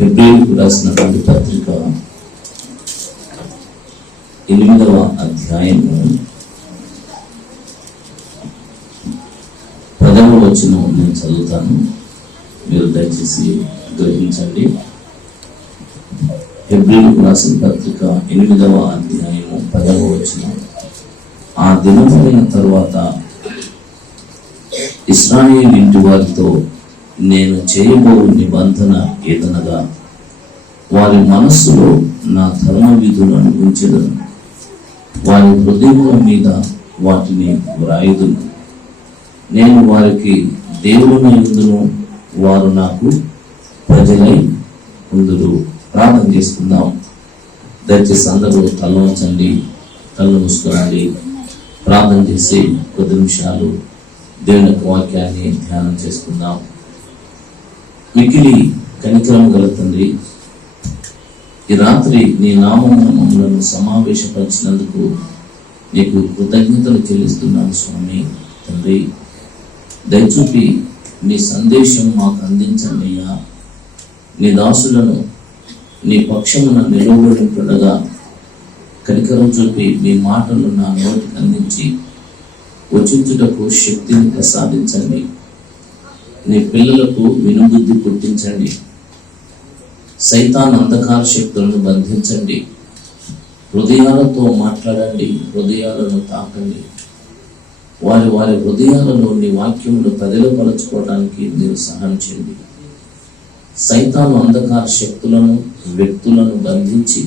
హెబ్రీయులకు రాసినటువంటి పత్రిక 8వ అధ్యాయము 10వ వచనం నేను చదువుతాను, మీరు దయచేసి గ్రహించండి. హెబ్రీయులకు రాసిన పత్రిక 8వ అధ్యాయము 10వ వచనం. ఆ దినమైన తరువాత ఇశ్రాయేలు ఇంటి వారితో నేను చేయబో నిబంధన ఏదనగా, వారి మనస్సులో నా ధర్మ విధులను ఉంచెదను, వారి హృదయముల మీద వాటిని వ్రాయుదును. నేను వారికి దేవుని యందును, వారు నాకు ప్రజలై ఉందురు. ప్రార్థన చేసుకుందాం. దయచేసి అందరూ తల వంచండి, కళ్ళు మూసుకోండి. ప్రార్థన చేసి కొద్ది నిమిషాలు దేవుని యొక్క వాక్యాన్ని ధ్యానం చేసుకుందాం. మిక్కిలి కనికరం గల తండ్రి, ఈ రాత్రి నీ నామమున మమ్మలను సమావేశపరిచినందుకు నీకు కృతజ్ఞతలు చెల్లిస్తున్నాను స్వామి. తండ్రి, దయచూపి నీ సందేశం మాకు అందించండి అయ్యా. నీ దాసులను నీ పక్షమున నిలవబడుతుండగా కనికరం చూపి మీ మాటలు నా నోటికి అందించి వచించుటకు శక్తిని ప్రసాదించండి. నీ పిల్లలకు వినుబుద్ధి పుట్టించండి. సైతాన్ అంధకార శక్తులను బంధించండి. హృదయాలతో మాట్లాడండి, హృదయాలను తాకండి. వారి వారి హృదయాలలో నీ వాక్యములు బదిలపరచుకోవడానికి మీరు సహాయం చేయండి. సైతాను అంధకార శక్తులను, వ్యక్తులను బంధించి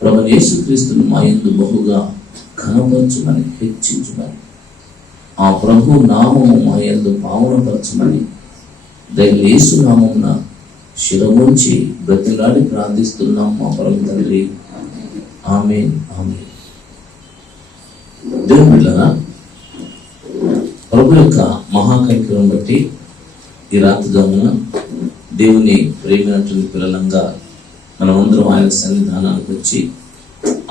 ప్రభువైన యేసుక్రీస్తును మా యందు బహుగా ఘనపరచుమని, హెచ్చించుమని, ఆ ప్రభు నామము మా యందు పావనపరచమని దైవ యేసు నామమున శిరముంచి బ్రతిలాడి ప్రార్థిస్తున్నాం మా పరమ తండ్రి. ఆమేన్, ఆమేన్. దేవుని బిడ్డలారా, ప్రభు యొక్క మహాకనికరం బట్టి ఈ రాత్రి గమన దేవుని ప్రేమైనటువంటి పిల్లలంగా మనమందరం ఆయన సన్నిధానానికి వచ్చి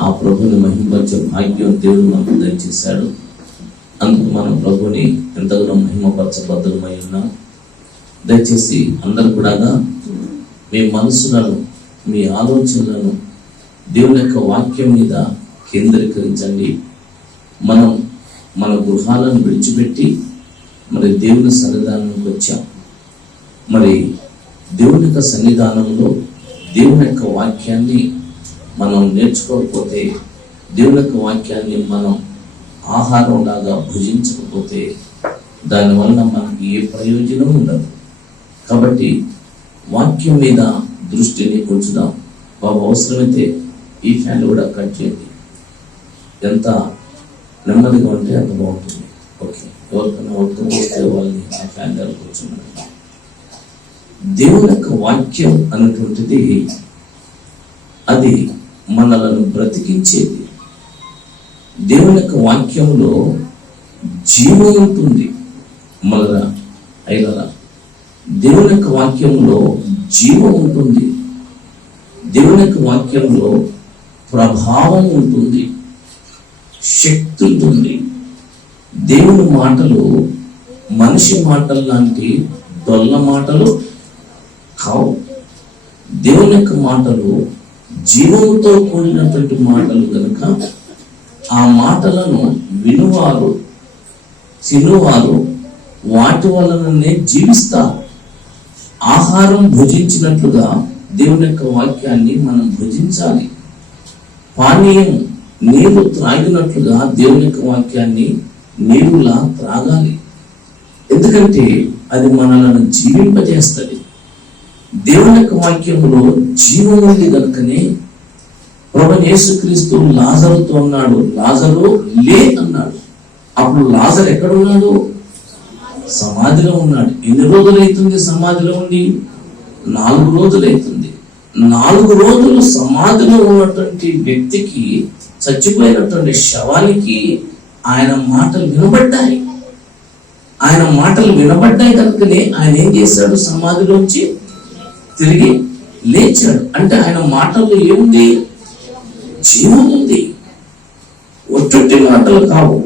ఆ ప్రభుని మహిమపరిచే భాగ్యం దేవుడు మనకు దయచేశాడు. అందుకు మనం ప్రభుని ఎంతగానో మహిమపరచబద్ధమై ఉన్నాం. దయచేసి అందరు కూడా మీ మనసులను, మీ ఆలోచనలను దేవుని యొక్క వాక్యం మీద కేంద్రీకరించండి. మనం మన గృహాలను విడిచిపెట్టి మరి దేవుని సన్నిధానానికి వచ్చాం. మరి దేవుని యొక్క సన్నిధానంలో దేవుని యొక్క వాక్యాన్ని మనం నేర్చుకోకపోతే, దేవుని యొక్క వాక్యాన్ని మనం ఆహారం లాగా భుజించకపోతే దానివల్ల మనకి ఏ ప్రయోజనం ఉండదు. కాబట్టి వాక్యం మీద దృష్టిని ఉంచుదాం. బాబు అవసరమైతే ఈ ఫ్యాన్ కూడా కట్ చేయండి. ఎంత నెమ్మదిగా ఉంటే అంత బాగుంటుంది. ఓకే, ఎవరికైనా ఉత్తమం వస్తే వాళ్ళని ఆ ఫ్యాన్ దగ్గర కూర్చున్నారు. దేవుని యొక్క వాక్యం అనేటువంటిది అది మనలను బ్రతికించేది. దేవుని యొక్క వాక్యంలో జీవం ఉంటుంది. మళ్ళా అయిలరా, దేవుని యొక్క వాక్యంలో జీవం ఉంటుంది. దేవుని యొక్క వాక్యంలో ప్రభావం ఉంటుంది, శక్తి ఉంటుంది. దేవుని మాటలు మనిషి మాటలు లాంటి దొల్ల మాటలు కావు. దేవుని యొక్క మాటలు జీవంతో కూడినటువంటి మాటలు కనుక ఆ మాటలను వినువారు, తినువారు వాటి వలననే జీవిస్తారు. ఆహారం భుజించినట్లుగా దేవుని యొక్క వాక్యాన్ని మనం భుజించాలి. పానీయం, నీరు త్రాగినట్లుగా దేవుని యొక్క వాక్యాన్ని నీరులా త్రాగాలి. ఎందుకంటే అది మనలను జీవింపజేస్తుంది. దేవుని యొక్క వాక్యంలో జీవం ఉంది కనుకనే ప్రభువైన యేసుక్రీస్తు లాజరుతో అన్నాడు, లాజరు లే అన్నాడు. అప్పుడు లాజరు ఎక్కడ ఉన్నాడు? సమాధిలో ఉన్నాడు. ఎన్ని రోజులు అవుతుంది సమాధిలో ఉండి? 4 రోజులు అవుతుంది. 4 రోజులు సమాధిలో ఉన్నటువంటి వ్యక్తికి, చచ్చిపోయినటువంటి శవానికి ఆయన మాటలు వినబడ్డాయి. ఆయన మాటలు వినబడ్డాయి కనుకనే ఆయన ఏం చేశాడు? సమాధిలోంచి తిరిగి లేచాడు. అంటే ఆయన మాటల్లో ఏముంది? జీవం ఉంది. ఒట్టి మాటలు కావు,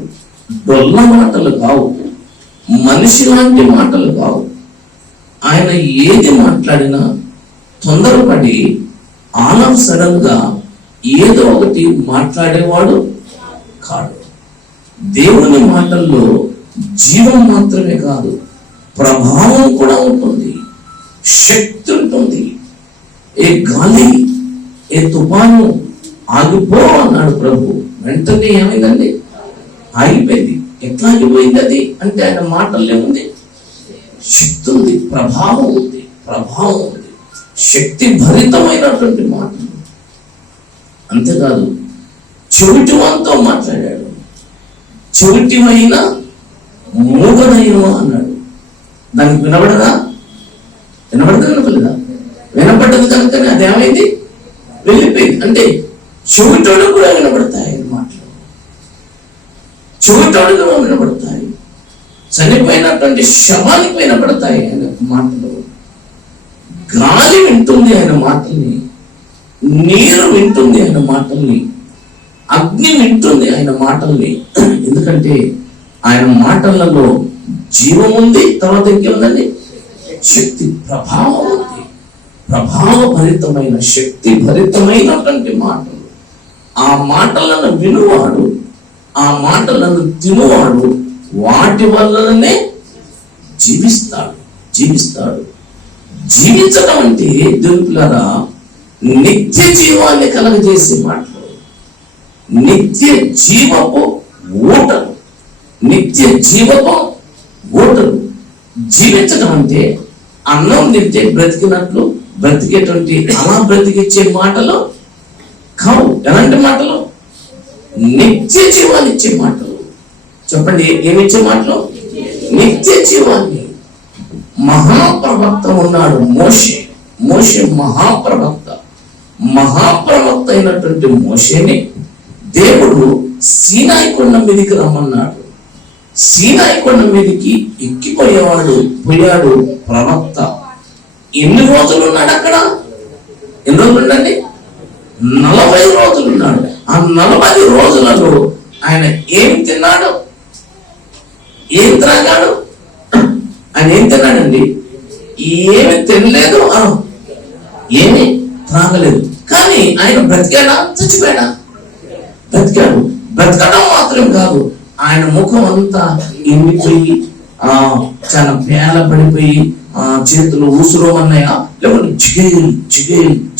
డొల్ల మాటలు కావు, మనిషి లాంటి మాటలు కావు. ఆయన ఏది మాట్లాడినా తొందరపడి ఆల్ ఆఫ్ సడన్ గా ఏదో ఒకటి మాట్లాడేవాడు కాడు. దేవుని మాటల్లో జీవం మాత్రమే కాదు, ప్రభావం కూడా ఉంటుంది, శక్తి ఉంటుంది. ఏ గాలి, ఏ తుఫాను ఆగిపో అన్నాడు ప్రభు, వెంటనే ఏమైందండి? ఆగిపోయింది. ఎట్లా ఆగిపోయింది అది అంటే ఆయన మాటల్లో ఉంది, శక్తి ఉంది, ప్రభావం ఉంది, ప్రభావం ఉంది, శక్తి భరితమైనటువంటి మాటలు. అంతేకాదు, చెవిటివానితో మాట్లాడాడు. చెవిటివైన మూగనైన అన్నాడు. దానికి వినపడదా? వినపడలేదా? వినపడ్డది కనుకనే అదేమైంది? వెళ్ళిపోయింది. అంటే చెవిటోడు కూడా వినపడతాయి మాటలు, చెవిటోడు కూడా వినపడతాయి, చనిపోయినటువంటి శవానికి వినపడతాయి ఆయన మాటలు. గాలి వింటుంది ఆయన మాటల్ని, నీరు వింటుంది ఆయన మాటల్ని, అగ్ని వింటుంది ఆయన మాటల్ని. ఎందుకంటే ఆయన మాటలలో జీవం ఉంది, తర్వాత ఇంకేముందండి? శక్తి, ప్రభావం ఉంది. ప్రభావభరితమైన, శక్తి భరితమైనటువంటి మాటలు. ఆ మాటలను వినువాడు, ఆ మాటలను తినువాడు వాటి వల్లనే జీవిస్తాడు. జీవించడం అంటే దేవులారా నిత్య జీవాన్ని కలగజేసే మాటలు, నిత్య జీవపు ఊటలు, నిత్య జీవపు ఊటలు. జీవించడం అంటే అన్నం తింటే బ్రతికినట్లు బ్రతికేటువంటి అలా బ్రతికిచ్చే మాటలు కావు. ఎలాంటి మాటలు? నిత్య జీవాన్ని ఇచ్చే మాటలు. చెప్పండి, ఏమిచ్చే మాటలు? నిత్య జీవాన్ని. మహాప్రవక్త ఉన్నాడు మోషే మహాప్రవక్త అయినటువంటి మోషేని దేవుడు సీనాయి కొండ మీదికి రమ్మన్నాడు. సీనాయి కొండ మీదికి పోయాడు ప్రవక్త. ఎన్ని రోజులు ఉన్నాడు అక్కడ? ఎన్ని రోజులు ఉండండి? 40 రోజులు ఉన్నాడు. ఆ 40 రోజులలో ఆయన ఏం తిన్నాడు, ఏం త్రాగాడు? ఆయన ఏం తిన్నాడండి? ఏమి తినలేదు, ఏమి త్రాగలేదు. కానీ ఆయన బ్రతికాడా, చచ్చిపోయాడా? బ్రతికాడు. బ్రతకడం మాత్రం కాదు, ఆయన ముఖం అంతా ఎండిపోయి చాలా పేల పడిపోయి చేతులు ఊసురోమన్నాయా, లేకుంటే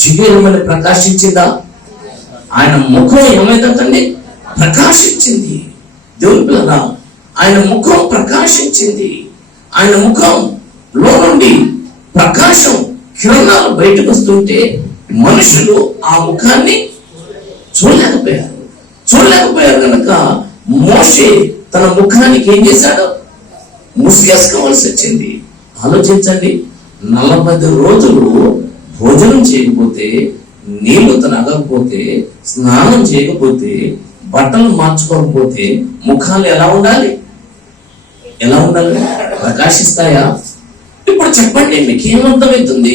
జిగేలు ప్రకాశించిందా? ఆయన ముఖం ఏమైందండి? ప్రకాశించింది. దేవుని పిల్లరా, ఆయన ముఖం ప్రకాశించింది. ఆయన ముఖంలో నుండి ప్రకాశం కిరణాలు బయటకు వస్తుంటే మనుషులు ఆ ముఖాన్ని చూడలేకపోయారు కనుక మోషే తన ముఖానికి ఏం చేశాడు? ముసుగేసుకోవాల్సి వచ్చింది. ఆలోచించండి, 40 రోజులు భోజనం చేయకపోతే, నీళ్లు తాగకపోతే, స్నానం చేయకపోతే, బట్టలు మార్చుకోకపోతే ముఖాలు ఎలా ఉండాలి? ప్రకాశిస్తాయా? ఇప్పుడు చెప్పండి, మీకు ఏమర్థమవుతుంది?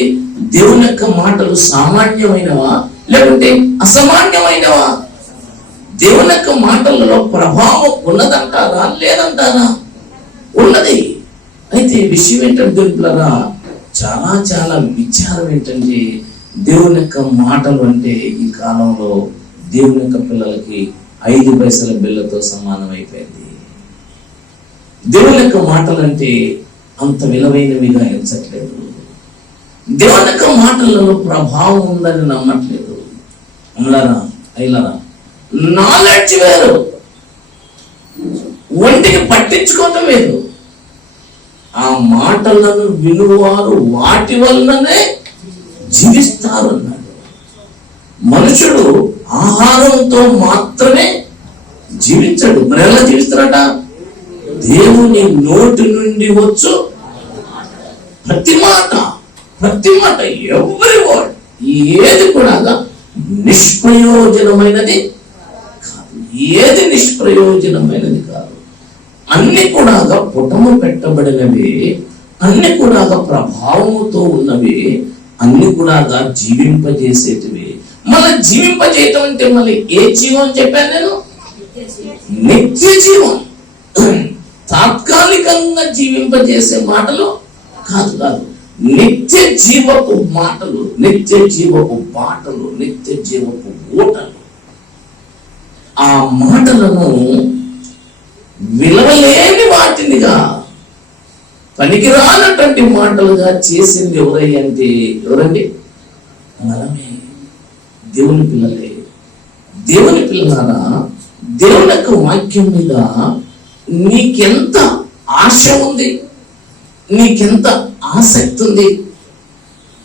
దేవుని యొక్క మాటలు సామాన్యమైనవా లేకుంటే అసామాన్యమైనవా? దేవుని యొక్క మాటలలో ప్రభావం ఉన్నదంటారా లేదంటారా? ఉన్నది. అయితే విషయం ఏంటంటే చాలా చాలా విచారం ఏంటంటే, దేవుని యొక్క మాటలు అంటే ఈ కాలంలో దేవుని యొక్క పిల్లలకి 5 పైసల బిళ్ళతో సమానం అయిపోయింది. దేవుని యొక్క మాటలు అంటే అంత విలువైనవిగా ఎంచట్లేదు. దేవుని యొక్క మాటలలో ప్రభావం ఉందని నమ్మట్లేదు. నాలెడ్జ్ వేరు, ఒంటికి పట్టించుకోవటం వేరు. ఆ మాటలను వినువారు వాటి వల్లనే జీవిస్తారు అన్నాడు. మనుషుడు ఆహారంతో మాత్రమే జీవించడు. మరి ఎలా జీవిస్తారట? దేవుని నోటి నుండి వచ్చు ప్రతి మాట, ఎవ్రీ వర్డ్, ఏది కూడా నిష్ప్రయోజనమైనది కాదు. ఏది నిష్ప్రయోజనమైనది కాదు. అన్ని కూడా పుటము పెట్టబడినవి, అన్ని కూడా ప్రభావముతో ఉన్నవి, అన్ని కూడా జీవింపజేసేటివి. మళ్ళీ జీవింపజేయటం అంటే మళ్ళీ ఏ జీవం చెప్పాను నేను? నిత్య జీవం. తాత్కాలికంగా జీవింపజేసే మాటలు కాదు. నిత్య జీవపు మాటలు, నిత్య జీవపు పాటలు, నిత్య జీవపు ఊటలు. ఆ మాటలను విలువలేని వాటినిగా, పనికిరానటువంటి మాటలుగా చేసింది ఎవరంటే మనమే, దేవుని పిల్లలే. దేవుని పిల్లలారా, దేవుని యొక్క వాక్యం మీద నీకెంత ఆశ ఉంది, నీకెంత ఆసక్తి ఉంది?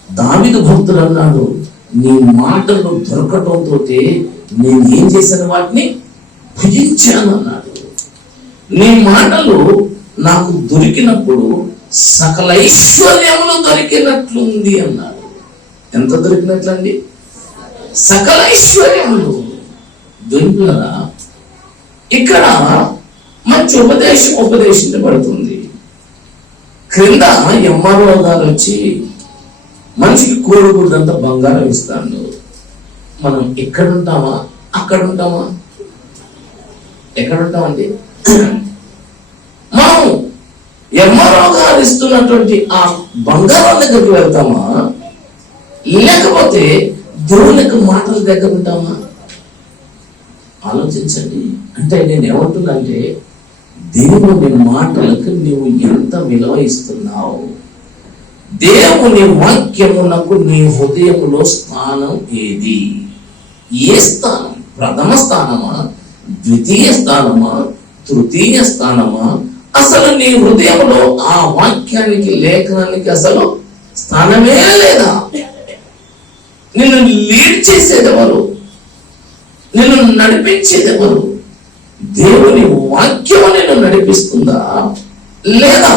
దావీదు భక్తుడు అన్నాడు, నీ మాటలు దొరకటంతో నేను ఏం చేశాను, వాటిని భుజించాను అన్నాడు. నీ మాటలు నాకు దొరికినప్పుడు సకల ఐశ్వర్యములు దొరికినట్లుంది అన్నాడు. ఎంత దొరికినట్లండి? సకల ఐశ్వర్యములు. దొరికినరా? ఇక్కడ మంచి ఉపదేశించబడుతుంది. క్రింద ఎంఆర్ఓ గారు వచ్చి మనిషికి కోడిగుడ్డంత బంగారం ఇస్తాను. మనం ఇక్కడ ఉంటామా, అక్కడ ఉంటామా? ఎక్కడ ఉంటామండి? మనం ఎంఆర్ఓ గారు ఇస్తున్నటువంటి ఆ బంగారం దగ్గరికి వెళ్తామా, లేకపోతే దేవుని యొక్క మాటల దగ్గర ఉంటామా? ఆలోచించండి. అంటే నేను ఏమంటున్నా అంటే, దేవుని మాటలకు నీవు ఎంత విలువ ఇస్తున్నావు? దేవుని వాక్యమునకు నీ హృదయములో స్థానం ఏది? ఏ స్థానం? ప్రథమ స్థానమా, ద్వితీయ స్థానమా, తృతీయ స్థానమా? అసలు నీ హృదయంలో ఆ వాక్యానికి, లేఖనానికి అసలు స్థానమే లేదా? నిన్ను లీడ్ చేసేది ఎవరు? నిన్ను నడిపించేది ఎవరు? దేవుని వాక్యము నిన్ను నడిపిస్తుందా, లేదా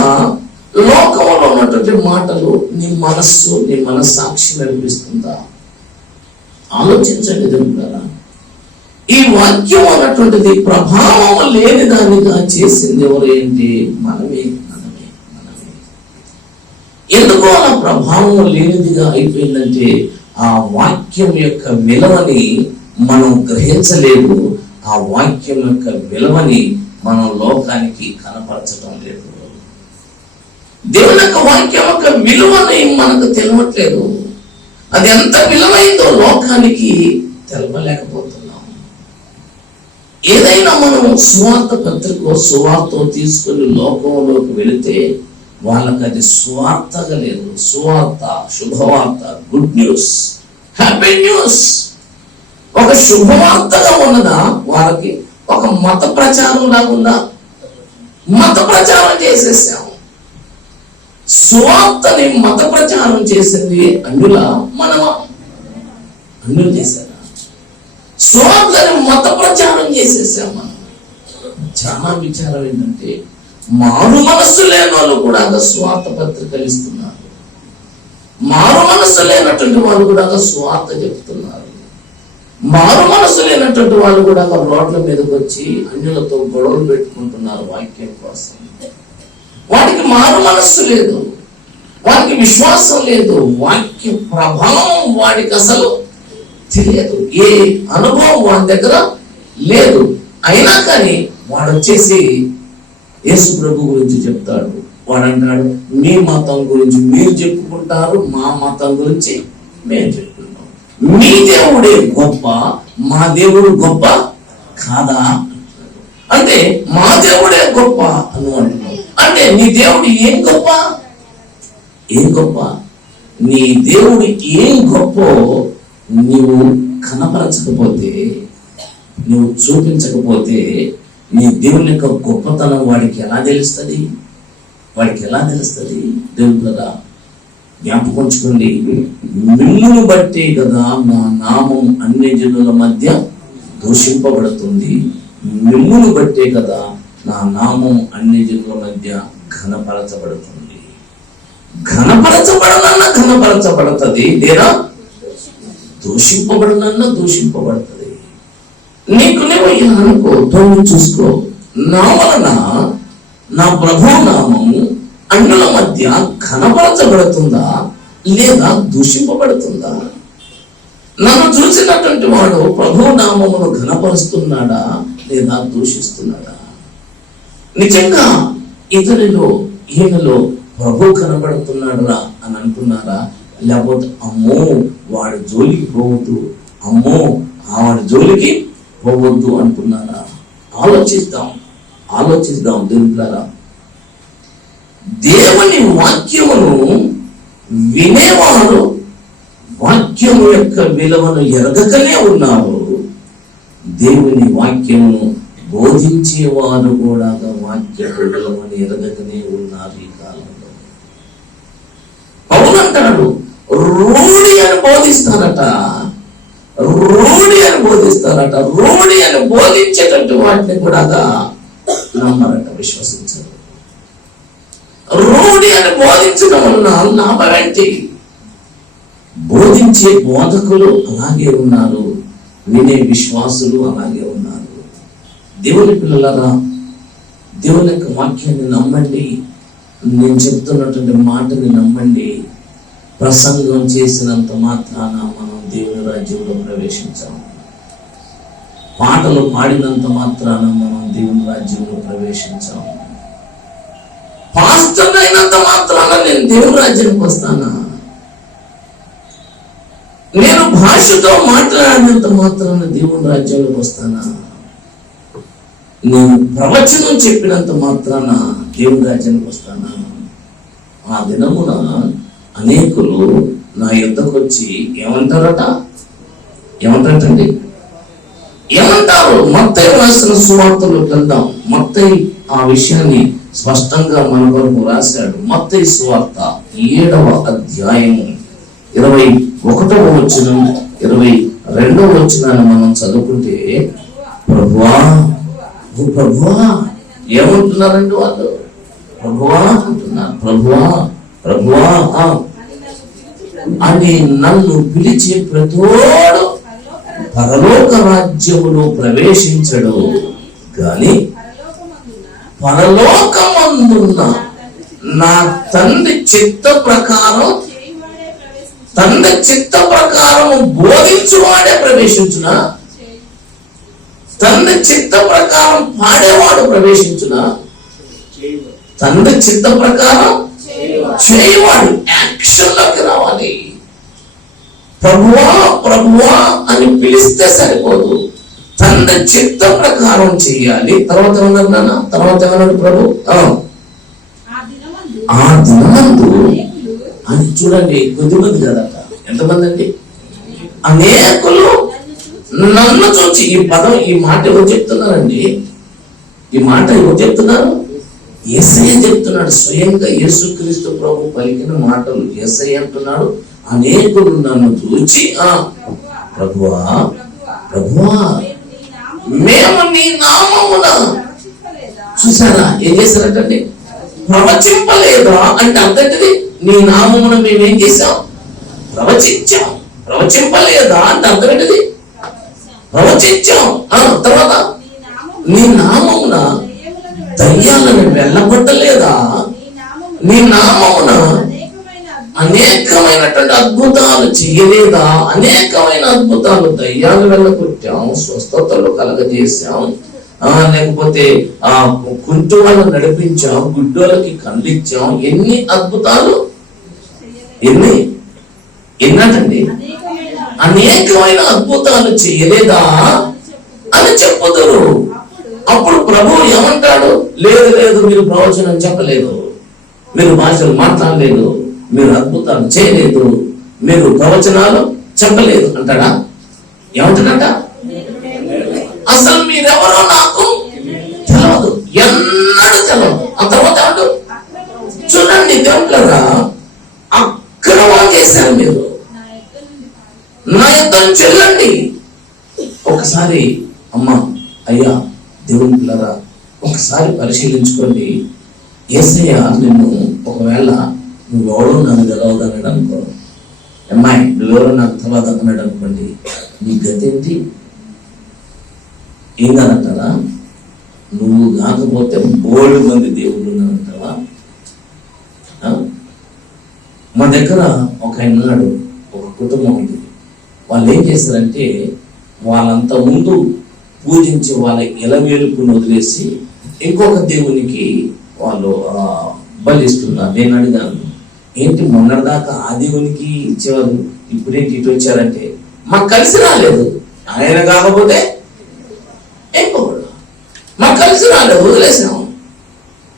లోకంలో ఉన్నటువంటి మాటలు నీ మనస్సు, నీ మనస్సాక్షి నడిపిస్తుందా? ఆలోచించండి దేవుడా. ఈ వాక్యం అన్నటువంటిది ప్రభావం లేని దానిగా చేసింది ఎవరు ఏంటి? మనమే. ఎందుకు అలా ప్రభావం లేనిదిగా అయిపోయిందంటే, ఆ వాక్యం యొక్క విలువని మనం గ్రహించలేదు. ఆ వాక్యం యొక్క విలువని మనం లోకానికి కనపరచడం లేదు. దేవుని యొక్క వాక్యం యొక్క విలువని మనకు తెలియట్లేదు. అది ఎంత విలువైందో లోకానికి తెలపలేకపోతున్నాం. ఏదైనా మనం సువార్త పత్రిక, సువార్త తీసుకుని లోకంలోకి వెళితే వాళ్ళకి అది సువార్తగా లేదు. సువార్త, శుభవార్త, గుడ్ న్యూస్, హ్యాపీ న్యూస్ ఒక శుభవార్తగా ఉన్నదా? వాళ్ళకి ఒక మత ప్రచారం లాగుందా? మత ప్రచారం చేసేసాం. సువార్తని మత ప్రచారం చేసింది అన్యుల, మనమా? అన్యులు చేశారా? సువార్తని మత ప్రచారం చేసేసాం మనం. చాలా విచారం ఏంటంటే, మారు మనస్సు లేని వాళ్ళు కూడా స్వార్థ పత్రికలు ఇస్తున్నారు. మారు మనస్సు లేనటువంటి వాళ్ళు కూడా స్వార్థ చెప్తున్నారు. మారు మనస్సు లేనటువంటి వాళ్ళు కూడా రోడ్ల మీదకి వచ్చి అన్యులతో గొడవలు పెట్టుకుంటున్నారు వాక్యం కోసం. వాడికి మారు మనస్సు లేదు, వాడికి విశ్వాసం లేదు, వాక్య ప్రభావం వాడికి అసలు తెలియదు, ఏ అనుభవం వాడి దగ్గర లేదు. అయినా కానీ వాడు వచ్చేసి యేసు ప్రభు గురించి చెప్తాడు. వాడు అంటాడు, మీ మతం గురించి మీరు చెప్పుకుంటారు, మా మతం గురించి మేము చెప్పుకుంటాం. మీ దేవుడే గొప్ప, మా దేవుడు గొప్ప కాదా? అంటే మా దేవుడే గొప్ప అని అంటున్నావు. అంటే నీ దేవుడు ఏం గొప్ప? ఏం గొప్ప? నీ దేవుడు ఏం గొప్ప నీవు కనపరచకపోతే, నువ్వు చూపించకపోతే, నీ దేవుని యొక్క గొప్పతనం వాడికి ఎలా తెలుస్తుంది? వాడికి ఎలా తెలుస్తుంది? దేవుడు కదా జ్ఞాపకంచుకోండి, మిమ్మును బట్టే కదా నా నామం అన్ని జనుల మధ్య దూషింపబడుతుంది. మిమ్మును బట్టే కదా నా నామం అన్ని జనుల మధ్య ఘనపరచబడుతుంది. ఘనపరచబడనన్నా ఘనపరచబడుతుంది, లేదా దూషింపబడనన్నా దూషింపబడుతుంది. నీకు నువ్వు ఇలా అనుకో, తోడు చూసుకో, నా వలన నా ప్రభు నామము అన్యుల మధ్య ఘనపరచబడుతుందా, లేదా దూషింపబడుతుందా? నన్ను చూసినటువంటి వాడు ప్రభు నామమును ఘనపరుస్తున్నాడా, లేదా దూషిస్తున్నాడా? నిజంగా ఇతరులో ఈయనలో ప్రభు కనబడుతున్నాడురా అని అనుకున్నారా? లేకపోతే అమ్మో వాడి జోలికి పోవద్దు, అమ్మో వాడి జోలికి పోవద్దు అనుకున్నారా? ఆలోచిద్దాం దేవులారా. దేవుని వాక్యమును వినేవారు వాక్యము యొక్క విలువను ఎరగకనే ఉన్నారు. దేవుని వాక్యమును బోధించేవారు కూడా వాక్య విలువను ఎరగకనే ఉన్నారు ఈ కాలంలో. పౌలు అంటాడు, రూఢి అని బోధిస్తారట, రూఢి అని బోధించేటట్టు వాటిని కూడా నమ్మరట, విశ్వసించరు. రూఢి అని బోధించడం వలన లాభం ఏంటి? బోధించే బోధకులు అలాగే ఉన్నారు, వినే విశ్వాసులు అలాగే ఉన్నారు. దేవుని పిల్లలారా, దేవుని యొక్క వాక్యాన్ని నమ్మండి. నేను చెప్తున్నటువంటి మాటని నమ్మండి. ప్రసంగం చేసినంత మాత్రాన మనం దేవుని రాజ్యంలో ప్రవేశించాము. పాటలు పాడినంత మాత్రాన మనం దేవుని రాజ్యంలో ప్రవేశించాము. పాస్టర్ అయినంత మాత్రాన నేను దేవుని రాజ్యానికి వస్తానా? నేను భాషతో మాట్లాడినంత మాత్రాన దేవుని రాజ్యంలోకి వస్తానా? నేను ప్రవచనం చెప్పినంత మాత్రాన దేవుని రాజ్యానికి వస్తానా? ఆ దినమున అనేకులు నా యుద్ధకు వచ్చి ఏమంటారటండి? ఏమంటారు? మత్తయి రాసిన సువార్తలోకి వెళ్దాం. మత్తయి ఆ విషయాన్ని స్పష్టంగా మన కొరకు రాశాడు. మత్తయి సువార్త 7వ అధ్యాయము 21వ వచనం 22వ వచనాన్ని మనం చదువుకుంటే, ప్రభువా ఏమంటున్నారండి వాళ్ళు? ప్రభువా అంటున్నారు. ప్రభువా అని నన్ను పిలిచి ప్రతోడు పరలోక రాజ్యములో ప్రవేశించడు గాని పరలోకమందున్న నా తండ్రి చిత్త ప్రకారం బోధించువాడే ప్రవేశించునా? తండ్రి చిత్త ప్రకారం పాడేవాడు ప్రవేశించునా? తండ్రి చిత్త ప్రకారం చేయవాడు యాక్షన్లోకి రావాలి. ప్రభువా అని పిలిస్తే సరిపోదు, తండ్రి చిత్త ప్రకారం చేయాలి. తర్వాత ఏమన్నాడు ప్రభు? ఆ దినమందు అని చూడండి, కొద్దిమంది కదట, ఎంతమంది అండి? అనేకులు నన్ను చూచి. ఈ మాట ఎవరు చెప్తున్నారండి? ఈ మాట ఎవరు చెప్తున్నారు? యేసయ్య చెప్తున్నాడు. స్వయంగా యేసుక్రీస్తు ప్రభు పలికిన మాటలు. యేసయ్య అంటున్నాడు, అనేకులు నన్ను చూచి ప్రభువా మేము నీ నామమున, చూసారా ఏం చేశారంటే, ప్రవచింపలేదా అంటే అర్థండి, నీ నామమున మేమేం చేశాం? ప్రవచించాం. ప్రవచింపలేదా అంటే అర్థం ఏంటిది? ప్రవచించాం. తర్వాత నీ నామమున దయ్యాలను వెళ్ళగొట్టలేదా? నీ నామమున అనేకమైనటువంటి అద్భుతాలు చేయలేదా? అనేకమైన అద్భుతాలు, దయ్యాలు వెళ్ళగొట్టాం, స్వస్థతలు కలగజేశాం, లేకపోతే కుంటి వాళ్ళని నడిపించాం, గుడ్డోళ్ళకి కళ్ళిచ్చాం. ఎన్ని అద్భుతాలు, ఎన్నటండి? అనేకమైన అద్భుతాలు చేయలేదా అని చెప్పుదురు. అప్పుడు ప్రభు ఏమంటాడు? లేదు, మీరు ప్రవచనం చెప్పలేదు, మీరు భాషలు మాట్లాడలేదు, మీరు అద్భుతాలు చేయలేదు, మీరు ప్రవచనాలు చెప్పలేదు అంటాడా? ఏమంటాడట? అసలు మీరెవరో నాకు తెలియదు, ఎన్నడూ తెలియదు. ఆ తర్వాత చూడండి దేవుళ్ళరా, అక్కడ వాగేశారు మీరు. నా యుద్ధం చెల్లండి. ఒకసారి అయ్యా దేవుని పిల్లరా, ఒకసారి పరిశీలించుకోండి. యేసయ్య నిన్ను ఒకవేళ నువ్వెవరో నన్ను తెలవదన్నాడు అనుకో, అమ్మాయి నువ్వెవరో నాకు తెలవదన్నాడు అనుకోండి, నీ గతి ఏంటి? ఏం కాదంటారా? నువ్వు కాకపోతే 3 మంది దేవుళ్ళు ఉన్నారంటావా? మా దగ్గర ఒక ఆయన ఉన్నాడు, ఒక కుటుంబం ఉంది. వాళ్ళు ఏం చేశారంటే, వాళ్ళంతా ముందు పూజించి వాళ్ళ ఇలవేలుపుని వదిలేసి ఇంకొక దేవునికి వాళ్ళు బలిస్తున్నా. నేను అడిగాను, ఏంటి మొన్నటిదాకా ఆ దేవునికి ఇచ్చేవారు, ఇప్పుడేంటి ఇటు వచ్చారంటే మాకు కలిసి రాలేదు. ఆయన కాకపోతే ఇంకొకడు మాకు కలిసి రాలేదు,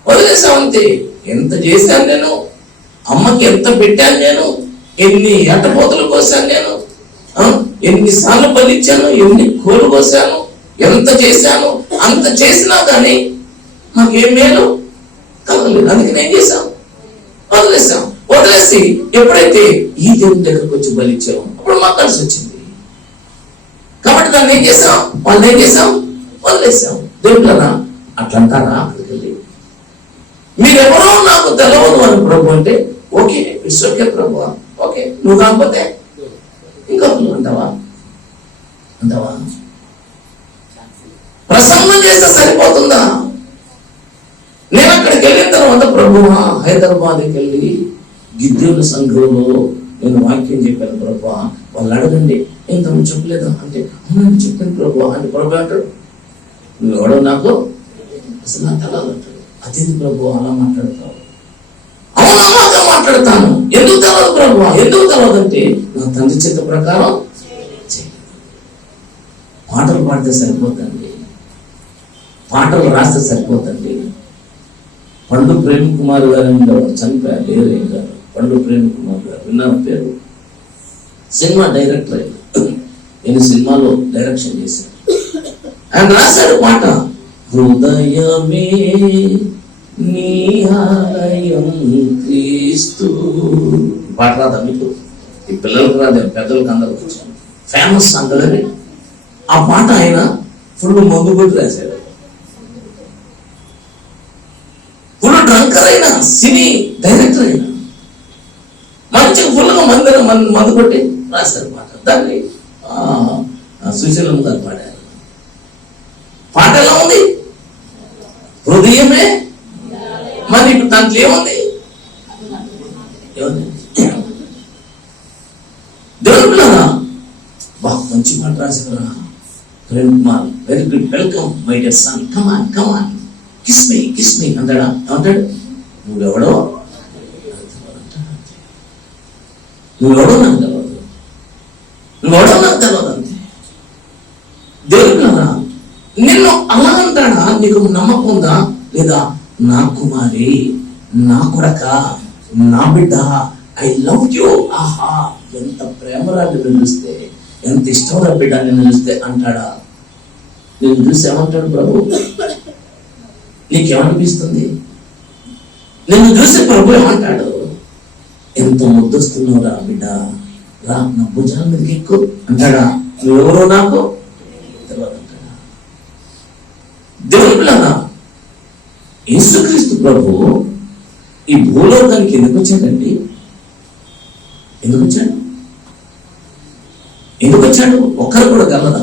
వదిలేసాం అంతే. ఎంత చేశాను నేను, అమ్మకి ఎంత పెట్టాను నేను, ఎన్ని ఎట్టపోతలు కోసాను నేను, ఎన్నిసార్లు బలిచ్చాను, ఎన్ని కోలు కోసాను, ఎంత చేశాను. అంత చేసినా కానీ మాకేం మేలు కలగలేదు. అందుకని ఏం చేశాం, వదిలేసి ఎప్పుడైతే ఈ దేవుని దగ్గరకు వచ్చి బలిచ్చాము అప్పుడు మాకు కలిసి వచ్చింది. కాబట్టి దాన్ని ఏం చేసాం, వాళ్ళని ఏం చేసాం, వదిలేసాం. దేవుళ్ళరా అట్లా అంటారా? అక్కడికి వెళ్ళి మీరెవరో నాకు తెలవదు అని ప్రభు అంటే okay, it's okay Prabhu, okay. నువ్వు కాకపోతే ఇంకొకరు అంటావా? ప్రసంగం చేస్తే సరిపోతుందా? నేను అక్కడికి వెళ్ళిన తర్వాత ప్రభువా, హైదరాబాద్కి వెళ్ళి గిద్దెల సంఘంలో నేను వాక్యం చెప్పాను ప్రభువా, వాళ్ళు అడగండి ఏం తను చెప్పలేదా అంటే అవునండి చెప్పాను ప్రభువా అంటే ప్రభు అంటాడు, నువ్వు ఎవడో నాకు అసలు నా తలాలు అంటాడు. అదేంటి ప్రభు అలా మాట్లాడతావు? అవునా, మాత్రం మాట్లాడతాను. ఎందుకు తెలవదు ప్రభువా? ఎందుకు తెలవదంటే నా తండ్రి చిత్త ప్రకారం పాటలు పాడితే సరిపోతండి, పాటలు రాస్తే సరిపోతండి. పండు ప్రేమ్ కుమార్ గారు ఉండేవారు, చనిపోయారు, లేరే గారు. పండు ప్రేమ్ కుమార్ గారు విన్నారు పేరు? సినిమా డైరెక్టర్ అయినా, నేను సినిమాలో డైరెక్షన్ చేశాను. ఆయన రాశాడు పాట, హృదయమే నీ ఆలయం క్రీస్తు. పాట రాదా మీకు? ఈ పిల్లలకు రాదు, పెద్దలకు అందరూ ఫేమస్ సాంగ్. ఆ పాట ఆయన ఫుల్ మందు కొట్టి రాశాడు. ఫుల్ డ్రంకర్ అయినా, సినీ డైరెక్టర్ అయినా మంచిగా ఫుల్గా మందు కొట్టి రాశారు పాట. దాన్ని సుశీలమ్మ గారు పాడారు. పాట ఎలా ఉంది? హృదయమే. మరి ఇప్పుడు దాంట్లో ఏముంది? దేవుడు మంచి మాట రాశారా Prem Kumar, very good, welcome my dear son, come on kiss me అంటాడా? ఏమంటాడు? నువ్వెవడో నాకు తెలియదు అంతే. దేవుడు నిన్ను అలా అంటాడా? నీకు నమ్మకం ఉందా లేదా? నా కుమారి, నా కొడక, నా బిడ్డ, ఐ లవ్ యూ. ఆహా, ఎంత ప్రేమరా నిన్ను చూస్తే, ఎంత ఇష్టంగా బిడ్డ నిన్ను చూస్తే అంటాడా? నిన్ను చూసి ఏమంటాడు ప్రభు? నీకేమనిపిస్తుంది? నిన్ను చూసి ప్రభు ఏమంటాడు? ఎంత ముద్దొస్తున్నావురా బిడ్డ, రా నా భుజాల మీదకి ఎక్కువ అంటాడా? నువ్వెవరో నాకు తెలియదు అంటాడా? దేవుడు పిల్లగా యేసుక్రీస్తు ప్రభు ఈ భూలోకానికి ఎందుకు వచ్చాడండి? ఎందుకు వచ్చాడు? ఒక్కరు కూడా గలదా?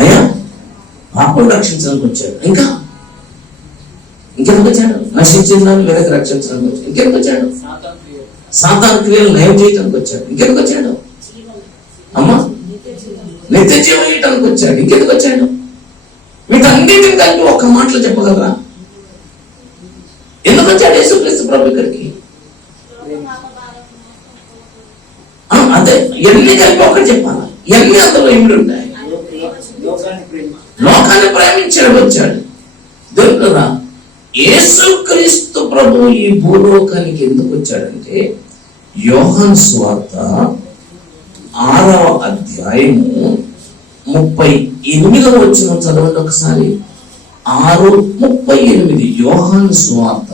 అయ్యా, పాపం రక్షించడానికి వచ్చాడు. ఇంకెందుకు వచ్చాడు? నశించిన దాన్ని వెనక్కి రక్షించడానికి వచ్చాడు. ఇంకెందుకు వచ్చాడు? సాతాను క్రియలు నయం చేయడానికి వచ్చాడు. ఇంకెందుకు వచ్చాడు? అమ్మా, నిత్య జీవం ఇవ్వడానికి వచ్చాడు. ఇంకెందుకు వచ్చాడు? వీటన్నిటిని కలిపి ఒక్క మాటలో చెప్పగలరా? ఎందుకు వచ్చాడు యేసుక్రీస్తు ప్రభు ఇక్కడికి? అదే, ఎన్ని కలిపి ఒకటి చెప్పాలా? ఎన్ని అందులో ఇమిడి ఉంటాయి? లోకాన్ని ప్రేమించాడు, వచ్చాడు. దొరుకుతుందా? యేసుక్రీస్తు ప్రభు ఈ భూలోకానికి ఎందుకు వచ్చాడంటే, యోహాను సువార్త 6వ అధ్యాయము 38వ వచనం చదవండి ఒకసారి. 6:38. యోహాను సువార్త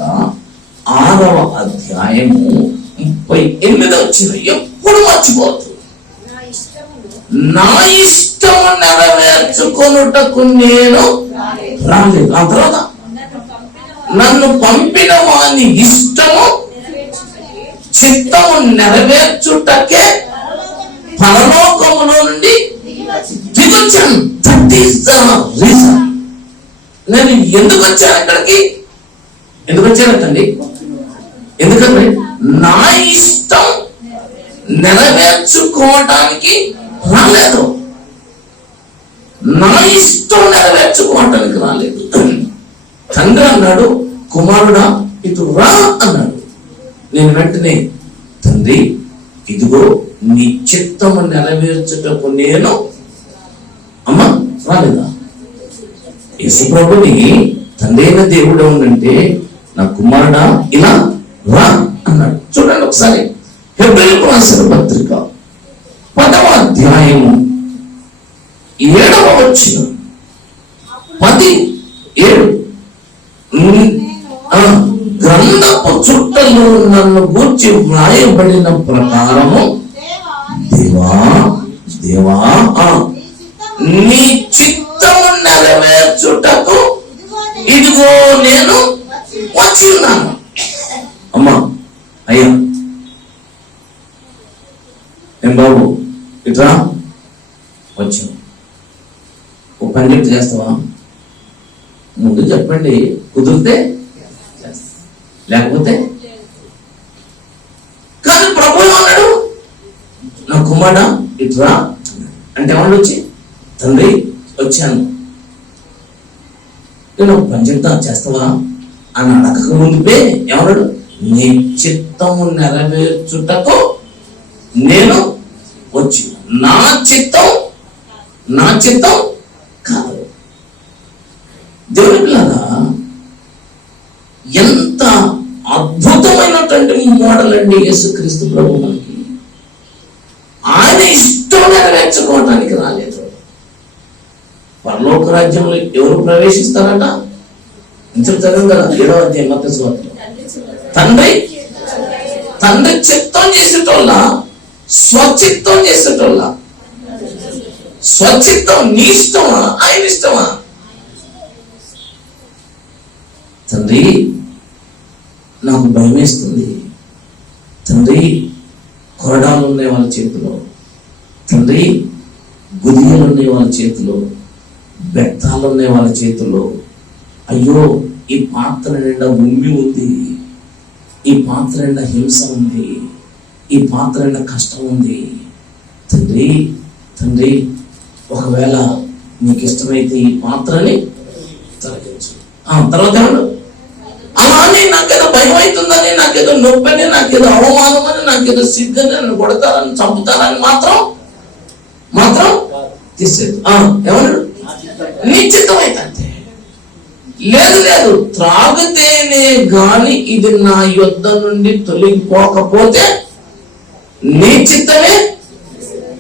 6వ అధ్యాయము 38వ వచనం. ఎప్పుడు మర్చిపోతు. నా ఇష్టము నెరవేర్చుకొనుటకు నేను రాలేదు. ఆ తర్వాత నన్ను పంపిన వాని ఇష్టము చిత్తము నెరవేర్చుటకే పరలోకములో నుండి దిగొచ్చాను. That is the reason. నేను ఎందుకు వచ్చాను ఇక్కడికి? ఎందుకు వచ్చానంటండి? ఎందుకంటే నా ఇష్టం నెరవేర్చుకోవటానికి రాలేదు. నా ఇష్టం నెరవేర్చుకోవటానికి రాలేదు. తండ్రి అన్నాడు, కుమారుడా ఇటు రా అన్నాడు. నేను వెంటనే, తండ్రి ఇదిగో నీ చిత్తము నెరవేర్చుటకు నేను అమ్మా రాలేదా? యేసుప్రభుని తండ్రి అయిన దేవుడు ఉందంటే నా కుమారుడా ఇలా రా అన్నాడు. చూడండి ఒకసారి హెబ్రీయులకు రాసిన పత్రిక 10వ అధ్యాయము 7వ వచనం 10:7 గ్రంథపు చుట్టలో నన్ను గూర్చి వ్రాయబడిన ప్రకారము దేవా దేవా నీ చిత్తము నెరవేర్చుటకు ఇదిగో నేను వచ్చి ఉన్నాను. అమ్మా అయ్యా ఏం బాబు ఇట్రా వచ్చాను. ఓ పని చేస్తావా? ముందు చెప్పండి, కుదిరితే లేకపోతే. కానీ ప్రభు అన్నాడు, నా కుమారుడా ఇట్రా అంటే ఏమన్నా వచ్చి, తండ్రి వచ్చాను, నేను పని చెప్తా చేస్తావా అని అడగక ముందుపే ఏమన్నాడు, నీ చిత్తము నెరవేర్చుటకు నేను వచ్చి. నా చిత్తం కాదు. దేవుని పిల్లగా ఎంత అద్భుతమైనటువంటి మోడల్ అండి యేసుక్రీస్తు ప్రభు మనకి. ఆయన ఇష్టం నెరవేర్చుకోవటానికి రాలేదు. పరలోక రాజ్యంలో ఎవరు ప్రవేశిస్తారట? చదివాం కదా 7వ అధ్యాయం మత్తయి సువార్త. తండ్రి చిత్తం చేసేటోళ్ళ, స్వచిత్తం చేసేటోళ్ళ. స్వచిత్తం నీ ఇష్టమా ఆయన ఇష్టమా? తండ్రి నాకు భయం వేస్తుంది, తండ్రి కొరడాలు ఉన్నాయి వాళ్ళ చేతిలో, తండ్రి గుదియలు ఉన్నాయి వాళ్ళ చేతిలో, బెత్తాలు ఉన్నాయి వాళ్ళ చేతిలో, అయ్యో ఈ పాత్ర నిండా ఉమ్మి ఉంది, ఈ పాత్ర నిండా హింస ఉంది, ఈ పాత్ర నిండా కష్టం ఉంది. తండ్రి తండ్రి ఒకవేళ నీకు ఇష్టమైతే ఈ పాత్రని తొలగించు. తర్వాత ఏమన్నా అలానే నాకేదో భయం అవుతుందని, నాకేదో నొప్పని, నాకేదో అవమానం అని, నాకేదో సిగ్గని, నన్ను కొడతారని, చంపుతారని మాత్రం తీసేది. ఏమన్నాడు? నిశ్చితమైతే అంతే. లేదు త్రాగితేనే గాని ఇది నా యొద్ద నుండి తొలగిపోకపోతే నీ చిత్తమే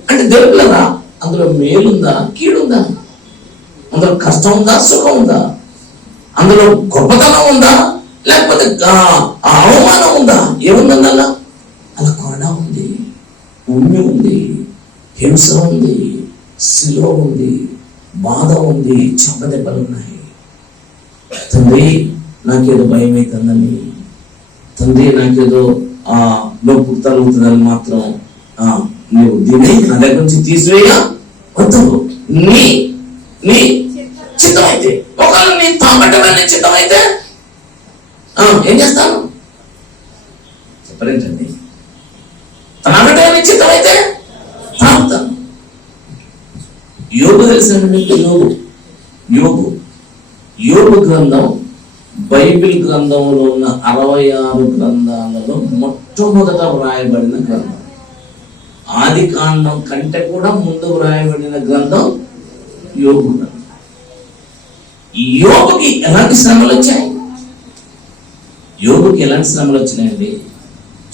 అంటే దొరకలేదా? అందులో మేలుందా కీడుందా? అందులో కష్టం ఉందా సుఖం ఉందా? అందులో గొప్పతనం ఉందా లేకపోతే అవమానం ఉందా? ఏముందండి అలా కొరడా ఉంది, ఉమ్మి ఉంది, హింస ఉంది, శిలో ఉంది, బాధ ఉంది, చెంపదెబ్బలు ఉన్నాయి. తండ్రి నాకేదో భయం అవుతుందని, తండ్రి నాకేదో నొప్పు తరుగుతుందని మాత్రం నువ్వు దీన్ని నా దగ్గర నుంచి తీసివేయ వద్దు. నీ చిత్తం అయితే, ఒకవేళ నీ తాగటమే చిత్తం అయితే ఏం చేస్తాను చెప్పరేంటండి? తాగటమే చిత్తం అయితే తాగుతాను. యోగు తెలిసిన మీకు యోగు గ్రంథం బైబిల్ గ్రంథంలో ఉన్న 66 గ్రంథాలలో మొట్టమొదట వ్రాయబడిన గ్రంథం. ఆది కాండం కంటే కూడా ముందు వ్రాయబడిన గ్రంథం యోగు గ్రంథం. యోగుకి ఎలాంటి శ్రమలు వచ్చాయి? యోగుకి ఎలాంటి శ్రమలు వచ్చినాయండి?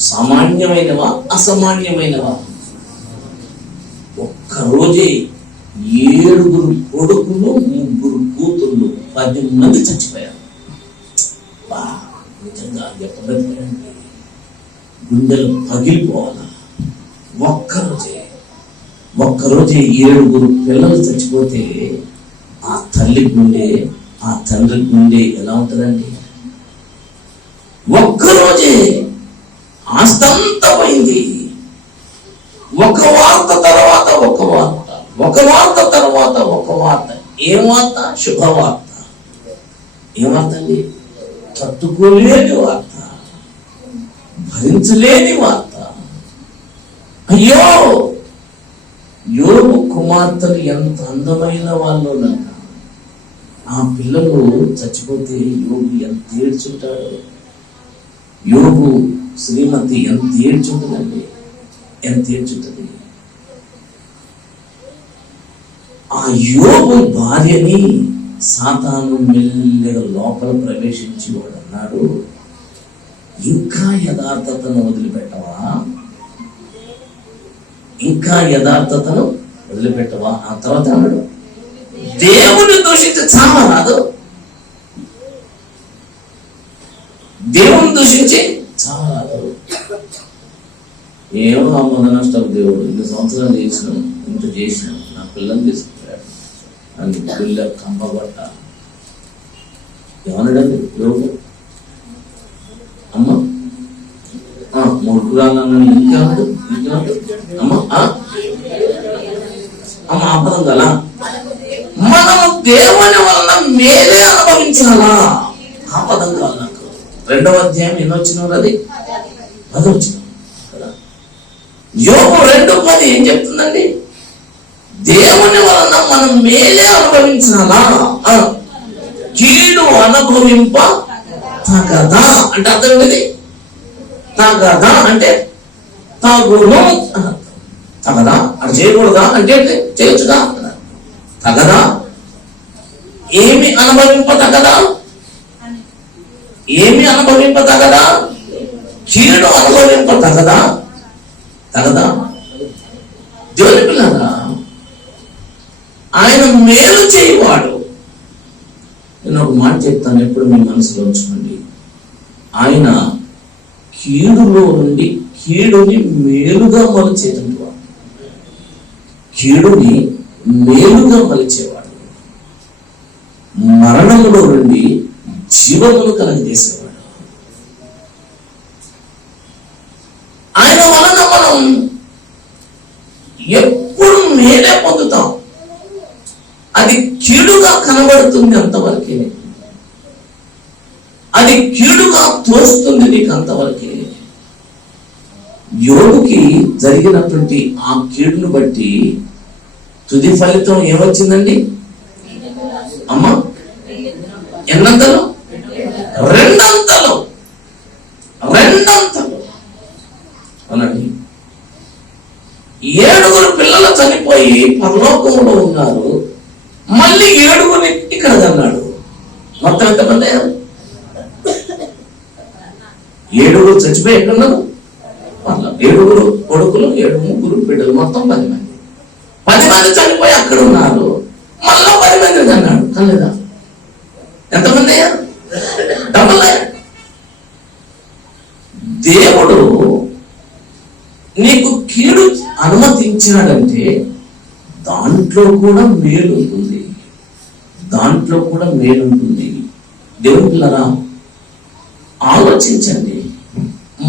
సామాన్యమైనవా అసామాన్యమైనవా? ఒక్కరోజే 7 కొడుకులు 3 కూతుళ్ళు 10 మంది చచ్చిపోయారు. నిజంగా చెప్పబెట్టండి, గుండెలు పగిలిపోవాలా. ఒక్కరోజే 7 పిల్లలు చచ్చిపోతే ఆ తల్లి గుండె, ఆ తండ్రి గుండె ఎలా ఉంటుందండి? ఒక్కరోజే ఆస్తంతా పోయింది. ఒక వార్త తర్వాత ఒక వార్త, ఒక వార్త తర్వాత ఒక వార్త. ఏ వార్త? శుభవార్త. ఏ వార్త అండి? తట్టుకోలేని వార్త, భరించలేని వార్త. అయ్యో యోగు కుమార్తెలు ఎంత అందమైన వాళ్ళు, ఆ పిల్లలు చచ్చిపోతే యోగు ఎంత ఏడ్చుంటాడు. యోబు శ్రీమతి ఎంత ఏడ్చుంటుందండి, ఎంత ఏడ్చుంటుంది. ఆ యోబు భార్యని సాతాను మెల్లగా లోపల ప్రవేశించి వాడు అన్నాడు, ఇంకా యథార్థతను వదిలిపెట్టవా, ఇంకా యథార్థతను వదిలిపెట్టవా. ఆ తర్వాత అన్నాడు, దేవుని దూషించి చావరాదు, దేవుని దూషించి చావరాదు. ఏమో ఆ మొద నష్టాలు దేవుడు ఇన్ని సంవత్సరాలు చేసినాం, ఇంత చేసినాం, నా పిల్లల్ని తీసుకున్నాడు అని పిల్ల కంపబట్ట ఏమన్నాడండి యోగు. అమ్మ మూర్ఖురాలను ఇంకేమన్నాడు, అమ్మ అమ్మ ఆపదం గల మనము దేవుని వలన మేలే అనుభవించాలా. ఆపదం కాదు నాకు. 2వ అధ్యాయం ఎన్ని వచ్చిన అది 10 వచ్చిన యోబు 2:10 ఏం చెప్తుందండి, దేవుని వలన మనం మేలే అనుభవించాలా, కీడు అనుభవింప తగదా. అంటే అర్థం ఏంటిది, తగదా అంటే తగును, తగదా అది చేయకూడదా అంటే చేయొచ్చుదా, తగదా. ఏమి అనుభవింప తగదా, ఏమి అనుభవింప తగదా, కీడు అనుభవింప తగదా, తగదా. దేవుని పిల్లరా, ఆయన మేలు చేయవాడు. నేను ఒక మాట చెప్తాను, ఎప్పుడు మీ మనసులో ఉంచుకోండి. ఆయన కీడులో నుండి కీడుని మేలుగా మలిచేటటువంటి వాడు, కీడుని మేలుగా మలిచేవాడు, మరణములో నుండి జీవమును కలగజేసేవాడు. ఆయన వలన మనం ఎప్పుడు మేలే పొందుతాం. అది కీడుగా కనబడుతుంది అంతవరకే, అది కీడుగా తోస్తుంది నీకు అంతవరకే. యోబుకి జరిగినటువంటి ఆ కీడును బట్టి తుది ఫలితం ఏమొచ్చిందండి అమ్మ, ఎన్నంతలు, 2 అంతలు, 2 అంతలు అనండి. 7 పిల్లలు చనిపోయి పరలోకంలో ఉన్నారు, మళ్ళీ 7 ఇక్కడ అన్నాడు. మొత్తం ఎంతమంది అయ్యారు? 7 చచ్చిపోయి ఎక్కడున్నారు? 7 కొడుకులు, 7 బిడ్డలు, మొత్తం 10 మంది. 10 మంది చనిపోయి అక్కడ ఉన్నారు, మళ్ళా 10 మంది అన్నాడు. కలేదా? ఎంతమంది అయ్యారు? డబల్ అయ్యారు. దేవుడు నీకు కీడు అనుమతించాడంటే దాంట్లో కూడా మేలు ఉంటుంది, దాంట్లో కూడా మేలు ఉంటుంది. దేవుని పిల్లరా, ఆలోచించండి.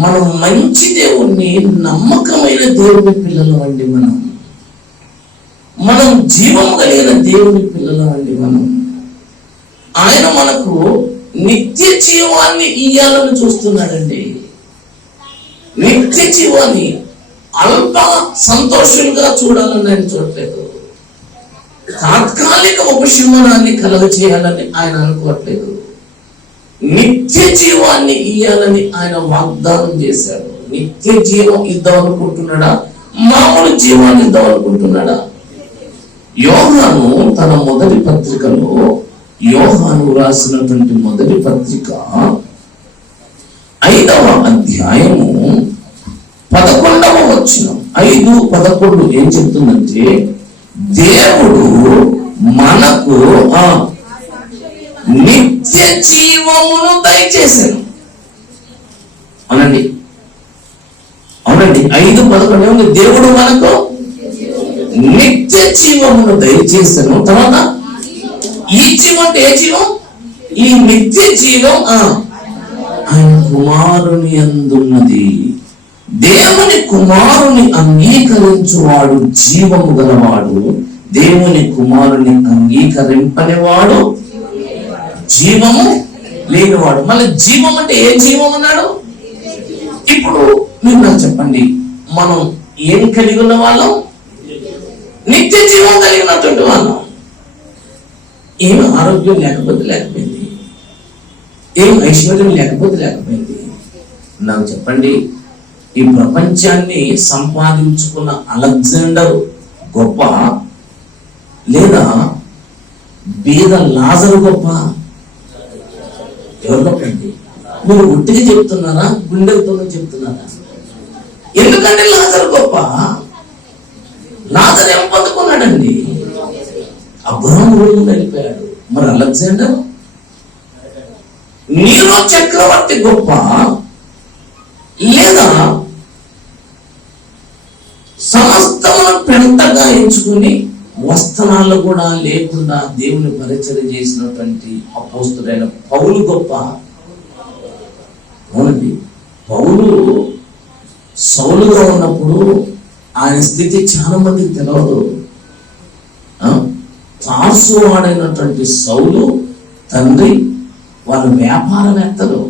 మనం మంచి దేవుణ్ణి, నమ్మకమైన దేవుని పిల్లలు అండి. మనం జీవము కలిగిన దేవుని పిల్లలు అండి. ఆయన మనకు నిత్య జీవాన్ని ఇయ్యాలని చూస్తున్నాడండి. నిత్య జీవాన్ని అల్ప సంతోషంగా చూడాలని ఆయన చూడట్లేదు. తాత్కాలిక ఉపశమనాన్ని కలుగ చేయాలని ఆయన అనుకోవట్లేదు. నిత్య జీవాన్ని ఇయ్యాలని ఆయన వాగ్దానం చేశాడు. నిత్య జీవం ఇద్దాం అనుకుంటున్నాడా, మామూలు జీవాన్ని ఇద్దాం అనుకుంటున్నాడా? యోహాను తన మొదటి పత్రికలో, యోహాను రాసినటువంటి మొదటి పత్రిక 5వ అధ్యాయము 11వ వచనం, 5:11 ఏం చెప్తుందంటే, దేవుడు మనకు నిత్య జీవమును దయచేశాను. అవునండి, అవునండి. 5:11 ఏముంది? దేవుడు మనకు నిత్య జీవమును దయచేశాను. తర్వాత ఈ జీవం అంటే ఏ జీవం? ఈ నిత్య జీవం ఆయన కుమారుని యందున్నది. దేవుని కుమారుని అంగీకరించువాడు జీవము గలవాడు, దేవుని కుమారుని అంగీకరింపనివాడు జీవము లేనివాడు. మళ్ళీ జీవం అంటే ఏ జీవం అన్నాడు? ఇప్పుడు మీరు నాకు చెప్పండి, మనం ఏం కలిగి ఉన్న వాళ్ళం? నిత్య జీవం కలిగినటువంటి వాళ్ళం. ఏమి ఆరోగ్యం లేకపోతే లేకపోయింది, ఏం ఐశ్వర్యం లేకపోతే లేకపోయింది, నాకు చెప్పండి, ఈ ప్రపంచాన్ని సంపాదించుకున్న అలెగ్జాండర్ గొప్ప, లేదా బీద లాజరు గొప్ప? ఎవరు గొప్పండి? మీరు ఒట్టిగా చెప్తున్నారా, గుండెలతో చెప్తున్నారా? ఎందుకంటే లాజరు గొప్ప. లాజరు ఏం పొందుకున్నాడండి? అబ్రహాము రోజు వెళ్ళిపోయాడు. మరి అలెగ్జాండర్, నీరో చక్రవర్తి గొప్ప, లేదా సమస్తమును పెంటగా ఎంచుకుని వస్త్రాలు కూడా లేకుండా దేవుని పరిచర్య చేసినటువంటి అపోస్తుడైన పౌలు గొప్ప? అవునండి. పౌలు సౌలుగా ఉన్నప్పుడు ఆయన స్థితి చాలా మందికి తెలియదు. తార్సు వాడైనటువంటి సౌలు తండ్రి వాళ్ళ వ్యాపారవేత్తలు,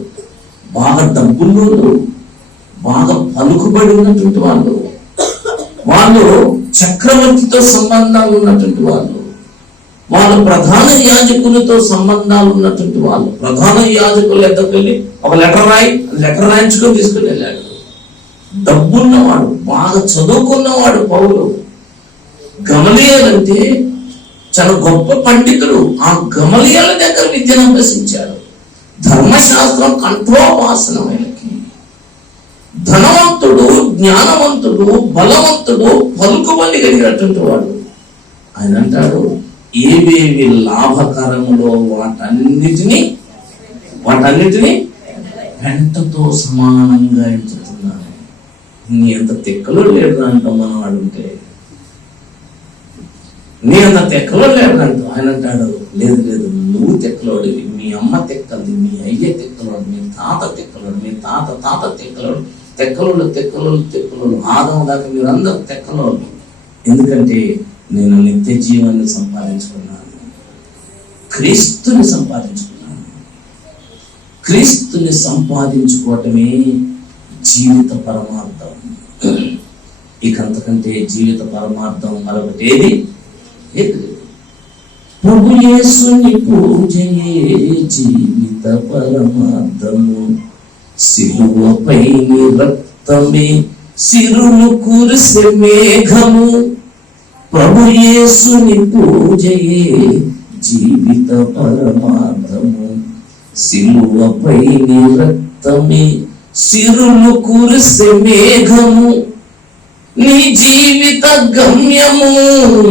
బాగా డబ్బులు, బాగా పలుకుబడి ఉన్నటువంటి వాళ్ళు, వాళ్ళు చక్రవర్తితో సంబంధాలు ఉన్నటువంటి వాళ్ళు, వాళ్ళు ప్రధాన యాజకులతో సంబంధాలు ఉన్నటువంటి వాళ్ళు. ప్రధాన యాజకులు ఎద్దకు వెళ్ళి ఒక లెటర్ రాయించుకొని తీసుకుని వెళ్ళాడు. డబ్బున్నవాడు, బాగా చదువుకున్నవాడు పౌలు. గమలీయేలు అంటే చాలా గొప్ప పండితుడు. ఆ గమలీయేల దగ్గర విద్యను అభ్యసించాడు. ధర్మశాస్త్రం కంఠోపాసనం ఆయనకి. ధనవంతుడు, జ్ఞానవంతుడు, బలవంతుడు, పలుకుబడి కలిగినటువంటి వాడు. ఆయన అంటాడు, ఏవేవి లాభకరములో వాటన్నిటినీ వెంటతో సమానంగా ఎంచుతున్నాను. నీ అంత తెక్కలు లేడు అంటాం మనం అడుగుంటే. నీ అంత తెక్కలో లేడు అంటాం. ఆయన అంటాడు, లేదు లేదు, నువ్వు తెక్కలోడివి, మీ అమ్మ తెక్కలది, మీ అయ్య తెక్కలోడు, మీ తాత తెక్కలోడు, మీ తాత తెక్కలోడు, తెక్కలోళ్ళు ఆదం దాకా మీరందరూ తెక్కలోళ్ళు. ఎందుకంటే నేను నిత్య జీవాన్ని సంపాదించుకున్నాను, క్రీస్తుని సంపాదించుకున్నాను. క్రీస్తుని సంపాదించుకోవటమే జీవిత పరమార్థం. ఇకంతకంటే జీవిత పరమార్థం మరొకటి ఏది? ప్రభు యేసుని పూజయే జీవిత పరమార్థము, సిలువపై రక్తమే సిరులు కురిసే మేఘము. ప్రభు యేసుని పూజయే జీవిత పరమార్థము, సిలువపై రక్తమే సిరులు కురిసే మేఘము. నీ జీవిత గమ్యము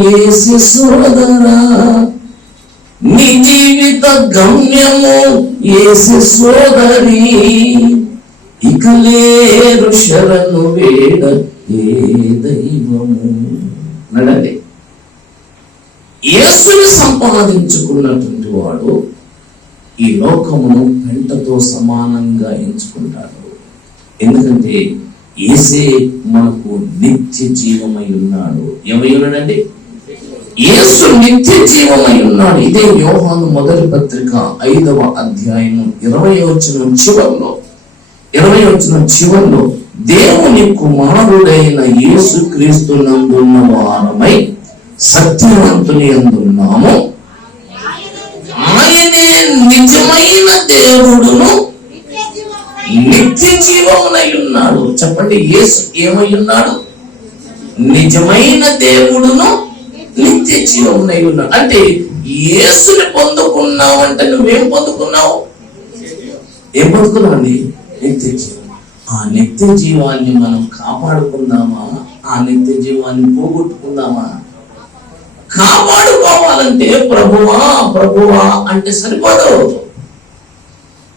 యేసు సోదరా, నీ జీవిత గమ్యము యేసు సోదరి. ఇక లేరు శరణు వేడ ఏ దైవము. నడండి. యేసుని సంపాదించుకున్నటువంటి వాడు ఈ లోకమును పెంటతో సమానంగా ఎంచుకుంటాడు. ఎందుకంటే యేసే మనకు నిత్య జీవమై ఉన్నాడు. ఏమై ఉన్నాడండి? యేసు నిత్య జీవమై ఉన్నాడు. ఇదే యోహాను మొదటి పత్రిక 5వ అధ్యాయము 20వ వచనం చివర్లో దేవుని కుమారుడైన యేసు క్రీస్తు నందున్న వారమై సత్యవంతుని అందున్నాము, ఆయనే నిజమైన దేవుడును నిత్య జీవమునై ఉన్నాడు. చెప్పండి, యేసు ఏమై ఉన్నాడు? నిజమైన దేవుడును నిత్య జీవమునై ఉన్నాడు. అంటే యేసుని పొందుకున్నావు అంటే నువ్వేం పొందుకున్నావు? ఏం పొందుకున్నావండి? నిత్య జీవం. ఆ నిత్య జీవాన్ని మనం కాపాడుకుందామా? ఆ నిత్య జీవాన్ని పోగొట్టుకుందామా? కాపాడుకోవాలంటే ప్రభువా ప్రభువా అంటే సరిపోదు.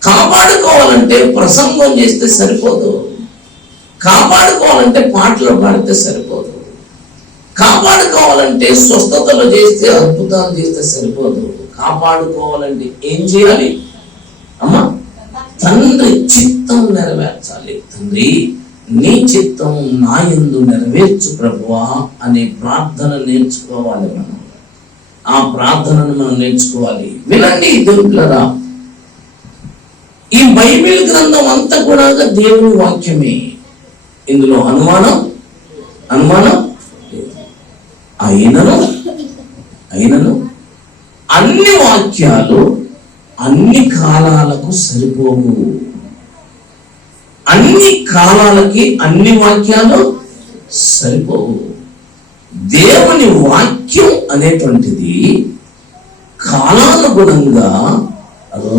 కాపాడుకోవాలంటే ప్రసంగం చేస్తే సరిపోదు. కాపాడుకోవాలంటే పాటలు పాడితే సరిపోదు. కాపాడుకోవాలంటే స్వస్థతలు చేస్తే, అద్భుతాలు చేస్తే సరిపోదు. కాపాడుకోవాలంటే ఏం చేయాలి? అమ్మా, తండ్రి చిత్తం నెరవేర్చాలి. తండ్రి, నీ చిత్తం నా యందు నెరవేర్చు ప్రభువా అనే ప్రార్థన నేర్చుకోవాలి. మనం ఆ ప్రార్థనను మనం నేర్చుకోవాలి. వినండి దేవులారా, ఈ బైబిల్ గ్రంథం అంతా కూడా దేవుని వాక్యమే. ఇందులో అనుమానం అయినను అన్ని వాక్యాలు అన్ని కాలాలకు సరిపోవు. అన్ని కాలాలకి అన్ని వాక్యాలు సరిపోవు. దేవుని వాక్యం అనేటువంటిది కాలానుగుణంగా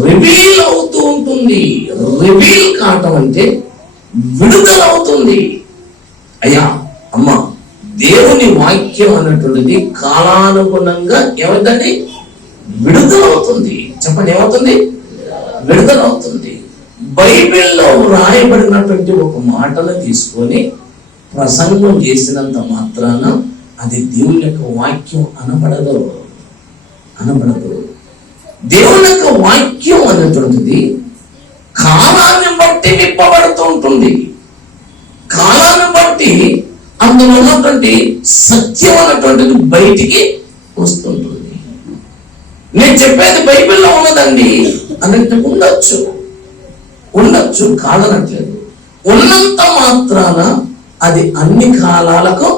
రివీల్ అవుతూ ఉంటుంది. రివీల్ కావటం అంటే విడుదల అవుతుంది. అయ్యా అమ్మ, దేవుని వాక్యం అనేటువంటిది కాలానుగుణంగా ఏమవుతుంది? విడుదల అవుతుంది. చెప్పండి, ఏమవుతుంది? విడుదల అవుతుంది. బైబిల్లో రాయబడినటువంటి ఒక మాటను తీసుకొని ప్రసంగం చేసినంత మాత్రాన అది దేవుని యొక్క వాక్యం అనబడదు. దేవుని యొక్క వాక్యం అనేటువంటిది కాలాన్ని బట్టి విప్పబడుతూ ఉంటుంది. కాలాన్ని బట్టి అందులో ఉన్నటువంటి సత్యం అన్నటువంటిది బయటికి వస్తుంటుంది. నేను చెప్పేది బైబిల్లో ఉన్నదండి అన్నట్టు ఉండొచ్చు కాదనట్లేదు. ఉన్నంత మాత్రాన అది అన్ని కాలాలకు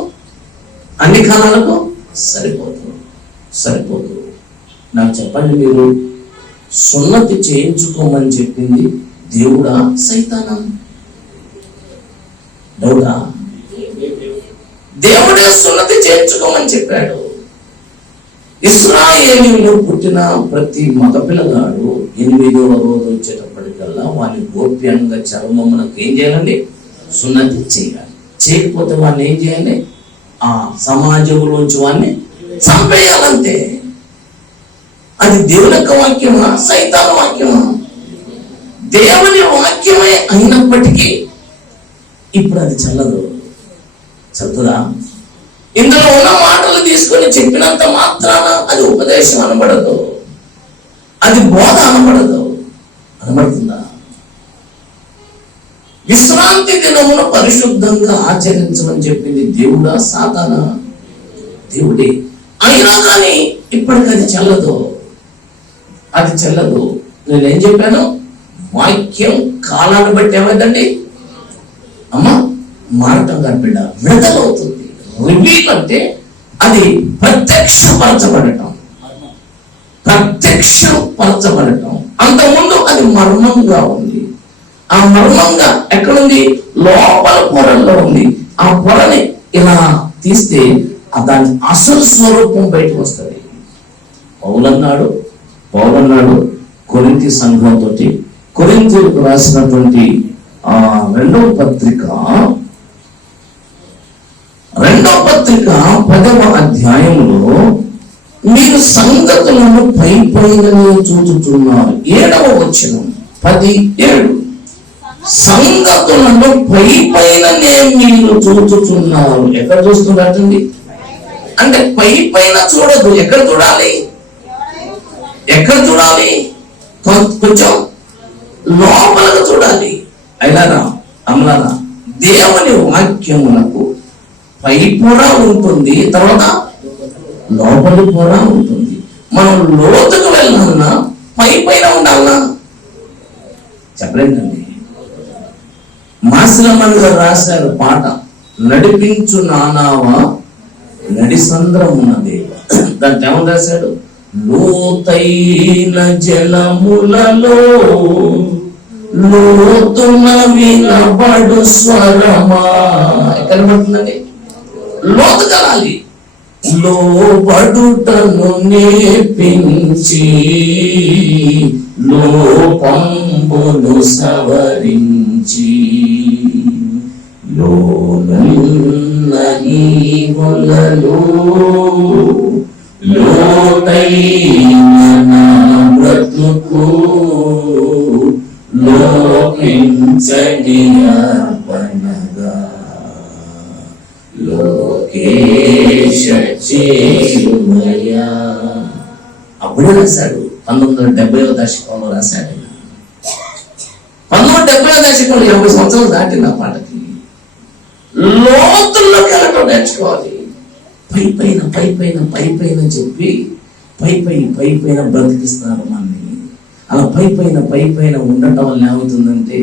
సరిపోదు. నాకు చెప్పండి, మీరు సున్నతి చేయించుకోమని చెప్పింది దేవుడా సైతానా? డౌటా? దేవుడే సున్నతి చేయించుకోమని చెప్పాడు. ఇశ్రాయేలీయులు పుట్టిన ప్రతి మగ పిల్లగాడు 8వ రోజు వచ్చేటప్పటికల్లా వాని గోప్యంగా చర్మమునకు ఏం చేయాలండి? సున్నతి చేయాలి. చేయకపోతే వాడిని ఏం చేయాలి? ఆ సమాజంలోంచి వాడిని చంపేయాలంతే. అది దేవుని యొక్క వాక్యమా సైతాను వాక్యమా? దేవుని వాక్యమే అయినప్పటికీ ఇప్పుడు అది చల్లుదా? ఇందులో ఉన్న మాటలు తీసుకొని చెప్పినంత మాత్రాన అది ఉపదేశం అనబడదు, అది బోధ అనబడుతుందా? విశ్రాంతి దినమును పరిశుద్ధంగా ఆచరించమని చెప్పింది దేవుడా సాతానా? దేవుడే. అయినా కానీ ఇప్పటికి అది చెల్లదు. నేనేం చెప్పాను? వాక్యం కాలాన్ని బట్టి ఏమైందండి అమ్మా? మారటం కనిపెట్ట విడుదలవుతుంది. రివీల్ అంటే అది ప్రత్యక్షపరచబడటం. అంతకుముందు అది మర్మంగా ఉంది. ఆ మర్మంగా ఎక్కడుంది? లోపల పొరల్లో ఉంది. ఆ పొరని ఇలా తీస్తే దాని అసలు స్వరూపం బయటకు వస్తుంది. పౌలన్నాడు కొరింథీ సంఘంతో, కొరింథీయులకు రాసినటువంటి రెండవ పత్రిక 10వ అధ్యాయంలో మీరు సంగతులను పైననే చూచుతున్నారు. 7వ వచనం 10:7 సంగతులను పైననే మీరు చూచుతున్నారు. ఎక్కడ చూస్తున్నట్టండి? అంటే పైన చూడదు. ఎక్కడ చూడాలి? కొంచెం లోపలకు చూడాలి. అయినారా అమలారా? దేవుని వాక్యమునకు పై పొర ఉంటుంది, తర్వాత లోపలి పొర ఉంటుంది. మనం లోతుకు వెళ్ళాలన్నా పైన ఉండాలన్నా చెప్పలేదండి. మాసిలమణి గారు రాశారు పాట, నడిపించు నానావా నడిసంద్రమున దేవ. దాంట్లో ఏమని రాశాడు? లోతైన జలములలో లోతున వినబడు స్వరమా. ఎక్కడ పడుతుందండి? లోతు కలాలి. లోబడుటను నేర్పించి లోపంబును సవరించి లోనున్న ఈవులలో లోతైన బ్రతుకు లోకించని అర్పణగా లోకేశ చేయుమయ్యా. అప్పుడే రాశాడు. 1970వ దశకంలో రాశాడు. 1970వ దశకంలో 50 సంవత్సరాలు దాటిన పాటకి లోతుల్లోకి వెళ్ళటం నేర్చుకోవాలి. పైపైన చెప్పి పైపైన బ్రతికిస్తున్నారు మనల్ని. అలా పైపైన ఉండటం వల్ల ఏమవుతుందంటే,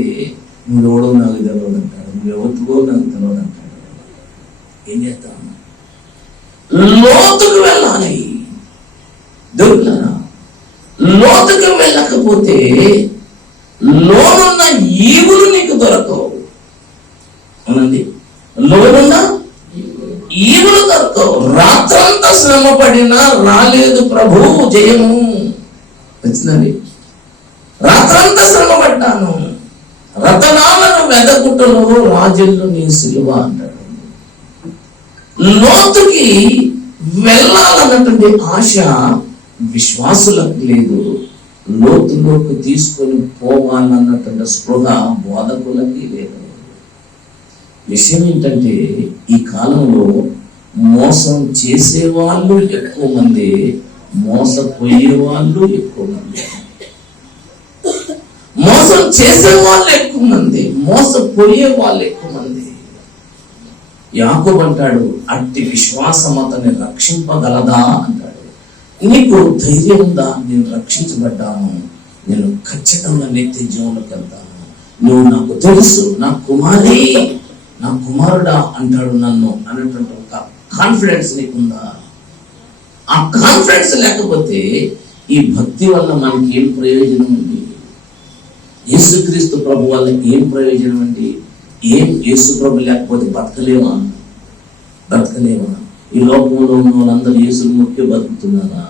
నువ్వు ఎవడో నాకు తెలియదు అంటాడు, నువ్వు ఎవరికో నాకు తెలియదు అంటాడు. ఏం చేస్తావు? లోతుకు వెళ్ళాలి. దొరుకుతారా? లోతుకు వెళ్ళకపోతే లోనున్న ఈవులు నీకు దొరకవు. పడినా రాలేదు ప్రభు జయము. వచ్చిందండి. రాత్రంతా శ్రమ పడ్డాను, రతనాలను వెదకుటలో రాజులు నీ సిలువ అంటాడు. లోతుకి వెళ్ళాలన్నటువంటి ఆశ విశ్వాసులకు లేదు, లోతులోకి తీసుకొని పోవాలన్నటువంటి స్పృహ బోధకులకి లేదు. విషయం ఏంటంటే ఈ కాలంలో మోసం చేసేవాళ్ళు ఎక్కువ మంది, మోసపోయే వాళ్ళు ఎక్కువ మంది. మోసం చేసే వాళ్ళు ఎక్కువ మంది, మోసపోయే వాళ్ళు ఎక్కువ మంది. యాకోబు అంటాడు, అట్టి విశ్వాసం అతన్ని రక్షింపగలదా అంటాడు. నీకు ధైర్యం ఉందా? నేను రక్షించబడ్డాను, నేను ఖచ్చితంగా నిత్య జీవంలోకి వెళ్తాను, నువ్వు నాకు తెలుసు, నా కుమారి, నా కుమారుడా అంటాడు నన్ను అనేటువంటి ఒక కాన్ఫిడెన్స్ నీకుందా? ఆ కాన్ఫిడెన్స్ లేకపోతే ఈ భక్తి వల్ల మనకి ఏం ప్రయోజనం ఉంది? యేసుక్రీస్తు ప్రభు వల్ల ఏం ప్రయోజనం అండి? ఏం యేసు ప్రభు లేకపోతే బతకలేమా? బతకలేమా? ఈ లోకంలో ఉన్న వాళ్ళందరూ యేసుని ముఖ్య బతుకుతున్నారా?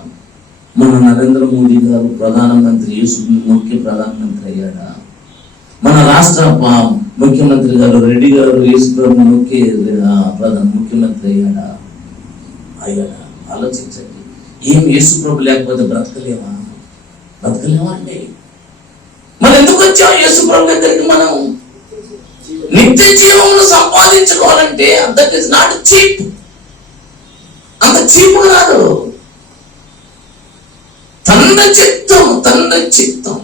మన నరేంద్ర మోడీ గారు ప్రధానమంత్రి యేసుని ముఖ్య ప్రధానమంత్రి అయ్యాడా? మన రాష్ట్ర ముఖ్యమంత్రి గారు రెడ్డి గారు యేసు ప్రభు ముఖ్యమంత్రి అయ్యాడా? అయ్యాడా? ఆలోచించండి. ఏం యేసు ప్రభు లేకపోతే బ్రతకలేమా? బ్రతకలేమా అండి? మనం ఎందుకు వచ్చాం యేసు ప్రభు దగ్గరికి? మనం నిత్య జీవమును సంపాదించుకోవాలంటే దట్ ఈస్ నాట్ చీప్. అంత చీప్ కాదు. తండ్రి చిత్తం, తండ్రి చిత్తం,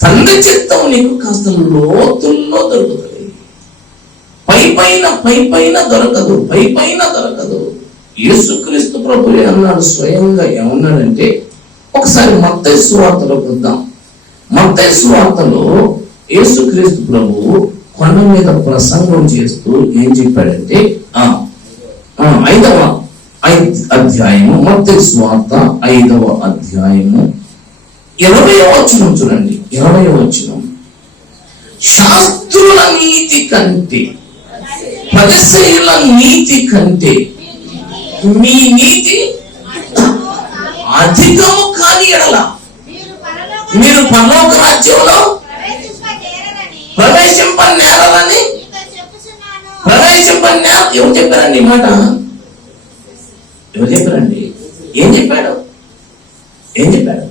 తండ్రి చిత్తం నీకు కాస్త లోతుల్లో దొరుకుతుంది. పైపైన దొరకదు, పైపైన దొరకదు. యేసుక్రీస్తు ప్రభువే అన్నాడు స్వయంగా. ఏమన్నాడంటే, ఒకసారి మత్తయి సువార్తలోకి వద్దాం. మత్తయి సువార్తలో యేసుక్రీస్తు ప్రభువు కొండ మీద ప్రసంగం చేస్తూ ఏం చెప్పాడంటే, 5వ అధ్యాయము, మత్తయి సువార్త 5వ అధ్యాయము 20వ వచనం చూడండి. 20వ వచనం, శాస్త్రుల నీతి కంటే, పరిసయ్యుల నీతి కంటే మీ నీతి అధికము కాని ఎడల మీరు పరలోక రాజ్యంలో ప్రవేశింపనేరని. ఎవరు చెప్పారండి ఈ మాట? ఎవరు చెప్పారండి? ఏం చెప్పాడు? ఏం చెప్పాడు?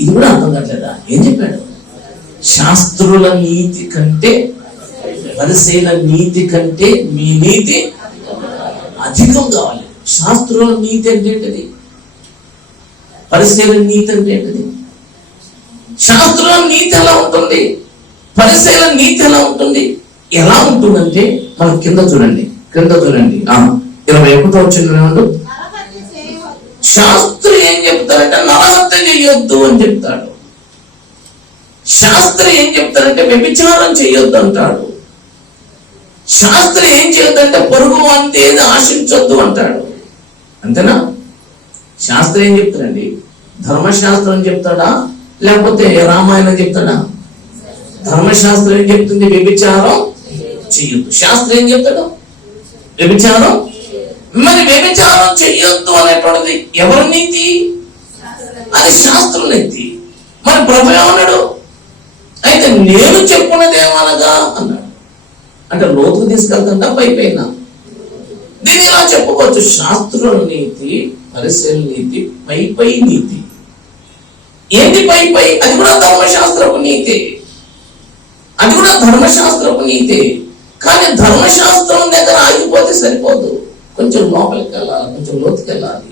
ఇది కూడా అర్థం కావట్లేదా? ఏం చెప్పాడు? శాస్త్రుల నీతి కంటే, పరిసయ్యుల నీతి కంటే మీ నీతి అధికం కావాలి. శాస్త్రుల నీతి అంటే ఏంటిది? పరిసయ్యుల నీతి అంటే ఏంటిది? శాస్త్రుల నీతి ఎలా ఉంటుంది? పరిసయ్యుల నీతి ఎలా ఉంటుంది? ఎలా ఉంటుందంటే మనం కింద చూడండి. 21వ వచనం, శాస్త్రి ఏం చెప్తారంటే నరహత్య చేయొద్దు అని చెప్తాడు. శాస్త్రి ఏం చెప్తారంటే వ్యభిచారం చేయొద్దు అంటాడు. శాస్త్రి ఏం చేయొద్దంటే పొరుగు వానిది ఏది ఆశించొద్దు అంటాడు. అంతేనా? శాస్త్రి ఏం చెప్తారండి? ధర్మశాస్త్రం చెప్తాడా లేకపోతే రామాయణం చెప్తాడా? ధర్మశాస్త్రం ఏం చెప్తుంది? వ్యభిచారం చెయ్యొద్దు. శాస్త్రం ఏం చెప్తాడు? వ్యభిచారం. మరి వ్యభిచారం చెయ్యొద్దు అనేటువంటిది ఎవరి నీతి? అది శాస్త్రం నీతి. మరి ప్రభు ఏమన్నాడు? అయితే నేను చెప్పున్నది ఏమనగా అన్నాడు. అంటే లోతుకు తీసుకెళ్తుంటా పైపైన? దీన్ని ఇలా చెప్పుకోవచ్చు, శాస్త్రుల నీతి, పరిసయ్యుల నీతి, పై నీతి. ఏంటి పై? అది కూడా ధర్మశాస్త్రపు నీతి, అది కూడా ధర్మశాస్త్రపు నీతి. కానీ ధర్మశాస్త్రం దగ్గర ఆగిపోతే సరిపోదు, కొంచెం లోపలికి వెళ్ళాలి, కొంచెం లోతుకి వెళ్ళాలి.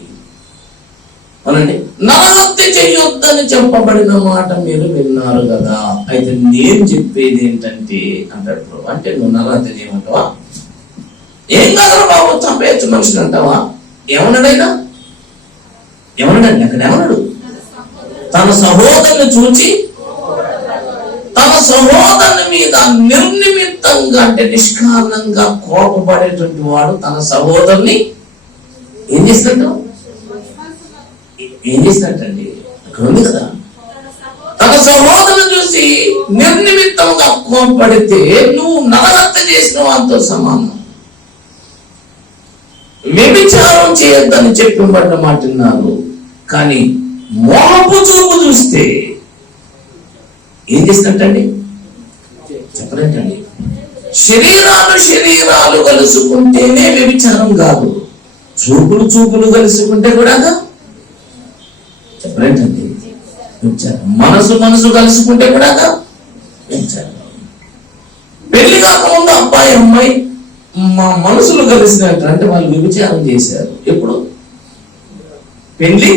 అవునండి. నరహత్య చేయొద్దని చెప్పబడిన మాట మీరు విన్నారు కదా, అయితే నేను చెప్పేది ఏంటంటే అంటాడు ప్రభు. అంటే నువ్వు నరహత్య చేయమంటావా? ఏం కాదు బాబు, చంపేయచ్చు మనిషిని అంటావా? ఏమన్నాడైనా? ఏమన్నాడండి అక్కడ? ఏమన్నాడు? తన సహోదరుని చూచి తన సహోదరుని మీద నిర్నిమిత్తంగా, అంటే నిష్కారణంగా కోపపడేటువంటి వాడు తన సహోదరుని ఏం చేసినట్టు? ఏం చేసినట్టండి? అక్కడ ఉంది కదా, తన సహోదరుని చూసి నిర్నిమిత్తంగా కోపపడితే నువ్వు నరహత్య చేసిన వారితో సమానం. వ్యభిచారం చేయొద్దని చెప్పబడ్డ మాట విన్నారు, కానీ మోహపు చూపు చూస్తే ఏం చేసినట్టండి చెప్పలేంటండి. శరీరాలు కలుసుకుంటేనే వ్యభిచారం కాదు, చూపులు కలుసుకుంటే కూడా చెప్పలేంటండి వ్యభిచారం. మనసు కలుసుకుంటే కూడా వ్యభిచారం. పెళ్లి కాకముందు అబ్బాయి అమ్మాయి మా మనసులు కలిసినట్టు అంటే వాళ్ళు వ్యభిచారం చేశారు. ఎప్పుడు? పెళ్లి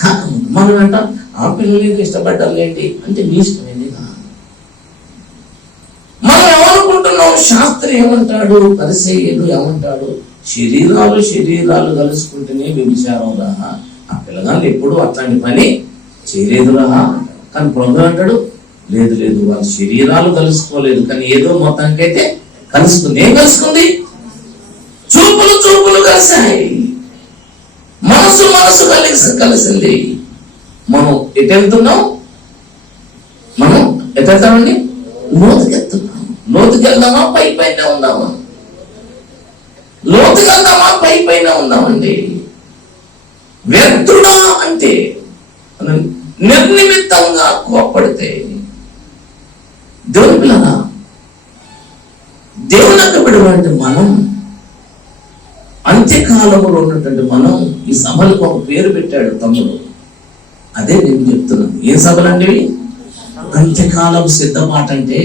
కాకముందు. మనం అంటాం ఆ పిల్లలకి ఇష్టపడ్డారు ఏంటి అంటే మీ ఇష్టమైంది. మనం ఏమనుకుంటున్నాం? శాస్త్రి ఏమంటాడు, పరిసయ్యుడు ఏమంటాడు? శరీరాలు కలుసుకుంటేనే వ్యభిచారం రా, ఆ పిల్లగాళ్ళు ఎప్పుడు అట్లాంటి పని చేయలేదురా. కానీ ప్రభు అంటాడు లేదు వాళ్ళ శరీరాలు కలుసుకోలేదు, కానీ ఏదో మొత్తానికైతే కలుసుకుంది. ఏం కలుసుకుంది? చూపులు కలిసాయి, మనసు కలిసింది. మనం ఎటు వెళ్తున్నాం? మనం ఎటు వెళ్తామండి? లోతుకెళ్తున్నాం. లోతుకెళ్దామా పైన ఉందామా? లోతుకెళ్దామా పైన ఉందామండి. వ్యర్థుడా అంటే నిర్నిమిత్తంగా కోప్పడితే దేవుని పిల్లరా, దేవునికి విడవంటి మనం అంత్యకాలంలో ఉన్నటువంటి మనం ఈ సభలకు ఒక పేరు పెట్టాడు తమ్ముడు. అదే నేను చెప్తున్నాను. ఏ సభలండి? అంత్యకాలం సిద్ధమాట. అంటే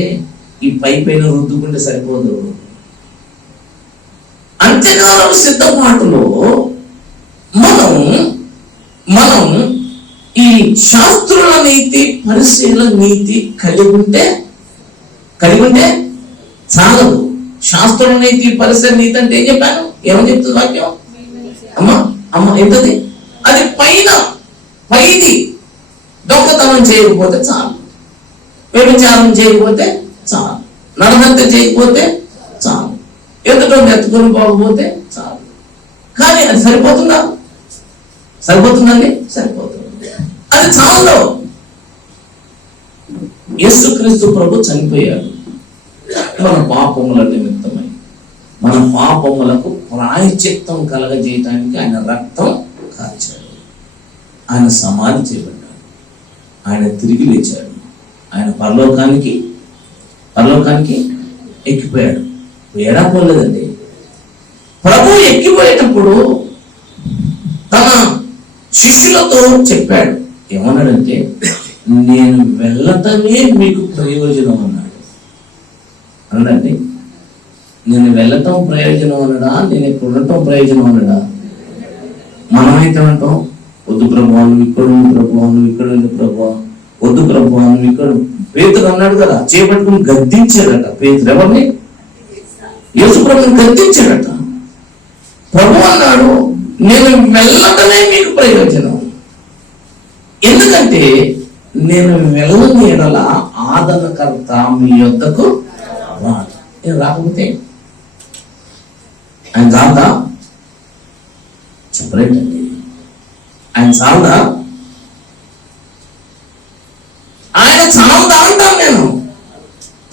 ఈ పైన రుద్దుకుంటే సరిపోదు. అంత్యకాలం సిద్ధపాటులో మనం ఈ శాస్త్రుల నీతి, పరిశీలన నీతి కలిగి ఉంటే చాలదు. శాస్త్రుల నీతి, పరిశీలన నీతి అంటే ఏం చెప్పాను? ఏమని చెప్తుంది వాక్యం? అమ్మ ఏంటది? అది పైది దొంగతనం చేయకపోతే చాలు, వ్యభిచారం చేయకపోతే చాలు, నరహత్య చేయకపోతే చాలు, ఎదుటో ఎత్తుకొని పోకపోతే చాలు. కానీ అది సరిపోతుందండి? సరిపోతుంది. అది చాలు. యేసుక్రీస్తు ప్రభు చనిపోయాడు మన పాపముల నిమిత్తమై. మన పాపములకు ప్రాయశ్చిత్తం కలగజేయటానికి ఆయన రక్తం కార్చాడు. ఆయన సమాధి చేయబడ్డాడు, ఆయన తిరిగి లేచాడు, ఆయన పరలోకానికి ఎక్కిపోయాడు. ఏడా పోలేదండి. ప్రభు ఎక్కిపోయేటప్పుడు తన శిష్యులతో చెప్పాడు. ఏమన్నాడంటే నేను వెళ్ళటమే మీకు ప్రయోజనం అన్నాడు. అనండి, నేను వెళ్ళటం ప్రయోజనం అన్నాడా, నేను ఇక్కడ ఉండటం ప్రయోజనం అన్నాడా? మనమైతే అంటాం వద్దు ప్రభు, నువ్వు ఇక్కడ ఉంది ప్రభు, నువ్వు ఇక్కడ ఉంది ప్రభు, వద్దు ప్రభు, నువ్వు ఇక్కడ. పేతురు అన్నాడు కదా, చేపట్టుకుని గద్దించాడట. పేతురు ఎవరిని? యేసు ప్రభుని గద్దించాడట. ప్రభు అన్నాడు నేను వెళ్ళటమే మీకు ప్రయోజనం. ఎందుకంటే నేను వెళ్ళని ఎడల ఆదరణకర్త మీ యొద్దకు రాడు. నేను రాకపోతే ఆయన చాలదా? చెప్పలేండి. ఆయన చాలదా? ఆయన చాలదా అంటాను నేను.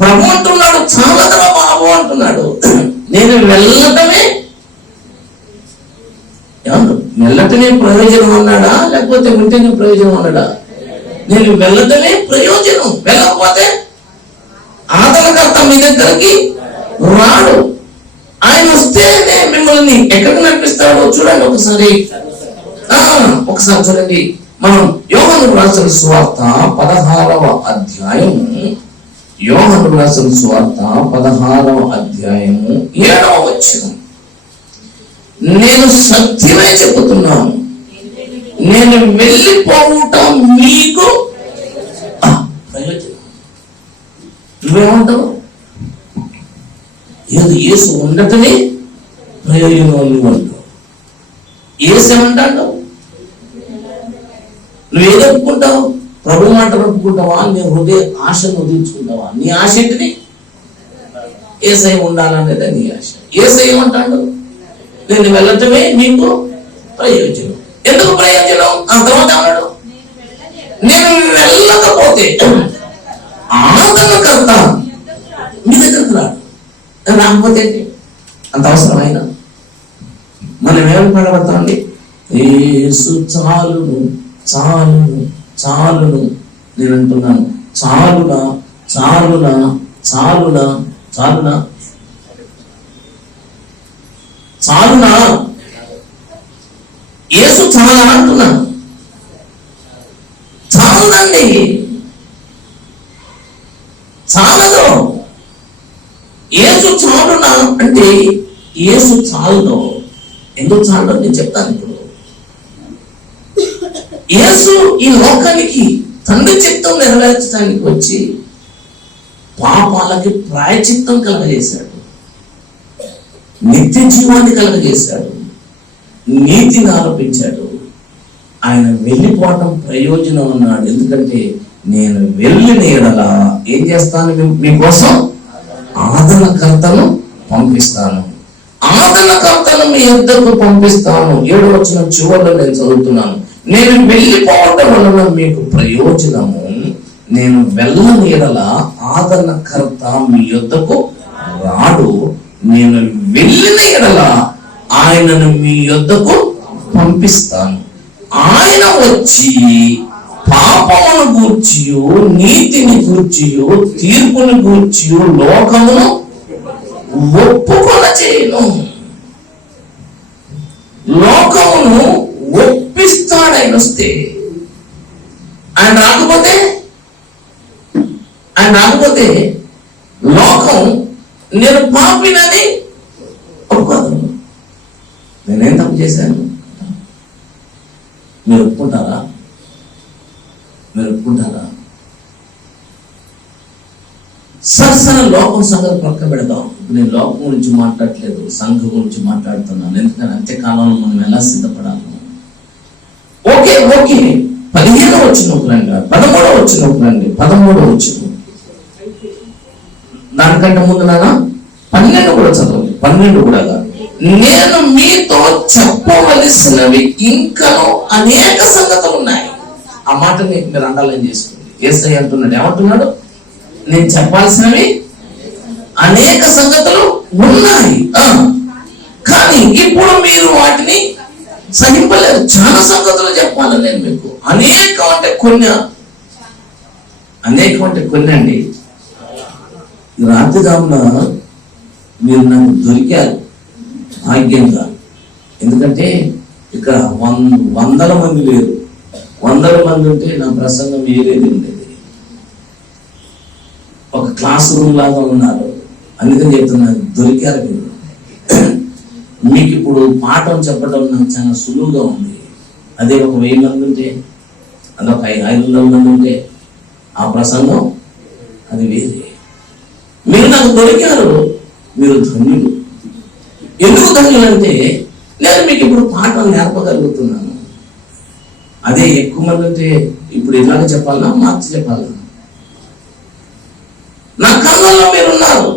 ప్రభు అంటున్నాడు చాలదా బాబు అంటున్నాడు. నేను వెళ్ళటమే ప్రయోజనం అన్నాడా, లేకపోతే ఉంటేనే ప్రయోజనం అన్నాడా? నేను వెళ్ళటమే ప్రయోజనం. వెళ్ళకపోతే ఆదరణకర్త మీ దగ్గరికి రాడు. ఆయన వస్తేనే మిమ్మల్ని ఎక్కడికి నడిపిస్తాడో చూడండి. ఒకసారి చూడండి. మనం యోహాను రాసిన సువార్త 16వ అధ్యాయము, యోహాను రాసిన సువార్త 16వ అధ్యాయము 7వ వచనం. నేను సత్యమే చెబుతున్నాను, నేను వెళ్ళిపోవటం మీకు ప్రయోజనం. నువ్వేమంటావు? యేసు ఉండటమే ప్రయోజనం అంటావు. యేసు ఏమంటాడు? నువ్వేదో ఒప్పుకుంటావు? ప్రభు మాట ఒప్పుకుంటావా? నీ హృదయ ఆశను వదిలించుకుంటావా? నీ ఆశ ఏంటిది? యేసయ్య ఉండాలనేది నీ ఆశ. యేసయ్య ఏమంటాడు? నేను వెళ్ళటమే నీకు ప్రయోజనం. ఎందుకు ప్రయోజనం? ఆ తర్వాత అన్నాడు నేను వెళ్ళకపోతే ఆదరణకర్త మీ దగ్గరకు రాడు. రాకపోతే అంత అవసరమైన మనం ఏమని పాడబడతామండి? యేసు చాలును చాలును చాలును. నేను అంటున్నాను, చాలునా చాలునా చాలునా చాలునా చాలునా? యేసు చాలా అంటున్నాను. చాలండి, చాలదు. యేసు చాలునా అంటే యేసు చాలదు. ఎందుకు చాలదు నేను చెప్తాను ఇప్పుడు. యేసు ఈ లోకానికి తండ్రి చిత్తం నెరవేర్చడానికి వచ్చి పాపాలకి ప్రాయచిత్తం కలగజేశాడు, నిత్య జీవాన్ని కలగజేశాడు, నీతిని ఆరోపించాడు. ఆయన వెళ్ళిపోవటం ప్రయోజనం అన్నాడు. ఎందుకంటే నేను వెళ్ళిన ఎడల ఏం చేస్తాను? మీకోసం ఆదరణకర్తను పంపిస్తాను, ఆదరణకర్తను మీ యొద్దకు పంపిస్తాను. 7వ వచనం చివరిలో నేను చదువుతున్నాను. నేను వెళ్ళిపోవటం వలన మీకు ప్రయోజనము, నేను వెళ్ళని ఎడల ఆదరణకర్త మీ యొద్దకు రాడు, నేను వెళ్ళిన ఎడల ఆయనను మీ యొద్దకు పంపిస్తాను. ఆయన వచ్చి పాపమును గూర్చియు నీతిని గూర్చియు తీర్పుని గూర్చియు లోకమును ఒప్పుకొన చేయను. లోకమును ఒప్పిస్తాడు ఆయన వస్తే. ఆయన రాకపోతే లోకం నేను పాపినని ఒప్పుకోదు. నేనేం తప్పు చేశాను? మీరు ఒప్పుకుంటారా? సరసన లోకం సంగతి పక్క పెడదాం. నేను లోకం గురించి మాట్లాడట్లేదు, సంఘం గురించి మాట్లాడుతున్నాను. ఎందుకంటే అంత్యకాలంలో మనం ఎలా సిద్ధపడాలి? ఓకే 15వ వచనం రండి, 13వ వచనం రండి. 13వ వచనం దానికంటే ముందు 12 కూడా చదవండి. 12 కూడా కాదు. నేను మీతో చెప్పవలసినవి ఇంకా అనేక సంగతులు ఉన్నాయి. ఆ మాటని మీరు అండర్లైన్ చేసుకోండి. యేసయ్య అంటున్నాడు, ఏమంటున్నాడు? నేను చెప్పాల్సినవి అనేక సంగతులు ఉన్నాయి, కానీ ఇప్పుడు మీరు వాటిని సహింపలేరు. చాలా సంగతులు చెప్పాలి నేను మీకు. అనేకం అంటే కొన్ని అండి. రాత్రి జామున మీరు నాకు దొరికారు భాగ్యంగా. ఎందుకంటే ఇక్కడ వందల మంది లేరు. 100 మంది ఉంటే నా ప్రసంగం ఏరేది ఉండేది. ఒక క్లాస్ రూమ్ లాగా ఉన్నారు. అందుకని చెప్తున్నా, దొరికారు మీరు. మీకు ఇప్పుడు పాఠం చెప్పడం నాకు చాలా సులువుగా ఉంది. అదే ఒక 1000 మంది ఉంటే, అదొక 500 మంది ఉంటే ఆ ప్రసంగం అది వేరే. మీరు నాకు దొరికారు, మీరు ధన్యులు. ఎందుకు ధన్యులు అంటే నేను మీకు ఇప్పుడు పాఠం నేర్పగలుగుతున్నాను. అదే ఎక్కువ మంది ఉంటే ఇప్పుడు ఇలాగ చెప్పాలన్నా మార్చి చెప్పాలన్నా? నా కళ్ళల్లో మీరున్నారు,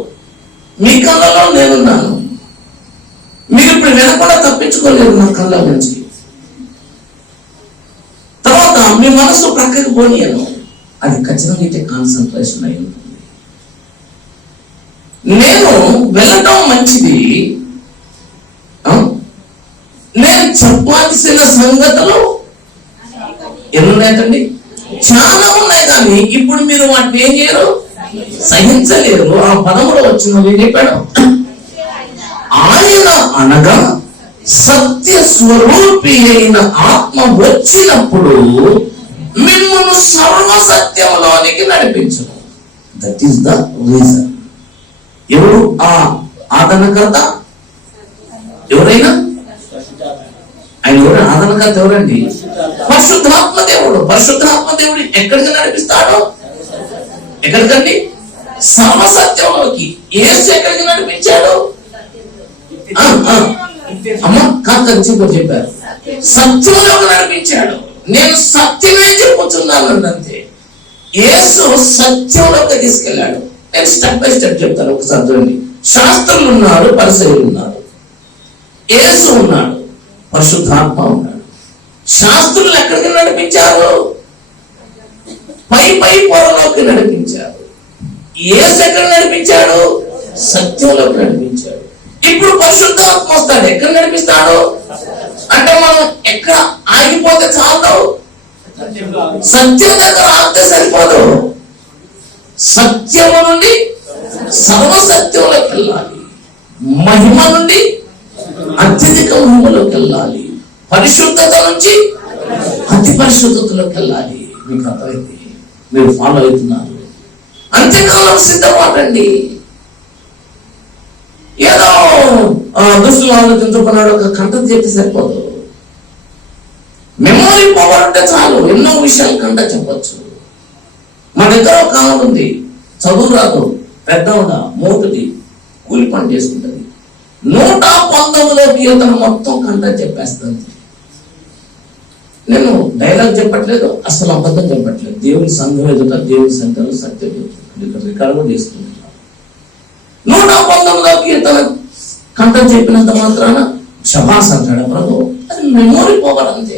మీ కళ్ళల్లో నేనున్నాను. మీరు ఇప్పుడు వినకుండా తప్పించుకోలేదు నా కళ్ళ నుంచి. తర్వాత మీ మనసు ప్రక్కకి పోనీయను, అది ఖచ్చితంగా అయితే కాన్సన్ట్రేషన్ అయి ఉంటుంది. నేను వెళ్ళటం మంచిది. నేను చెప్పాల్సిన సంగతులు ఎన్నున్నాయండి? చాలా ఉన్నాయి, కానీ ఇప్పుడు మీరు వాటిని ఏం చేయరు, సహించలేరు. ఆ 13వ వచనంలో ఏం చెప్పాడు? ఆయన అనగా సత్య స్వరూపి అయిన ఆత్మ వచ్చినప్పుడు మిమ్మల్ని సర్వసత్యంలోనికి నడిపించడం. That is the reason. ఎవరు ఆ ఆదరణకర్త? ఎవరైనా ఆయన ఎవరు ఆదరణకర్త? ఎవరండి? పరిశుద్ధాత్మ దేవుడు. పరిశుద్ధాత్మ దేవుడు ఎక్కడికి నడిపిస్తాడో? ఎక్కడికండి? సర్వసత్యంలోకి. యేసు ఎక్కడికి నడిపించాడు? అమ్మ చెప్పారు, సత్యంలోకి నడిపించాడు. నేను సత్యమే చెప్పుచున్నాను అంతే. యేసు సత్యంలోకి తీసుకెళ్ళాడు. నేను స్టెప్ బై స్టెప్ చెప్తాను, ఒకసారి చూడండి. శాస్త్రులు ఉన్నారు, పరిసయ్యులు ఉన్నారు, యేసు ఉన్నాడు, పరిశుద్ధాత్మ ఉన్నాడు. శాస్త్రులు ఎక్కడికి నడిపించారు? పై పొరలోకి నడిపించారు. యేసు ఎక్కడ నడిపించాడు? సత్యంలోకి నడిపించాడు. ఇప్పుడు పరిశుద్ధాత్మ వస్తాడు, ఎక్కడ నడిపిస్తాడు అంటే మనం ఎక్కడ ఆగిపోతే చాలు, సత్యం దగ్గర ఆగితే సరిపోదు. సత్యము నుండి సర్వసత్యంలోకి వెళ్ళాలి, మహిమ నుండి అత్యధిక మహిమలోకి వెళ్ళాలి, పరిశుద్ధత నుంచి అతి పరిశుద్ధతలోకి వెళ్ళాలి. మీకు అర్థమైంది? మీరు ఫాలో అవుతున్నారు. అంత్యకాలం సిద్ధపడండి. ఏదో దుస్తులు ఆలోచించుకున్నాడు ఒక కంఠం చెప్పి సరిపోదు. మెమోరీ పవర్ అంటే చాలు, ఎన్నో విషయాలు కంట చెప్పచ్చు. మా దగ్గర ఒక ఆమె ఉంది, చదువు రాదు, పెద్దవుగా మోటుది, కూలి పని చేసుకుంటుంది. 119 కీర్తన మొత్తం కంట చెప్పేస్తుంది. నేను డైలాగ్ చెప్పట్లేదు, అసలు అబద్ధం చెప్పట్లేదు. దేవుని సంఘం ఎదుట, దేవుని సంఘంలో సత్యం రికార్డు కూడా చేసుకుంటున్నాను. 119 కీర్తన కంఠం చెప్పినంత మాత్రాన శభాస్ అంటాడు ప్రభు. అది మెమోరీ పవర్ అంతే.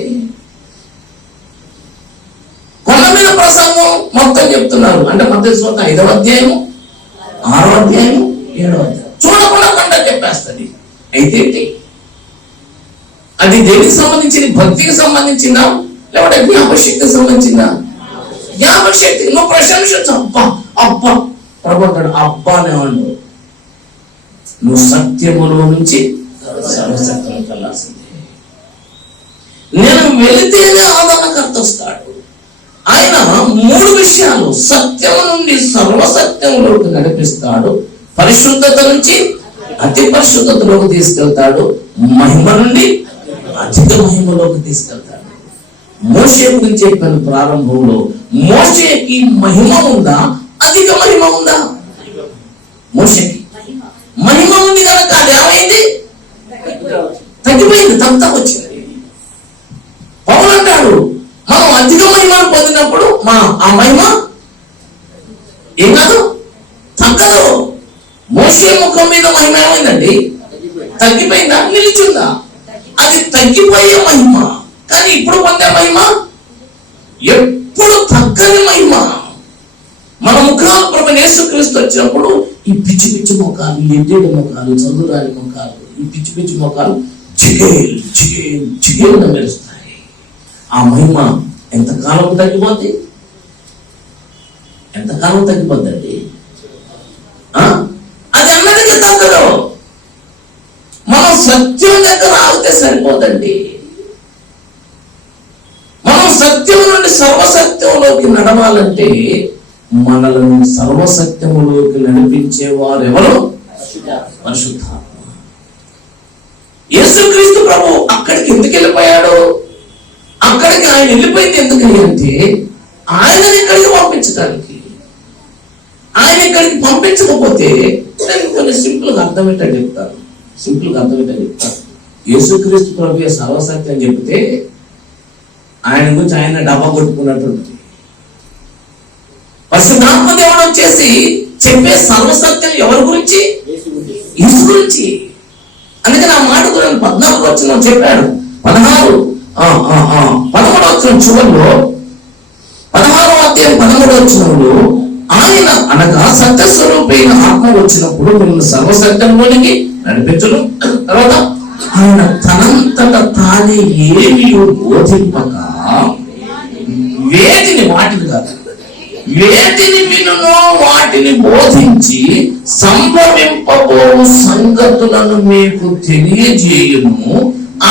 కొండ మీద ప్రసంగం మొత్తం చెప్తున్నారు అంటే మత్తయి సువార్త 5వ అధ్యాయము, 6వ అధ్యాయము, 7వ అధ్యాయం చూడకుండా కంఠం చెప్పేస్తుంది. అయితే అది దేనికి సంబంధించింది? భక్తికి సంబంధించిందా లేకపోతే జ్ఞాపకశక్తికి సంబంధించిందా? జ్ఞాపకశక్తి. నువ్వు ప్రశంసించు, అబ్బా అబ్బా ప్రభు అంటాడు, అబ్బా అనేవాడు. నువ్వు సత్యములో నుంచి సర్వసత్యంలోకి వెళ్ళాల్సిందే. నేను వెళితేనే ఆదరణకర్త వస్తాడు. ఆయన 3 విషయాలు, సత్యము నుండి సర్వసత్యంలోకి నడిపిస్తాడు, పరిశుద్ధత నుంచి అతి పరిశుద్ధతలోకి తీసుకెళ్తాడు, మహిమ నుండి అధిక మహిమలోకి తీసుకెళ్తాడు. మోషే గురించి చెప్పాను ప్రారంభంలో. మోషేకి మహిమ ఉందా, అధిక మహిమ ఉందా? మోషేకి మహిమ ఉంది కనుక అది ఏమైంది? తగ్గిపోయింది, తక్కువ వచ్చింది. పౌలు అంటాడు, మనం అధిక మహిమను పొందినప్పుడు ఆ మహిమ ఏం కాదు, తగ్గదు. మోషే ముఖం మీద మహిమ ఏమైందండి? తగ్గిపోయిందా, నిలిచిందా? అది తగ్గిపోయే మహిమ. కానీ ఇప్పుడు పొందే మహిమ ఎప్పుడు తగ్గని మహిమ. మన ముఖాలు ప్రభు యేసుక్రీస్తు వచ్చినప్పుడు ఈ పిచ్చి పిచ్చి ముఖాలు, ఎడ్డేడు ముఖాలు, చదువురాని ముఖాలు, ఈ పిచ్చి పిచ్చి ముఖాలు చిగేలు మెరుస్తాయి. ఆ మహిమ ఎంతకాలం తగ్గిపోద్ది? ఎంతకాలం తగ్గిపోద్దండి? అది అన్నదికి తగ్గదు. మనం సత్యం దగ్గర ఆగితే సరిపోదండి. మనం సత్యం నుండి సర్వసత్యంలోకి నడవాలంటే మనలను సర్వసత్యములోకి నడిపించే వారు ఎవరు? పరిశుద్ధాత్మ. యేసుక్రీస్తు ప్రభు అక్కడికి ఎందుకు వెళ్ళిపోయాడు? అక్కడికి ఆయన వెళ్ళిపోయింది ఎందుకని అంటే ఆయనని ఇక్కడికి పంపించడానికి. ఆయన ఇక్కడికి పంపించకపోతే నేను కొన్ని సింపుల్గా అర్థమేటట్టు చెప్తాను. యేసుక్రీస్తు ప్రభు సర్వసత్యం చెప్తే ఆయన గురించి ఆయన డబ్బా కొట్టుకున్నట్టు. పరిశుద్ధాత్మ దేవుడు వచ్చేసి చెప్పే సర్వసత్యం ఎవరి గురించి? యేసు గురించి. అందుకని ఆ మాట గురించి 14వ వచనం చెప్పాడు. 13వ వచనం చివరిలో 16వ అధ్యాయం 13వ వచనంలో ఆయన అనగా సత్యస్వరూపైన ఆత్మ వచ్చినప్పుడు మిమ్మల్ని సర్వసత్యంలోనికి నడిపించడం. తర్వాత ఆయన తనంతట తానే ఏమి బోధింపక వాటిని కాదు, వేటిని వినునో వాటిని బోధించి సంభవింపబో సంగతులను మీకు తెలియజేయును.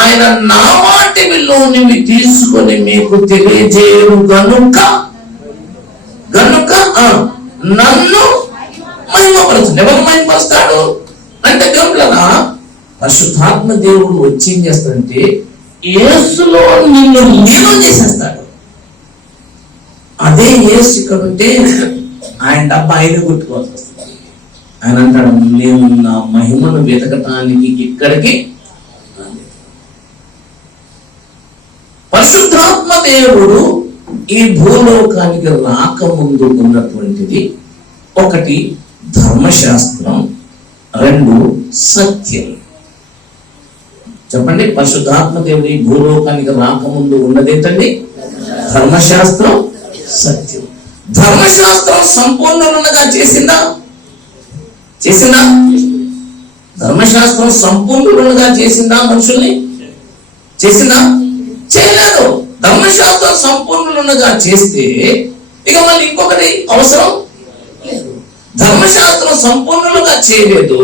ఆయన నా వాటిలోనివి తీసుకొని మీకు తెలియజేయను గనుక నన్ను మహిమపరచండి. ఎవరు మహిమపరుస్తాడు అంటే దేవుళ్ళనా పరిశుద్ధాత్మ దేవుడు వచ్చి ఏం చేస్తాడంటే యేసులో నిన్ను లీనం చేసేస్తాడు. అదే యేసు ఇక్కడ ఉంటే ఆయన డబ్బా ఆయన గుర్తుకోవాల్సి వస్తుంది. ఆయన అంటాడు, నేను నా మహిమను వెతకటానికి ఇక్కడికి. పరిశుద్ధాత్మ దేవుడు ఈ భూలోకానికి రాకముందు ఉన్నటువంటిది ఒకటి ధర్మశాస్త్రం, 2 సత్యం. చెప్పండి, పరిశుద్ధాత్మ దేవుడు ఈ భూలోకానికి రాకముందు ఉన్నదేంటండి? ధర్మశాస్త్రం, సత్యం. ధర్మశాస్త్రం సంపూర్ణంగా చేసిందా? ధర్మశాస్త్రం సంపూర్ణులుగా చేసిందా మనుషుల్ని? చేసిందా? చేయలేదు. ధర్మశాస్త్రం సంపూర్ణులుగా చేస్తే ఇక మళ్ళీ ఇంకొకటి అవసరం లేదు. ధర్మశాస్త్రం సంపూర్ణులుగా చేయలేదు.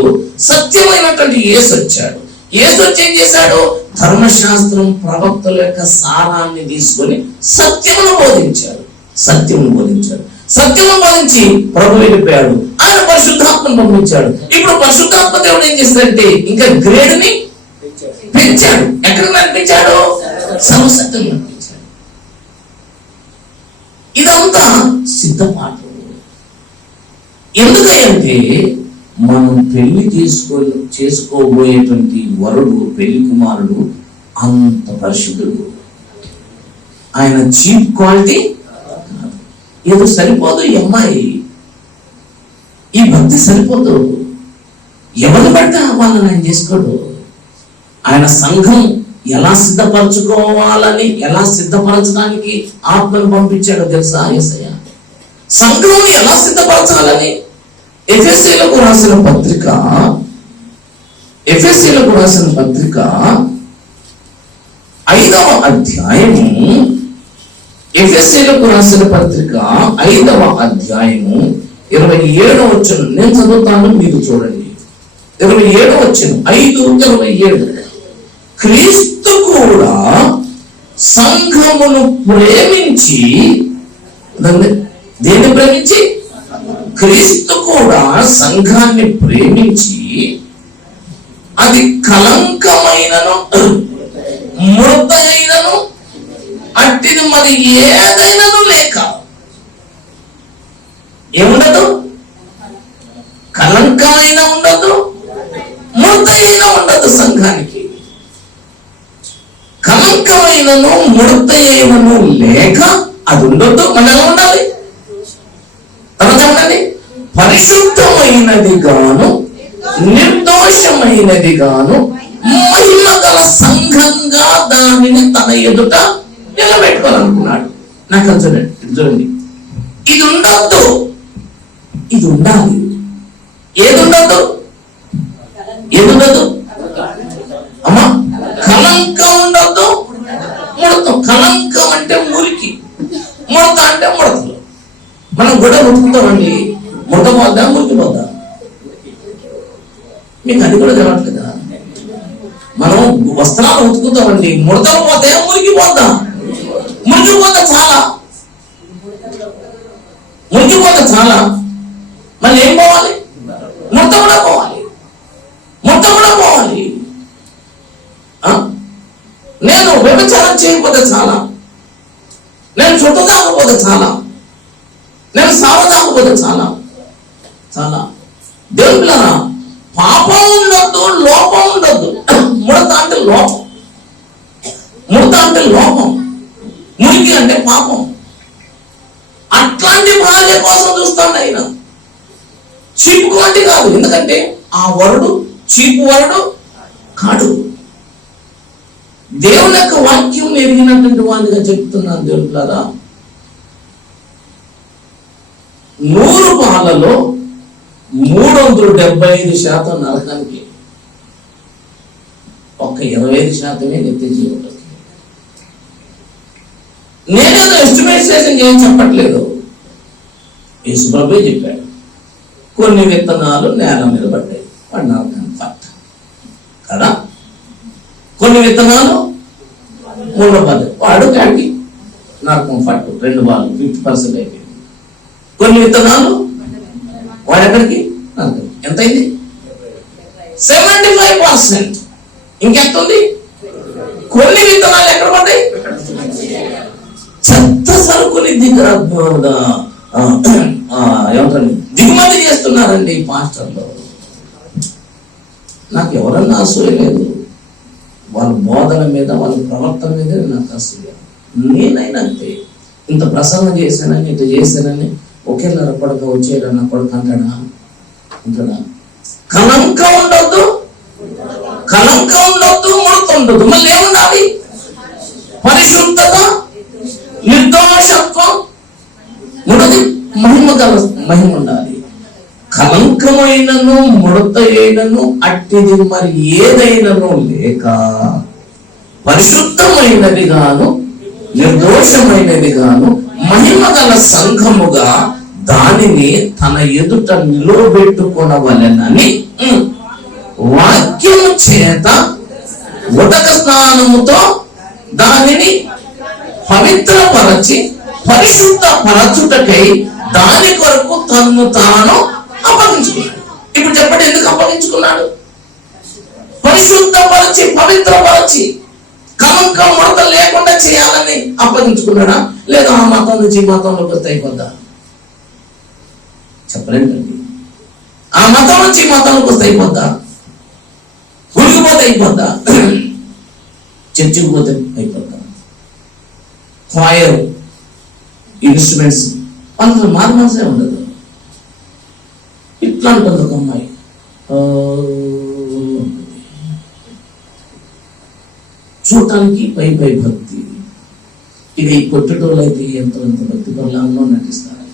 సత్యమైనటువంటి యేసు వచ్చాడు. యేసు వచ్చి ఏం చేశాడు? ధర్మశాస్త్రం ప్రవక్తల యొక్క సారాన్ని తీసుకొని సత్యమును బోధించాడు. సత్యమును బోధించాడు. సత్యమును బోధించి ప్రభు వెళ్ళిపోయాడు. ఆయన పరిశుద్ధాత్మను పంపించాడు. ఇప్పుడు పరిశుద్ధాత్మ దేవుడు ఏం చేస్తాడంటే ఇంకా గ్రేడ్ ని పెంచాడు. ఎక్కడ నడిపించాడు? సర్వసత్యం నడిపించాడు. ఇదంతా సిద్ధపాటు. ఎందుకంటే మనం పెళ్లి చేసుకోబోయేటువంటి వరుడు, పెళ్లి కుమారుడు అంత పరిశుద్ధుడు. ఆయన చీప్ క్వాలిటీ ఏదో సరిపోదు. ఈ అమ్మాయి, ఈ భక్తి సరిపోదు. ఎవరు పడితే వాళ్ళని ఆయన చేసుకోడు. ఆయన సంఘం ఎలా సిద్ధపరచుకోవాలని, ఎలా సిద్ధపరచడానికి ఆత్మను పంపించాడో తెలుసా యేసయ్య? సంఘం ఎలా సిద్ధపరచాలని ఎఫెసీయులకు రాసిన పత్రిక 5వ అధ్యాయము, ఎఫెసీయులకు రాసిన పత్రిక 5వ అధ్యాయము 27వ వచనం నేను చదువుతాను, మీరు చూడండి. 27వ వచనం, 5:27. క్రీస్తు కూడా సంఘమును ప్రేమించి, దేన్ని ప్రేమించి? క్రీస్తు కూడా సంఘాన్ని ప్రేమించి అది కలంకమైనను మృతైనను అట్టిది మరి ఏదైనను లేక. ఏముండదు? కలంకమైన ఉండదు, మృతైన ఉండదు. సంఘానికి కలంకమైనను మృతైనను లేక అది ఉండొద్దు. మన ఎలా ఉండాలి? చూడండి, పరిశుద్ధమైనది గాను నిర్దోషమైనది గాను మహిమ గల సంఘంగా దానిని తన ఎదుట నిలబెట్టుకోవాలనుకున్నాడు. నాకు చూడండి, ఇది ఉండొద్దు, ఇది ఉండాలి. ఏది ఉండొద్దు? ఏది ఉండదు అమ్మా? కలంకం ఉండొద్దు, ముడతం. కలంకం అంటే మురికి, ముడత అంటే ముడతలు. మనం కూడా ఉతుకుతామండి, ముడత పోద్దా, మురికి పోద్దా? మీకు అది కూడా తెలవట్లేదా? మనం వస్త్రాలు ఉతుకుతామండి, ముడతలు పోతే మురికి పోద్దా? మురికి పోతే చాలా, మురికి పోతే చాలా. మళ్ళీ ఏం పోవాలి? ముడత కూడా పోవాలి, ముడత కూడా పోవాలి. నేను వ్యభిచారం చేయకపోతే చాలా, నేను చుట్టూ తాకపోతే చాలా, నేను సావదాకపోతే చాలా చాలా. దేవుళ్ళరా, పాపం ఉండొద్దు, లోపం ఉండొద్దు. ముడత అంటే లోపం, ముడత అంటే లోపం, మురికి అంటే పాపం. అట్లాంటి భార్య కోసం చూస్తాడు ఆయన. చీపు క్వాలిటీ కాదు, ఎందుకంటే ఆ వరుడు చీపు వరుడు కాడు. దేవుని యొక్క వాక్యం ఎరిగినటువంటి వాడిగా చెప్తున్నాను. దేవుళ్ళరా, 100 పాలలో 375% నరకానికి, ఒక్క 25% నిత్య జీవులకి. నేనేదో ఎస్టిమేషన్ ఏం చెప్పట్లేదు, యేసుప్రభువే చెప్పాడు. కొన్ని విత్తనాలు నేల మీద పడ్డాయి, వాడు నరకానికి ఫట్ కదా. కొన్ని విత్తనాలు 3 పడ్డాయి, వాడు కాడికి నరకం ఫట్. 2 బాలు 50% అయిపోయింది. కొన్ని విత్తనాలు వాడెక్కడికి నరకం. ఎంత అయింది? 75%. ఇంకెంత ఉంది? కొన్ని విత్తనాలు ఎక్కడ పడ్డాయి? చెత్త సరుకుని దిగుమతి చేస్తున్నారండి పాస్టర్లు. నాకు ఎవరన్నా అసూయ లేదు, వాళ్ళ బోధన మీద, వాళ్ళ ప్రవర్తన మీద నాకు అసూయ. నేనైనా అంతే. ఇంత ప్రసంగం చేశానని, ఇంత చేశానని ఒకేలా కొడుక వచ్చేయడన్నా కొడుకు అంటాడా? అంటాడా? కలంకం ఉండొద్దు, కలంకం ఉండొద్దు, ముడత ఉండొద్దు. మళ్ళీ ఏముండాలి? పరిశుద్ధత, నిర్దోషత్వం ఉండదు, మహిమ ఉండాలి. కలంకమైనను ముడత అయినను అట్టిది మరి ఏదైనను లేక పరిశుద్ధమైనది గాను నిర్దోషమైనది గాను మహిమ గల సంఘముగా దానిని తన ఎదుట నిలవబెట్టుకొనవలెనని వాక్యము చేత ఉదక స్నానముతో దానిని పవిత్రపరచి పరిశుద్ధ పరచుటకై దాని కొరకు తను తాను అప్పగించుకున్నాడు. ఇప్పుడు చెప్పండి, ఎందుకు అప్పగించుకున్నాడు? పరిశుద్ధపరచి పవిత్రపరచి కలంకం ముడత లేకుండా చేయాలని అప్పగించుకున్నాడా? లేదా ఆ మతం నుంచి ఈ మతంలోకి వస్తే అయిపోద్దా? చెప్పలేండి. ఆ మతం నుంచి ఈ మతంలోకి వస్తే అయిపోద్దా? ఉరిగిపోతే అయిపోద్దా? చర్చికి పోతే అయిపోద్దా? ఫైర్ ఇన్స్ట్రుమెంట్స్ అందులో మనసే ఉండదు. ఇట్లా ఉంటుంది ఒక అమ్మాయి, చూడటానికి పై భక్తి. ఇక ఈ కొట్టేటోళ్ళు అయితే ఎంత భక్తి పనులలో నటిస్తారు.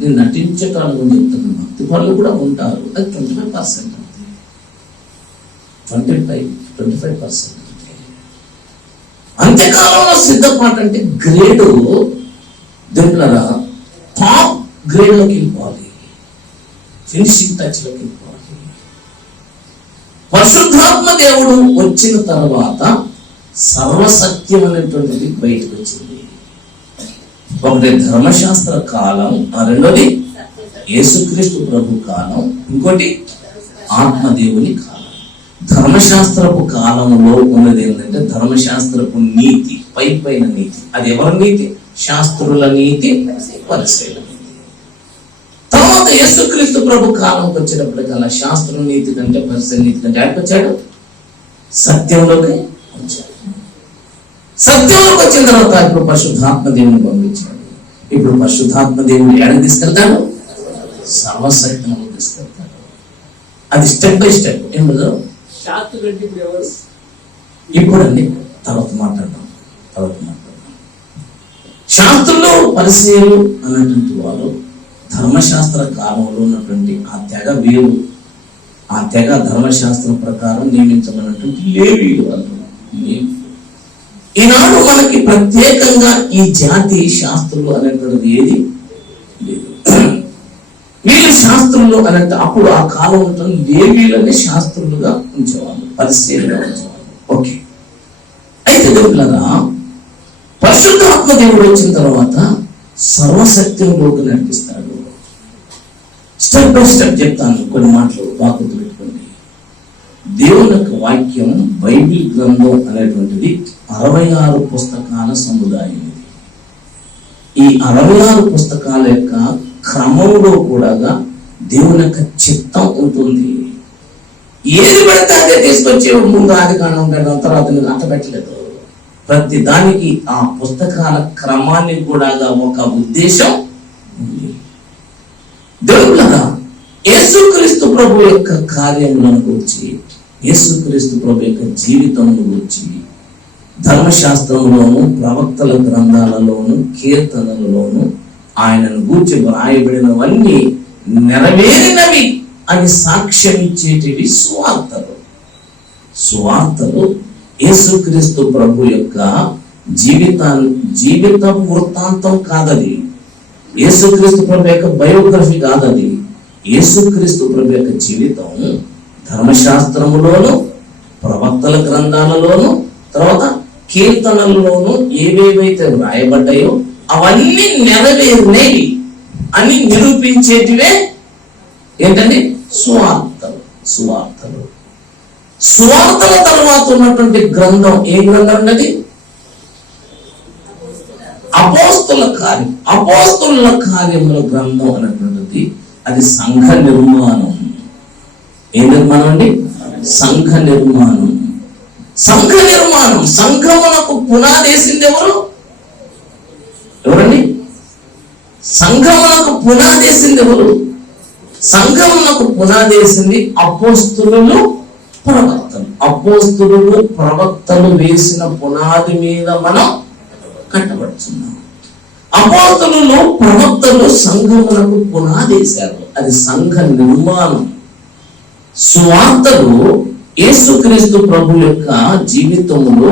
నేను నటించే కాలం చెప్తున్నాను, భక్తి పనులు కూడా ఉంటారు. అది 25%, 25% అంత్యకాలంలో సిద్ధపాటు అంటే గ్రేడు దింపులరా టాప్ గ్రేడ్లోకి వెళ్ళిపోవాలి, ఫినిషింగ్ టచ్ లోకి వెళ్ళిపోవాలి. పరిశుద్ధాత్మ దేవుడు వచ్చిన తర్వాత సర్వసత్యం అనేటువంటిది బయటకు వచ్చింది. ఒకటి ధర్మశాస్త్ర కాలం, రెండోది యేసుక్రీస్తు ప్రభు కాలం, ఇంకోటి ఆత్మదేవుని కాలం. ధర్మశాస్త్రపు కాలంలో ఉన్నది ఏంటంటే ధర్మశాస్త్రపు నీతి, పైన నీతి. అది ఎవరి నీతి? శాస్త్రుల నీతి, పరిశీలన నీతి. తర్వాత యేసుక్రీస్తు ప్రభు కాలంకి వచ్చేటప్పటికల్లా శాస్త్రుల నీతి కంటే పరిశీలన నీతి కంటే ఆయనకు వచ్చాడు, సత్యంలోకి వచ్చాడు. సత్యంలోకి వచ్చిన తర్వాత ఇప్పుడు పరిశుద్ధాత్మ దేవుని పంపించాడు. ఇప్పుడు పరిశుద్ధాత్మ దేవుడు ఏడకి తీసుకెళ్తాడు? సర్వసత్యంలో తీసుకెళ్తాడు. అది స్టెప్ బై స్టెప్. ఏమిటో ఇప్పుడు అండి తర్వాత మాట్లాడదాం. శాస్త్రులు పరిశీలు అన్నటువంటి వారు ధర్మశాస్త్ర కాలంలో ఉన్నటువంటి ఆ తెగ వేరు. ఆ తెగ ధర్మశాస్త్రం ప్రకారం నియమించబడినటువంటి లేవీయులు వాళ్ళు. ఈనాడు మనకి ప్రత్యేకంగా ఈ జాతి శాస్త్రులు అనేటువంటిది ఏది లేదు. వీళ్ళు శాస్త్రులు అంటే అప్పుడు ఆ కాలం ఉంటుంది, లేవీయులని శాస్త్రులుగా ఉంచేవాళ్ళు, పరిశీలిగా ఉంచేవాళ్ళు. ఓకే, అయితే దేవుళ్ళగా పరిశుద్ధాత్మ దేవుడు వచ్చిన తర్వాత సర్వసత్యంలోకి నడిపిస్తాడు. స్టెప్ బై స్టెప్ చెప్తాను, కొన్ని మాటలు వాకుతూ పెట్టుకోండి. దేవుని యొక్క వాక్యం, బైబిల్ గ్రంథం అనేటువంటిది 66 పుస్తకాల సముదాయం. ఈ 66 పుస్తకాల యొక్క క్రమంలో కూడా దేవుని యొక్క చిత్తం ఉంటుంది. ఏది పడితే అదే తీసుకొచ్చే ముందు ఆది కాండం పెట్టడం, తర్వాత అంత పెట్టలేదు. ప్రతి దానికి ఆ పుస్తకాల క్రమాన్ని కూడా ఒక ఉద్దేశం ఉంది. దేవుళ్ళగా యేసుక్రీస్తు ప్రభు యొక్క కార్యములను గురించి, యేసుక్రీస్తు ప్రభు యొక్క జీవితంలో గురించి ధర్మశాస్త్రంలోను, ప్రవక్తల గ్రంథాలలోను, కీర్తనలలోను ఆయనను గూర్చి వ్రాయబడినవన్నీ నెరవేరినవి అని సాక్ష్యం ఇచ్చేటివి సువార్తలు. యేసుక్రీస్తు ప్రభు యొక్క జీవిత వృత్తాంతం కాదది. యేసుక్రీస్తు ప్రభు యొక్క బయోగ్రఫీ కాదది. యేసుక్రీస్తు ప్రభు యొక్క జీవితం ధర్మశాస్త్రములోను, ప్రవక్తల గ్రంథాలలోను, తర్వాత కీర్తనల్లోనూ ఏవేవైతే వ్రాయబడ్డాయో అవన్నీ నెరవేరినవి అని నిరూపించేటివే ఏంటండి? సువార్తల తర్వాత ఉన్నటువంటి గ్రంథం ఏ గ్రంథం ఉన్నది? అపోస్తుల కార్యముల గ్రంథం అనేటువంటిది అది సంఘ నిర్మాణం. ఏ నిర్మాణం అండి? సంఘ నిర్మాణం. సంఘమునకు పునాదేసింది ఎవరండి? సంఘమునకు పునాదేసింది ఎవరు? సంఘమునకు పునాదేసింది అపోస్తులు, ప్రవక్తలు వేసిన పునాది మీద మనం కట్టబడుతున్నాం. అపోస్తలులు ప్రవక్తలు సంఘములకు పునాదేశారు. అది సంఘ నిర్మాణం. సువార్తలు యేసుక్రీస్తు ప్రభు యొక్క జీవితంలో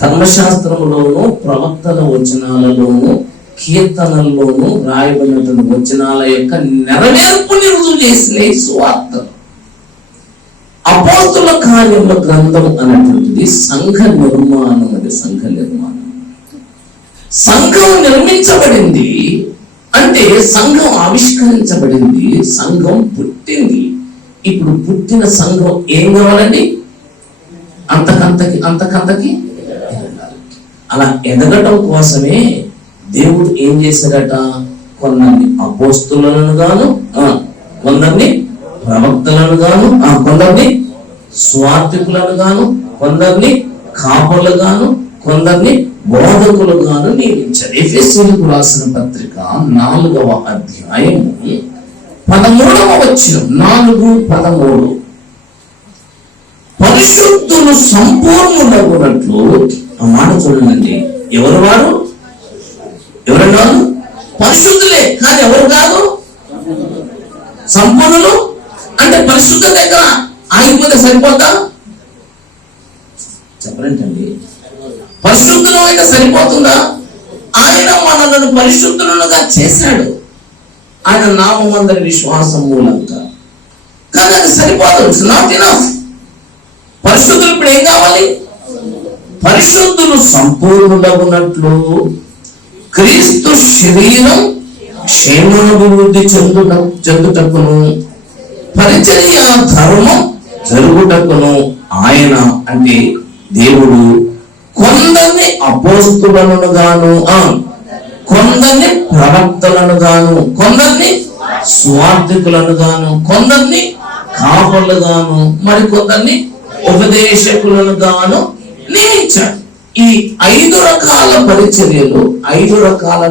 ధర్మశాస్త్రములోను ప్రవక్తల వచనాలలోను కీర్తనల్లోనూ రాయబడినటువంటి వచనాల యొక్క నెరవేర్పుని రుజువు చేసినాయి సువార్తలు. అపోస్తుల కార్యముల గ్రంథం అనేటువంటిది సంఘ నిర్మాణం. అది సంఘ నిర్మాణం. సంఘం నిర్మించబడింది అంటే సంఘం ఆవిష్కరించబడింది, సంఘం పుట్టింది. ఇప్పుడు పుట్టిన సంఘం ఏం కావాలండి? అంతకంతకి అలా ఎదగటం కోసమే దేవుడు ఏం చేశాడట? కొందరిని అపోస్తులను గాను, కొందరిని ప్రవక్తలను గాను, కొందరిని స్వార్థికులను గాను, కొందరిని కాపులు గాను, కొందరిని బోధకులు గాను నియమించారు. ఎఫెసీయులకు రాసిన పత్రిక 4వ అధ్యాయము 13వ వచనం. 4:13 పరిశుద్ధులు సంపూర్ణులగునట్లు. ఆ మాట చూడండి. ఎవరు వారు? ఎవరన్నారు? పరిశుద్ధులే, కానీ ఎవరు కాదు? సంపూర్ణులు అంటే పరిశుద్ధ దగ్గర ఆగిపోతే సరిపోతా? చెప్పలేంటండి. పరిశుద్ధులు అయితే సరిపోతుందా? ఆయన మనలను పరిశుద్ధులుగా చేశాడు, ఆయన నామమందరి విశ్వాసం మూలంగా. కానీ అది సరిపోదు. It's not enough. పరిశుద్ధులు ఇప్పుడు ఏం కావాలి? పరిశుద్ధులు సంపూర్ణులగునట్లు క్రీస్తు శరీరం క్షేమాభివృద్ధి చెందుటకును పరిచర్య ధర్మం జరుగుటకును ఆయన అంటే దేవుడు కొందరిని అపోస్తులను గాను, కొందరిని ప్రవక్తలను గాను, కొందరిని స్వార్థికులను గాను, కొందరిని కాపులు గాను, మరి కొందరిని ఉపదేశకులను గాను నియమించాడు. ఈ 5 రకాల పరిచర్యలు, 5 రకాల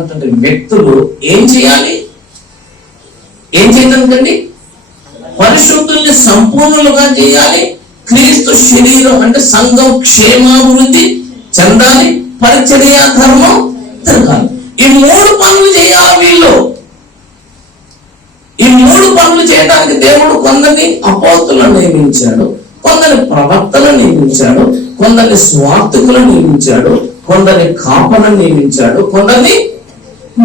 వ్యక్తులు ఏం చేయాలి? ఏం చేయడానికండి? పరిశుద్ధుల్ని సంపూర్ణులుగా చేయాలి. క్రీస్తు శరీరం అంటే సంఘం క్షేమాభివృద్ధి చెందాలి, పరిచర్య ధర్మం జరగాలి. ఈ 3 పనులు చేయాలి వీళ్ళు. ఈ 3 పనులు చేయడానికి దేవుడు కొందరిని అపోస్తులను నియమించాడు, కొందరిని ప్రవక్తలను నియమించాడు, కొందరిని స్వార్థకులను నియమించాడు, కొందరిని కాపలను నియమించాడు, కొందరిని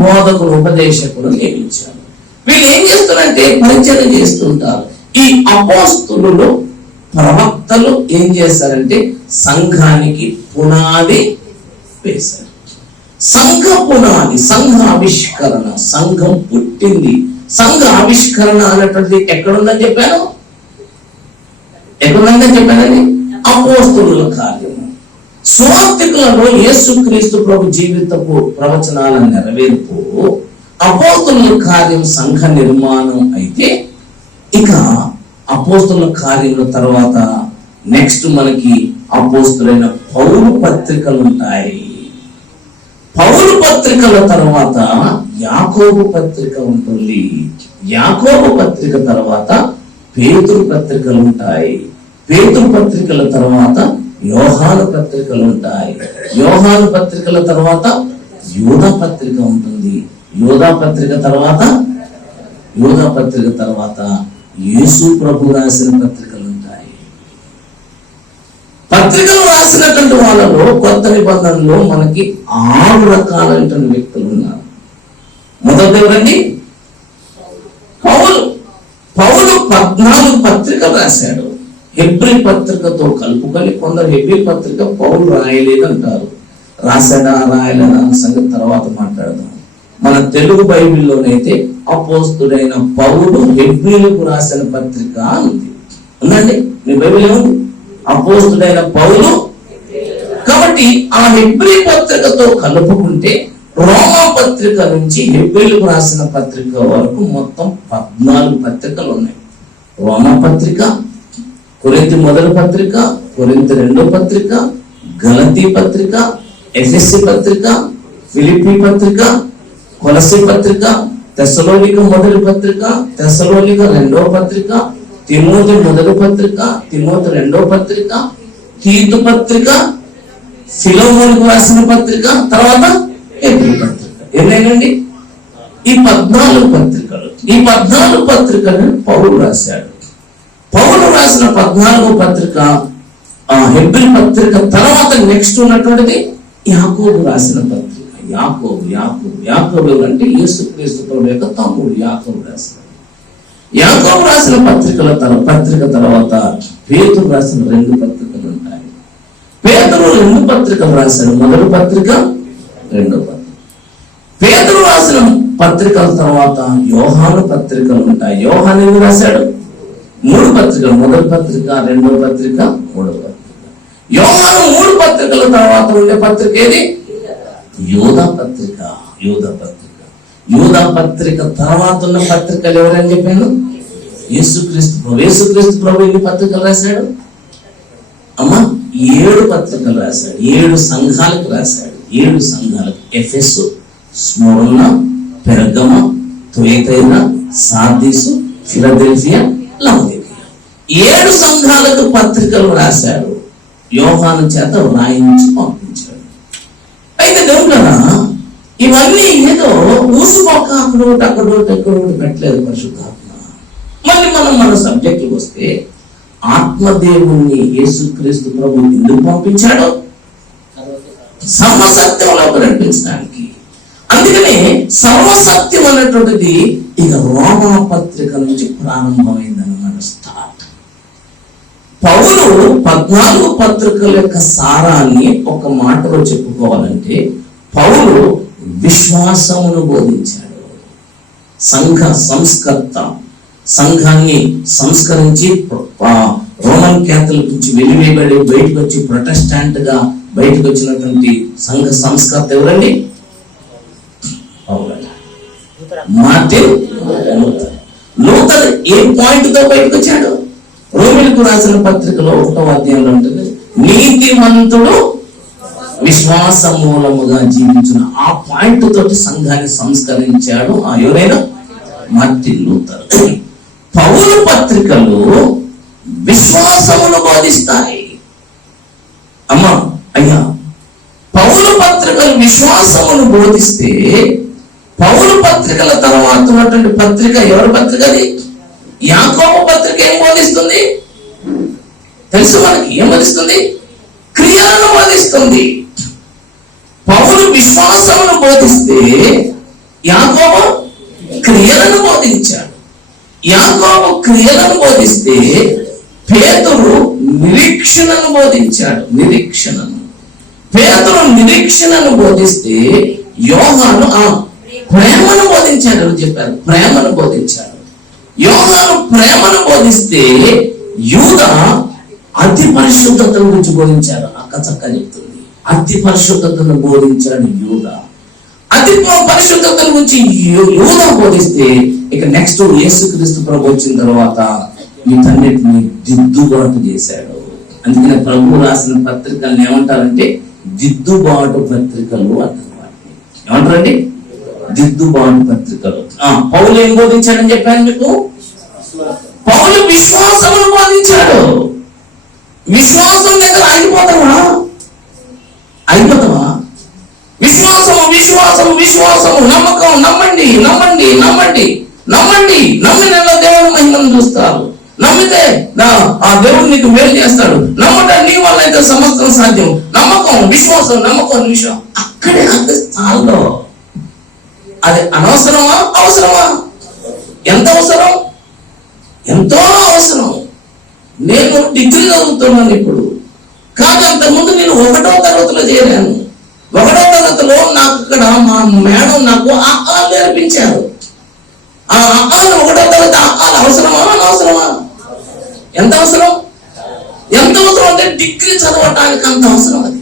బోధకులు ఉపదేశకులను నియమించాడు. వీళ్ళు ఏం చేస్తారంటే పరిచర్య చేస్తుంటారు. ఈ అపోస్తులు ప్రవక్తలు ఏం చేశారంటే సంఘానికి పునాది వేశారు. సంఘ పునాది, సంఘ ఆవిష్కరణ. సంఘం పుట్టింది. సంఘ ఆవిష్కరణ అనేటువంటిది ఎక్కడుందని చెప్పాను? ఎక్కడుందని చెప్పానని? అపోస్తుల కార్యము. స్వార్థికులలో యేసుక్రీస్తు ప్రభు జీవితపు ప్రవచనాల నెరవేర్పు, అపోస్తుల కార్యం సంఘ నిర్మాణం అయితే, ఇక అపోస్తుల కార్యముల తర్వాత నెక్స్ట్ మనకి అపోస్తులైన పౌలు పత్రికలు ఉంటాయి. పౌలు పత్రికల తర్వాత యాకోబు పత్రిక ఉంటుంది. యాకోబు పత్రిక తర్వాత పేతురు పత్రికలు ఉంటాయి. పేతురు పత్రికల తర్వాత యోహాను పత్రికలు ఉంటాయి. యోహాను పత్రికల తర్వాత యూదా పత్రిక ఉంటుంది. యూదా పత్రిక తర్వాత యేసు ప్రభు రాసిన పత్రికలు ఉంటాయి. పత్రికలు రాసినటువంటి వాళ్ళలో కొత్త నిబంధనలో మనకి 6 రకాలైనటువంటి వ్యక్తులు ఉన్నారు. మొదటి ఎవరండి? పౌలు 14 పత్రికలు రాశాడు. హెబ్రీ పత్రికతో కలుపుకొని కొందరు హెబ్రీ పత్రిక పౌలు రాయలేదంటారు. రాశాడా రాయలేదా అన్న సంగతి తర్వాత మాట్లాడదాం. మన తెలుగు బైబిల్లోనైతే అపోస్తుడైన పౌలు హెబ్రీలకు రాసిన పత్రిక ఉంది. ఉందండి మీ బైబిల్ ఏముంది? అపోస్తుడైన పౌలు. కాబట్టి ఆ హెబ్రీ పత్రికతో కలుపుకుంటే రోమా పత్రిక నుంచి హెబ్రీలకు రాసిన పత్రిక వరకు మొత్తం 14 పత్రికలు ఉన్నాయి. రోమా పత్రిక, కొరింథీ మొదటి పత్రిక, కొరింథీ 2వ పత్రిక, గలతీ పత్రిక, ఎఫెసీ పత్రిక, ఫిలిప్పీ పత్రిక, కొలసీ పత్రిక, తెస్సలోనిక మొదటి పత్రిక, తెస్సలోనిక 2వ పత్రిక, తిమోతి మొదటి పత్రిక, తిమోతి 2వ పత్రిక, తీతు పత్రిక, ఫిలోమోనుకు రాసిన పత్రిక, తర్వాత హెబ్రీ పత్రిక. ఎన్నేనండి? ఈ 14 పత్రికలు. ఈ 14 పత్రికలను పౌలు రాశాడు. పౌలు రాసిన 14వ పత్రిక హెబ్రీ పత్రిక తర్వాత నెక్స్ట్ ఉన్నటువంటిది యాకోబు రాసిన పత్రిక. యాకోబు అంటే యేసుక్రీస్తు ప్రభు యొక్క తమ్ముడు యాకోబు రాసిన. యాకోబు రాసిన పత్రిక తర్వాత పేతురు రాసిన 2 పత్రికలు ఉంటాయి. పేతురు 2 పత్రికలు రాశాడు. మొదటి పత్రిక, 2వ పత్రిక. పేతురు రాసిన పత్రికల తర్వాత యోహాను పత్రికలు ఉంటాయి. యోహాను ఎన్ని రాశాడు? 3 పత్రికలు. మొదటి పత్రిక, 2వ పత్రిక, 3వ పత్రిక. యోహాను 3 పత్రికల తర్వాత ఉండే పత్రిక ఏది? యోధా పత్రిక. యోధా పత్రిక తర్వాత ఉన్న పత్రికలు ఎవరని చెప్పాను? యేసుక్రీస్తు ప్రభు ఎన్ని పత్రికలు రాశాడు అమ్మా? 7 పత్రికలు రాశాడు. 7 సంఘాలకు రాశాడు. 7 సంఘాలకు: ఎఫెసు, స్మరణ, పెర్గమ, తుయతైన, సార్దీసు, ఫిలదెల్ఫియా, లవోదికియా. 7 సంఘాలకు పత్రికలు రాశాడు. యోహాను చేత వ్రాయించి పంపించాడు. అయితే దేవుడా, ఇవన్నీ ఏదో ఊసుపోక అక్కడోటి పెట్టలేదు పరిశుద్ధాత్మ. మళ్ళీ మన సబ్జెక్టుకి వస్తే, ఆత్మదేవుణ్ణి యేసుక్రీస్తు ప్రభు ఎందుకు పంపించాడో సర్వసత్యంలో నడిపించడానికి. అందుకనే సర్వసత్యం అనేటువంటిది ఇక రోమా పత్రిక నుంచి ప్రారంభమైందన్నమాట. స్టార్ట్. పౌలు 14 పత్రికల యొక్క సారాన్ని ఒక మాటలో చెప్పుకోవాలంటే, పౌలు విశ్వాసమును బోధించాడు. సంఘ సంస్కర్త, సంఘాన్ని సంస్కరించి రోమన్ క్యాథలిక్ నుంచి వెలివేయబడి బయటకు వచ్చి ప్రొటెస్టాంట్ గా బయటకు వచ్చినటువంటి సంఘ సంస్కర్త ఎవరండి? Martin Luther. ఏ పాయింట్ తో బయటకు వచ్చాడు? రోమిలకు రాసిన పత్రికలో 1వ అధ్యాయంలో ఉంటుంది, నీతిమంతుడు విశ్వాస మూలముగా జీవించిన. ఆ పాయింట్ తోటి సంఘాన్ని సంస్కరించాడు. ఎవరైనా? Martin Luther. పౌలు పత్రికలు విశ్వాసమును బోధిస్తాయి. అమ్మా అయ్యా, పౌలు పత్రికలు విశ్వాసమును బోధిస్తే, పౌలు పత్రికల తర్వాత ఉన్నటువంటి పత్రిక ఎవరి పత్రిక? అది యాకోబు పత్రిక. ఏం బోధిస్తుంది తెలుసు మనకి? ఏం బోధిస్తుంది? క్రియలను బోధిస్తుంది. పౌలు విశ్వాసమును బోధిస్తే, యాకోబు క్రియలను బోధించాడు. యాకోబు క్రియలను బోధిస్తే, పేతురు నిరీక్షణను బోధించాడు. పేతురు నిరీక్షణను బోధిస్తే, యోహాను ప్రేమను బోధించాడు. చెప్పారు, ప్రేమను బోధించాడు. యోహాను ప్రేమను బోధిస్తే, యూదా అతి పరిశుద్ధత గురించి బోధించాడు. అక్కచక్క చెప్తుంది. అతి పరిశుద్ధతను బోధించాడు యూదా. అతి పరిశుద్ధత గురించి యూదా బోధిస్తే, ఇక నెక్స్ట్ యేసుక్రీస్తు ప్రభు వచ్చిన తర్వాత వీటన్నిటిని దిద్దుబాటు చేశాడు. అందుకనే ప్రభు రాసిన పత్రికలను ఏమంటారంటే దిద్దుబాటు పత్రికలు అంటారు. వాటిని ఏమంటారండి? దిద్దుబాటు పత్రికలు. పౌలు ఏం బోధించాడని చెప్పాను మీకు? పౌలు విశ్వాసమును బోధించాడు. విశ్వాసం దగ్గర ఆగిపోతావా? విశ్వాసము, నమ్మకం. నమ్మండి. నమ్మిన దేవుని మహిమను చూస్తారు. నమ్మితే ఆ దేవుడు నీకు మేలు చేస్తాడు. నమ్మటం నీ వల్ల అయితే సమస్తం సాధ్యం. నమ్మకం, విశ్వాసం. అక్కడే స్థాయిలో అది అనవసరమా? అవసరమా? ఎంత అవసరం? ఎంతో అవసరం. నేను డిగ్రీ చదువుతున్నాను ఇప్పుడు, కానీ అంతకుముందు నేను 1వ తరగతిలో చేరాను. 1వ తరగతిలో నాకు ఇక్కడ మా మేడం నాకు ఆలు నేర్పించారు. ఆ ఆలు 1వ తరగతి ఆలు అవసరమా? అనవసరమా? ఎంత అవసరం? అంటే డిగ్రీ చదవటానికి అంత అవసరం. అది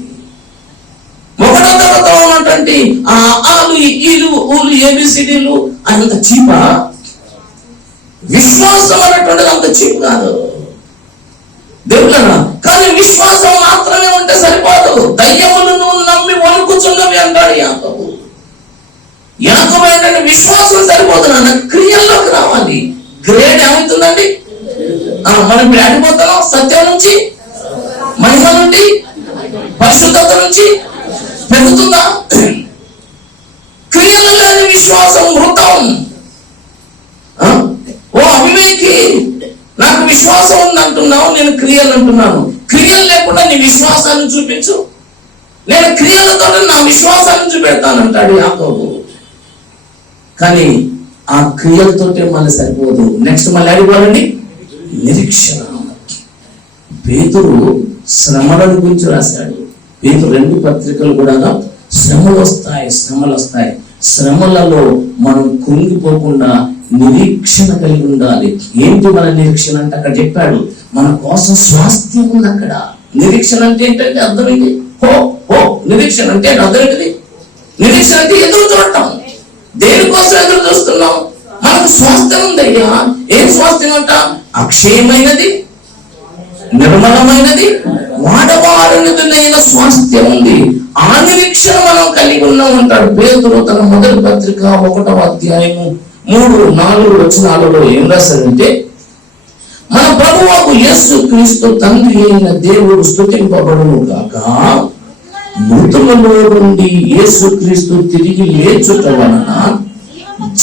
1వ తరగతిలో ఉన్నటువంటి ఆ ఆలు, ఈలు, ఊలు, ఏబిసిడీలు అంత చీపా? విశ్వాసం అనేటువంటిది అంత చీప్ కాదు దేవుళ్ళరా. కానీ విశ్వాసం మాత్రమే ఉంటే సరిపోదు. దయ్యములను నమ్మి వణుకుచున్నవి అంటాడు యాకోబు. ఏంటంటే విశ్వాసం సరిపోదు నాన్న, క్రియల్లోకి రావాలి. గ్రేడ్ ఏమవుతుందండి? మనం ఆడిపోతున్నాం. సత్యం నుంచి, మహిమ నుండి, పరిశుద్ధత నుంచి పెరుగుతుందా? క్రియలు లేని విశ్వాసం మృతం. ఓ అవివేకి, నాకు విశ్వాసం ఉంది అంటున్నావు, నేను క్రియలు అంటున్నాను. క్రియలు లేకుండా నీ విశ్వాసాన్ని చూపించు, నేను క్రియలతో నా విశ్వాసాన్ని చూపెడతానంటాడు యాకోబు. కానీ ఆ క్రియలతోటే మళ్ళీ సరిపోదు. నెక్స్ట్ మళ్ళీ అడిగాడండి నిరీక్షణ. పేతురు శ్రమల గురించి రాశాడు. పేతురు 2 పత్రికలు కూడా శ్రమలు వస్తాయి. శ్రమలలో మనం కృంగిపోకుండా నిరీక్షణ కలిగి ఉండాలి. ఏంటి మన నిరీక్షణ అంటే అక్కడ చెప్పాడు, మన కోసం స్వాస్థ్యం ఉంది అక్కడ. నిరీక్షణ అంటే ఏంటంటే అర్థం ఏంటి? నిరీక్షణ అంటే అర్థం ఏంటిది? నిరీక్షణ అంటే ఎదురు చూడటం. దేనికోసం ఎదురు చూస్తున్నాం? మనకు స్వాస్థ్యం ఉందయ్యా. ఏం స్వాస్థ్యం అంట? అక్షయమైనది, నిర్మలమైనది, వాడవాడనిదైన స్వాస్థ్యం ఉంది. ఆ నిరీక్షణ మనం కలిగి ఉన్నాం అంటాడు పేతురు తన మొదటి పత్రిక 1వ అధ్యాయము 3-4 వచనాలలో ఏం రాశాడంటే, మన ప్రభువు యేసు క్రీస్తు తండ్రి అయిన దేవుడు స్తుతింపబడును గాక, మృతులలో నుండి యేసు క్రీస్తు తిరిగి లేచుట వలన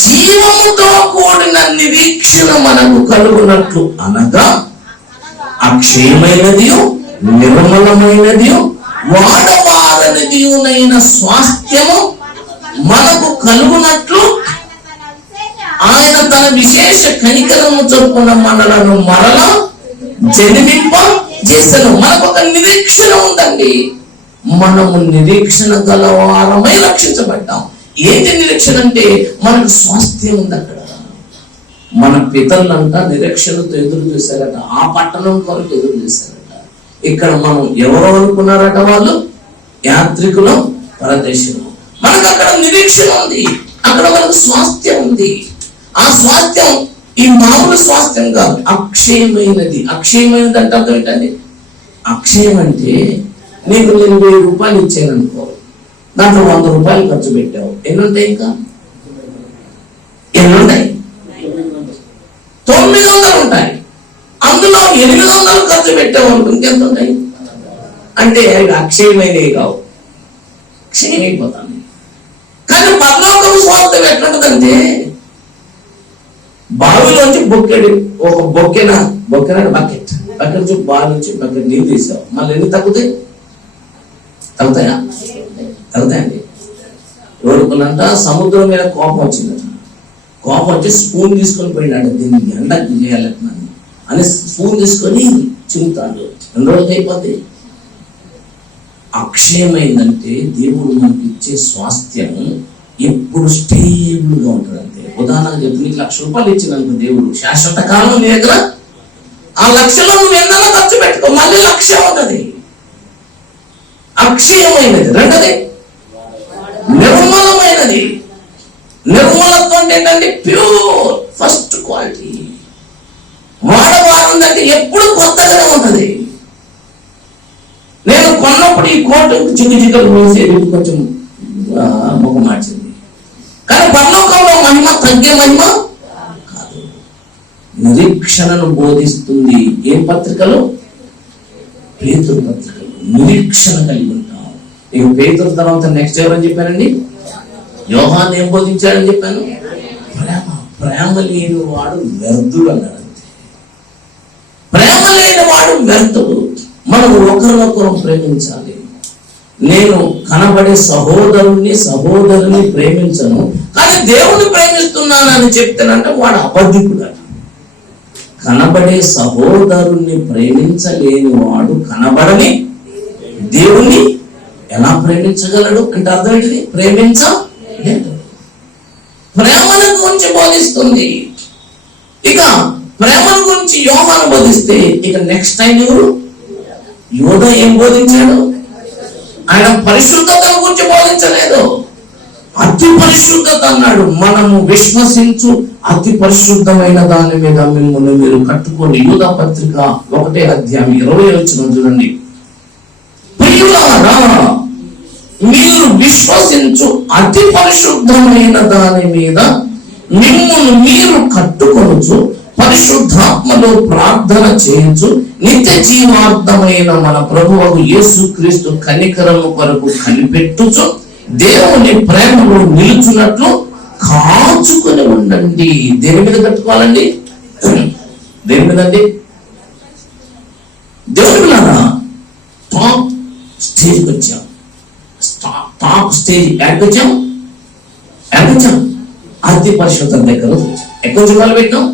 జీవముతో కూడిన నిరీక్షణ మనకు కలుగునట్లు, అనగా అక్షయమైనది, నిర్మలమైనది, వాడవారనిదియునైన స్వాస్థ్యము మనకు కలుగునట్లు ఆయన తన విశేష కనికరము చొప్పున మనలను మరలా జన్మింప చేసెను. మనకు ఒక నిరీక్షణ ఉందండి. మనము నిరీక్షణ గలవారమై రక్షించబడ్డాం. ఏంటి నిరీక్షణ అంటే? మనకు స్వాస్థ్యం ఉంది అక్కడ. మన పితరులంతా నిరీక్షణతో ఎదురు చూశారట. ఆ పట్టణం కొరకు ఎదురు చూశారట. ఇక్కడ మనం ఎవరో అనుకున్నారట, వాళ్ళు యాత్రికులు, పరదేశులు. మనకు అక్కడ నిరీక్షణ ఉంది, అక్కడ మనకు స్వాస్థ్యం ఉంది. ఆ స్వాస్థ్యం ఈ మామూలు స్వాస్థ్యం కాదు, అక్షయమైనది. అక్షయమైనది అంటే అర్థం ఏంటండి? అక్షయం అంటే నీకు నేను 1000 రూపాయలు ఇచ్చాను అనుకో, దాంట్లో 100 రూపాయలు ఖర్చు పెట్టావు, ఎన్ని ఉంటాయి? ఇంకా ఎన్ని ఉంటాయి? 900 ఉంటాయి. అందులో 800 ఖర్చు పెట్టావు అనుకో, ఇంకెంత ఉంటాయి? అంటే అవి అక్షయమైనవి కావు, క్షయమైపోతాను. కానీ పరలోకం స్వార్థం ఎట్లుంటదంటే, బావిలోంచి ఒక బకెట్ నుంచి బావి నుంచి బకెట్ నీళ్ళు తీసావు, మళ్ళీ ఎన్ని తగ్గుతాయండి. ఎవడుకున్నంట సముద్రం మీద కోపం వచ్చిందట. కోపం వచ్చి స్పూన్ తీసుకొని పోయినాడు, దీన్ని ఎండకు చేయాలని అని స్పూన్ తీసుకొని చిమ్ముతాడు. 2 రోజులకి అయిపోద్ది. అక్షయమైందంటే దేవుడు మనకి ఇచ్చే స్వాస్థ్యం ఎప్పుడు స్టేబుల్ గా ఉంటుంది. అంతే. ఉదాహరణకు చెప్పి నీకు 1,00,000 రూపాయలు ఇచ్చినందుకు దేవుడు శాశ్వత కాలం నీ దగ్గర, ఆ 1,00,000లో నువ్వు ఎన్నైనా ఖర్చు పెట్టుకో, మళ్ళీ 1,00,000 ఉంటుంది. అక్షయమైనది. రెండోది నిర్మలమైనది. నిర్మలత్వం ఏంటంటే ప్యూర్, ఫస్ట్ క్వాలిటీ. వాడవారందంటే ఎప్పుడు కొత్తగానే ఉంటుంది. నేను కొన్నప్పుడు ఈ కోటు చిక్కులు పోసి కొంచెం ముఖం మార్చింది. కానీ పరలోకంలో మహిమ తగ్గే మహిమ కాదు. నిరీక్షణను బోధిస్తుంది. ఏం పత్రికలు? పేతురు పత్రికలు. నిరీక్షణ కలిగి ఉంటాం. ఇక పేతురు తర్వాత నెక్స్ట్ ఎవరని చెప్పానండి? యోహాను ఏం బోధించాడని చెప్పాను? ప్రేమ లేని వాడు వ్యర్థుడు అన్నాడు. ప్రేమ లేని వాడు వ్యర్థుడు. మనం ఒకరినొకరు ప్రేమించాలి. నేను కనబడే సహోదరుని ప్రేమించను, కానీ దేవుణ్ణి ప్రేమిస్తున్నానని చెప్తానంటే వాడు అబద్ధికుడు. కనబడే సహోదరుణ్ణి ప్రేమించలేని వాడు కనబడని దేవుణ్ణి ఎలా ప్రేమించగలడు? అంటే అర్థం ఏంటిది? ప్రేమించలేదు. ప్రేమను గురించి బోధిస్తుంది. ఇక ప్రేమను గురించి యోహాను బోధిస్తే, ఇక నెక్స్ట్ టైం ఎవరు? యోధ ఏం బోధించాడు? ఆయన పరిశుద్ధతను గురించి బోధించలేదు, అతి పరిశుద్ధత అన్నాడు. మనము విశ్వసించు అతి పరిశుద్ధమైన దాని మీద మిమ్మల్ని మీరు కట్టుకోండి. యూదా పత్రిక 1వ అధ్యాయం 20వ వచనం చూడండి. ప్రియులారా, మీరు విశ్వసించు అతి పరిశుద్ధమైన దాని మీద మిమ్మల్ని మీరు కట్టుకొనుచు, పరిశుద్ధాత్మలో ప్రార్థన చేయొచ్చు, నిత్య జీవార్థమైన మన ప్రభువు యేసు క్రీస్తు కనికరము కొరకు కనిపెట్టుచు దేవుని ప్రేమలో నిలుచున్నట్లు కాచుకొని ఉండండి. దేని మీద కట్టుకోవాలండి? దేని మీద అండి? దేవుని మీద టాప్ స్టేజ్కి వచ్చాం. టాప్ స్టేజ్ ఎక్కడికి వచ్చాం? అతి పరిశుద్ధం దగ్గర వచ్చాం. ఎక్కడి నుంచి మొదలు పెట్టాం?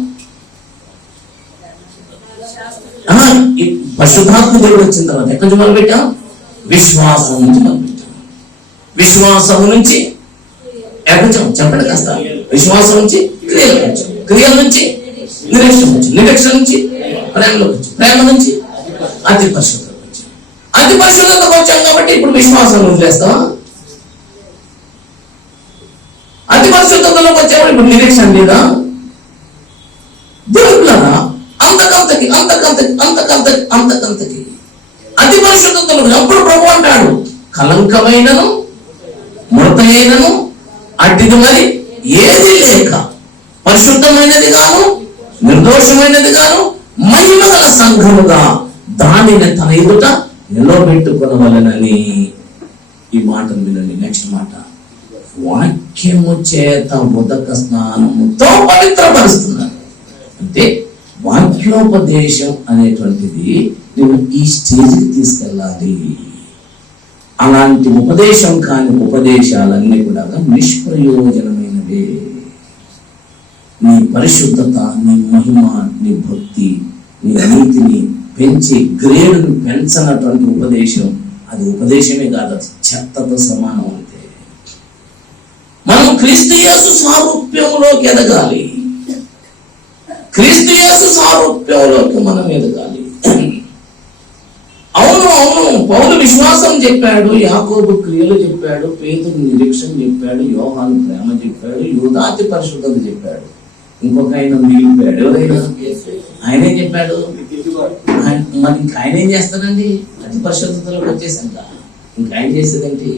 పరిశుద్ధాత్మ దేవుడు వచ్చిన తర్వాత ఎక్కడి నుంచి మొదలు పెట్టాం? విశ్వాసం నుంచి మొదలు పెట్టాం. విశ్వాసం నుంచి ఎక్కడికి చెప్పండి కాస్త. విశ్వాసం నుంచి క్రియలకు వచ్చాం. క్రియల నుంచి నిరీక్షణ వచ్చాం. నిరీక్షణ నుంచి ప్రేమలోకి వచ్చాం. ప్రేమ నుంచి అతి పరిశుద్ధతకు వచ్చాం. అతి పరిశుద్ధతకు వచ్చాం కాబట్టి ఇప్పుడు విశ్వాసం వదిలేస్తావా? అతి పరిశుద్ధతలోకి వచ్చాము, ఇప్పుడు నిరీక్షణ లేదా? దేవుళ్ళరా అంతకంతకి అతి పరిశుద్ధతలో అప్పుడు ప్రభు అంటాడు, కలంకమైనను మృతమైనను అడ్డిది మరి ఏది లేక పరిశుద్ధమైనది గాను నిర్దోషమైనది గాను మహిమగల సంఘముగా దానిని తన ఎదుట నిలబెట్టుకొనవలెనని. ఈ మాటను వినండి. నెక్స్ట్ మాట, వాక్యము చేత ఉదక స్నానముతో పవిత్రపరుస్తున్నారు. అంటే వాక్యోపదేశం అనేటువంటిది నువ్వు ఈ స్టేజ్కి తీసుకెళ్ళాలి. అలాంటి ఉపదేశం కాని ఉపదేశాలన్నీ కూడా నిష్ప్రయోజనమైనవే. నీ పరిశుద్ధత, నీ మహిమ, నీ భక్తి, నీ నీతిని పెంచి గ్రేడును పెంచనటువంటి ఉపదేశం అది ఉపదేశమే కాదు, అది చెత్తతో సమానం. అంతే. మనం క్రీస్తు యేసు సారూప్యంలోకి ఎదగాలి. క్రీస్తు యేసు సారూప్యంలోకి మనం ఎదగాలి. అవును పౌలు విశ్వాసం చెప్పాడు, యాకోబు క్రియలు చెప్పాడు, పేతురు నిరీక్షణ చెప్పాడు, యోహాను ప్రేమ చెప్పాడు, యూదాతి పరిశుద్ధత చెప్పాడు. ఇంకొక ఆయన మిగిలిపోయాడు. ఎవరైనా ఆయనే చెప్పాడు. మరి ఇంక ఆయన ఏం చేస్తాడండి? అతి పరిశుద్ధతలోకి వచ్చేసాక ఇంక ఆయన చేసేదంటే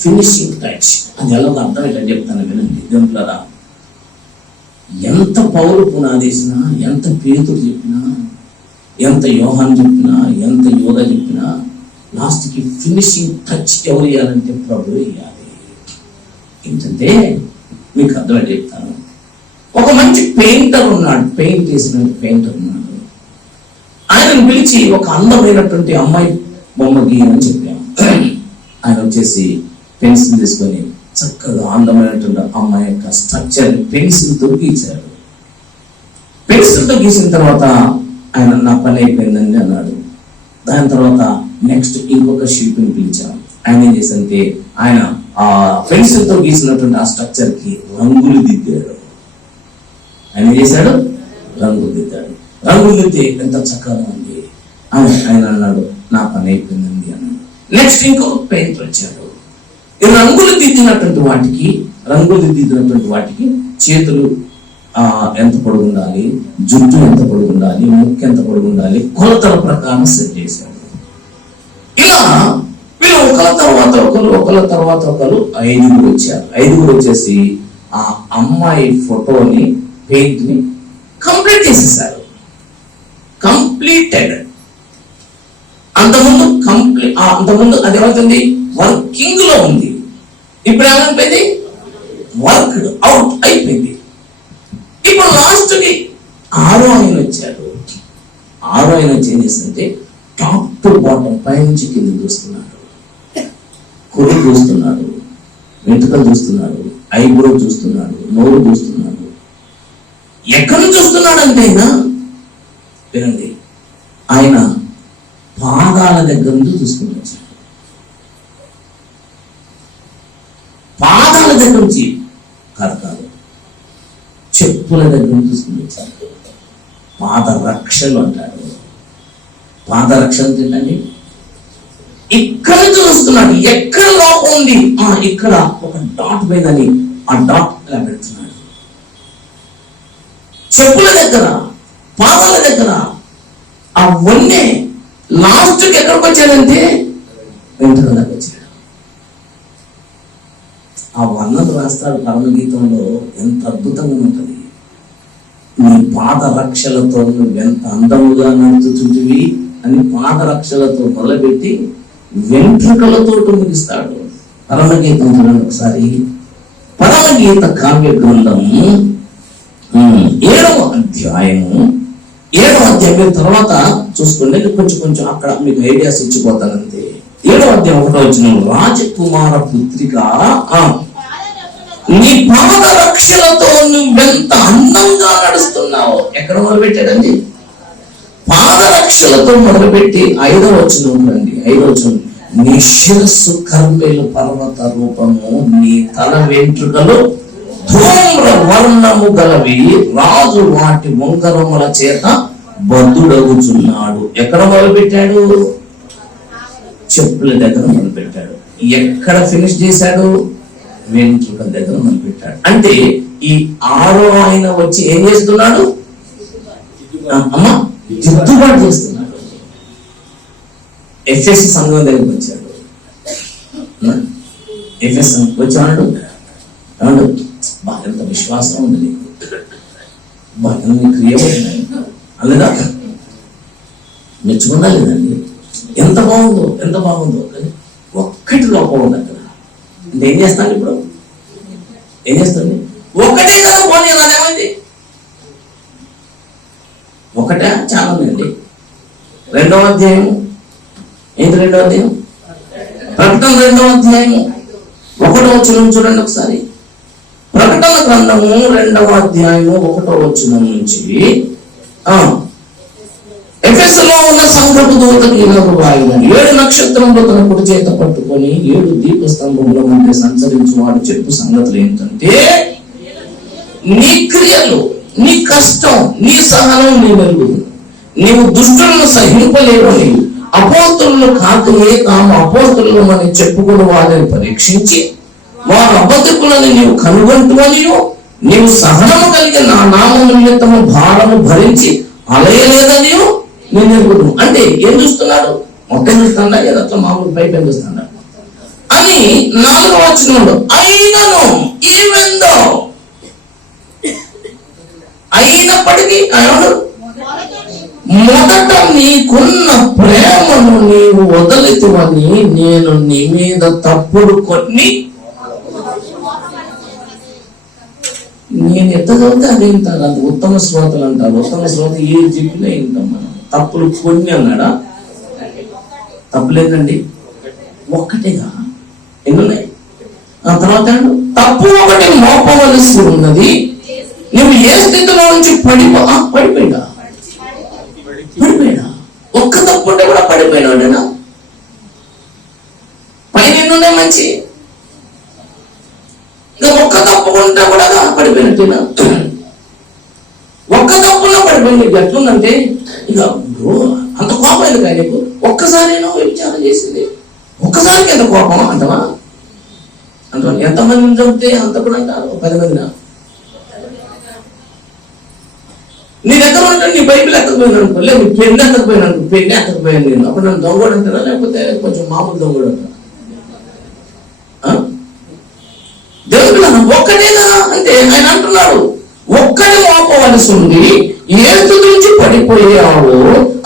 ఫినిషింగ్ టచ్. అది ఎలా అర్థం ఏంటని చెప్తాను వినండి. దేవులారా, ఎంత పౌలు పునాదేసినా, ఎంత పేతురు చెప్పినా, ఎంత యోహాను చెప్పినా, ఎంత యోధ చెప్పినా, లాస్ట్కి ఫినిషింగ్ టచ్ ఎవరు ఇవ్వాలంటే ప్రభు ఇవ్వాలి. ఏంటంటే మీకు అర్థమని చెప్తాను. ఒక మంచి పెయింటర్ ఉన్నాడు, పెయింట్ వేసిన పెయింటర్ ఉన్నాడు. ఆయనను పిలిచి ఒక అందమైనటువంటి అమ్మాయి బొమ్మ గీయమని చెప్పాము. ఆయన వచ్చేసి పెన్సిల్ తీసుకొని చక్కగా అందమైనటువంటి అమ్మాయి యొక్క స్ట్రక్చర్ పెన్సిల్తో గీశాడు. పెన్సిల్తో గీసిన తర్వాత ఆయన నా పని అయిపోయిందండి అన్నాడు. దాని తర్వాత నెక్స్ట్ ఇంకొక శిల్పిని పిలిచాం. ఆయన ఏం చేశారంటే ఆయన ఆ పెన్సిల్తో గీసినటువంటి ఆ స్ట్రక్చర్ కి రంగులు దిద్దాడు. ఆయన ఏం చేశాడు? రంగులు దిద్దాడు. రంగులు దిద్ది ఎంత చక్కగా ఉంది. ఆయన అన్నాడు నా పని అయిపోయిందండి అన్నాడు. నెక్స్ట్ ఇంకొక పెయింటర్ వచ్చాడు. ఈ రంగులు దిద్దినటువంటి వాటికి చేతులు ఎంత పొడుగు ఉండాలి, జుట్టు ఎంత పొడుగు ఉండాలి, ముక్కు ఎంత పొడుగు ఉండాలి, కొలతల ప్రకారం సెట్ చేశాడు. ఇలా వీళ్ళు ఒకళ్ళ తర్వాత ఒకరు 5 వచ్చారు. 5 వచ్చేసి ఆ అమ్మాయి ఫోటోని పెయింట్ ని కంప్లీట్ చేసేసారు. కంప్లీటెడ్. అంతకుముందు అది ఏమవుతుంది? వర్కింగ్ లో ఉంది. ఇప్పుడు ఏమైపోయింది? వర్క్డ్ అవుట్ అయిపోయింది. ఇప్పుడు లాస్ట్ కి 6వ ఆయన వచ్చాడు. 6వ ఆయన వచ్చి ఏం చేస్తుంటే టాప్ టు బాటం పైనుంచి కింద చూస్తున్నాడు. కొడు చూస్తున్నాడు, వెంట్రుకలు చూస్తున్నాడు, ఐబ్రో చూస్తున్నాడు, నోరు చూస్తున్నాడు. ఎక్కడ చూస్తున్నాడు అంటే వినండి, ఆయన పాదాల దగ్గర నుంచి చూసుకుని వచ్చాడు. పాదాల దగ్గర నుంచి కాదు, చెప్పుల దగ్గర నుంచి చూసుకుని వచ్చాడు. పాదరక్షలు అంటాడు. పాదరక్షలు తింటండి. ఇక్కడ చూస్తున్నాడు. ఎక్కడ లోపం ఉంది? ఇక్కడ ఒక డాట్ మీదని ఆ డాట్ ఇలా పెడుతున్నాడు. చెప్పుల దగ్గర, పాదాల దగ్గర ఆ వన్నె లాస్ట్కి ఎక్కడికి వచ్చాడంటే వెంట్రుకల దగ్గర వచ్చాడు. ఆ వర్ణను రాస్తాడు పరమగీతంలో. ఎంత అద్భుతంగా ఉంటుంది. నీ పాదరక్షలతో నువ్వెంత అందముగా నడుచుచుంటివి అని పాదరక్షలతో మొదలుపెట్టి వెంట్రుకలతో ముగిస్తాడు. పరమగీతం చూడండి ఒకసారి. పరమగీత కావ్య గ్రంథం 7వ అధ్యాయము తర్వాత చూసుకోండి. కొంచెం అక్కడ మీకు ఐడియాస్ ఇచ్చిపోతానంతే. 7వ అధ్యాయం 1వ వచనం, రాజకుమార పుత్రిక నీ పాద రక్షలతో నువ్వెంత అందంగా నడుస్తున్నావు. ఎక్కడ మొదలుపెట్టాడండి? పాదరక్షలతో మొదలుపెట్టి 5వ వచనం రండి. 5వ వచనం, నీ శిరస్సు కర్మేలు పర్వత రూపము, నీ తల వెంట్రుకలు ధూమ్ర వర్ణము గలవి, రాజు వాటి వంకరముల చేత బద్దుడగుచున్నాడు. ఎక్కడ మొదలుపెట్టాడు? చెప్పుల దగ్గర మొదలుపెట్టాడు. ఎక్కడ ఫినిష్ చేశాడు? వెంట్రుక దగ్గర మొదలుపెట్టాడు. అంటే ఈ 6వ ఆయన వచ్చి ఏం చేస్తున్నాడు? అమ్మా దిద్దుబాటు చేస్తున్నాడు. ఎఫ్ఎస్ సంఘం దగ్గరికి వచ్చాడు. ఎఫ్ఎస్ వచ్చాడు. ఎంత విశ్వాసం ఉంది నీకు, క్రియ అలాగా మెచ్చుకున్నా లేదండి. ఎంత బాగుందో కానీ ఒక్కటి లోపం ఉంది అక్కడ. అంటే ఏం చేస్తాను ఇప్పుడు? ఏం చేస్తుంది? ఒకటే కదా పోనీ, అదేమైంది? ఒకటే చాలా ఉందండి. 2వ అధ్యాయం ఏంటి? 2వ అధ్యాయం ప్రకటన 2వ అధ్యాయము 1వ వచనం చూడండి ఒకసారి. ప్రకటన గ్రంథము 2వ అధ్యాయము 1వ వచనం నుంచి, ఎఫెసులో ఉన్న సంఘపు దూతకు ఇలాగ రాయును, 7 నక్షత్రములు తన కుడి చేత పట్టుకొని 7 దీపస్తంభముల మధ్య సంచరించు వాడు చెప్పు సంగతులు ఏంటంటే, నీ క్రియలు, నీ కష్టం, నీ సహనం, నీ వెలుగు, నీవు దుష్టులను సహింపలేవని, అపోస్తులను కాకయే తాము అపోస్తులను అని చెప్పుకుని వారిని పరీక్షించి వారు అబద్ధకులని నీవు కనుగొంటువని, నీవు సహనము కలిగి నా నామము నిమిత్తము భారము భరించి అలయలేదని నేను ఎరుగుతున్నాను. అంటే ఏం చూస్తున్నాడు? మొత్తం చూస్తాడా లేదా అట్లా మామూలు పైపై చూస్తాడా అని 4వ వచనంలో, అయినను ఈవెందో, అయినప్పటికీ మొదట నీకున్న ప్రేమను నీవు వదలితువని నేను నీ మీద తప్పుడు కొన్ని, నేను ఎంత చదివితే అది వింటాను. అది ఉత్తమ శ్రోతలు అంటారు. ఉత్తమ శ్రోత ఏ జీవిలో వింటాం మనం. తప్పులు కొన్ని అన్నాడా? తప్పులేదండి, ఒక్కటేగా. ఎన్నున్నాయి? ఆ తర్వాత తప్పు ఒకటి మోపవలసి ఉన్నది. నువ్వు ఏ స్థితిలో నుంచి పడిపోయినా ఒక్క తప్పు ఉంటే కూడా పడిపోయినాడేనా? పైన ఎన్నున్నాయి మంచి, ఇంకా ఒక్క తప్పు ఉంటే కూడా పడిపోయినట్టేనా? ఒక్క తప్పులో పడిపోయింది. ఎట్లుందంటే ఇక అంత కోపం ఎందుకు ఆయనకు? ఒక్కసారేనో విచారం చేసింది, ఒక్కసారికి ఎంత కోపం అంటవా? ఎంతమందిని చంపితే అంత కూడా అంటారు? 10 మందినా? నీ దగ్గర ఉంటే నీ బైబిల్ ఎక్కకపోయినా అనుకో, లేదు నీ పెన్ను ఎక్కకపోయినా అనుకో, పెన్ను ఎక్కకపోయాను నేను, అప్పుడు నన్ను దొంగడు అంటారా లేకపోతే కొంచెం మామూలు దొంగడు అంటారా? దేవుడు ఒక్కటే కదా అంటే ఆయన అంటున్నాడు, ఒక్కటి మోపవలసి ఉంది. ఏ స్థితి నుంచి పడిపోయావో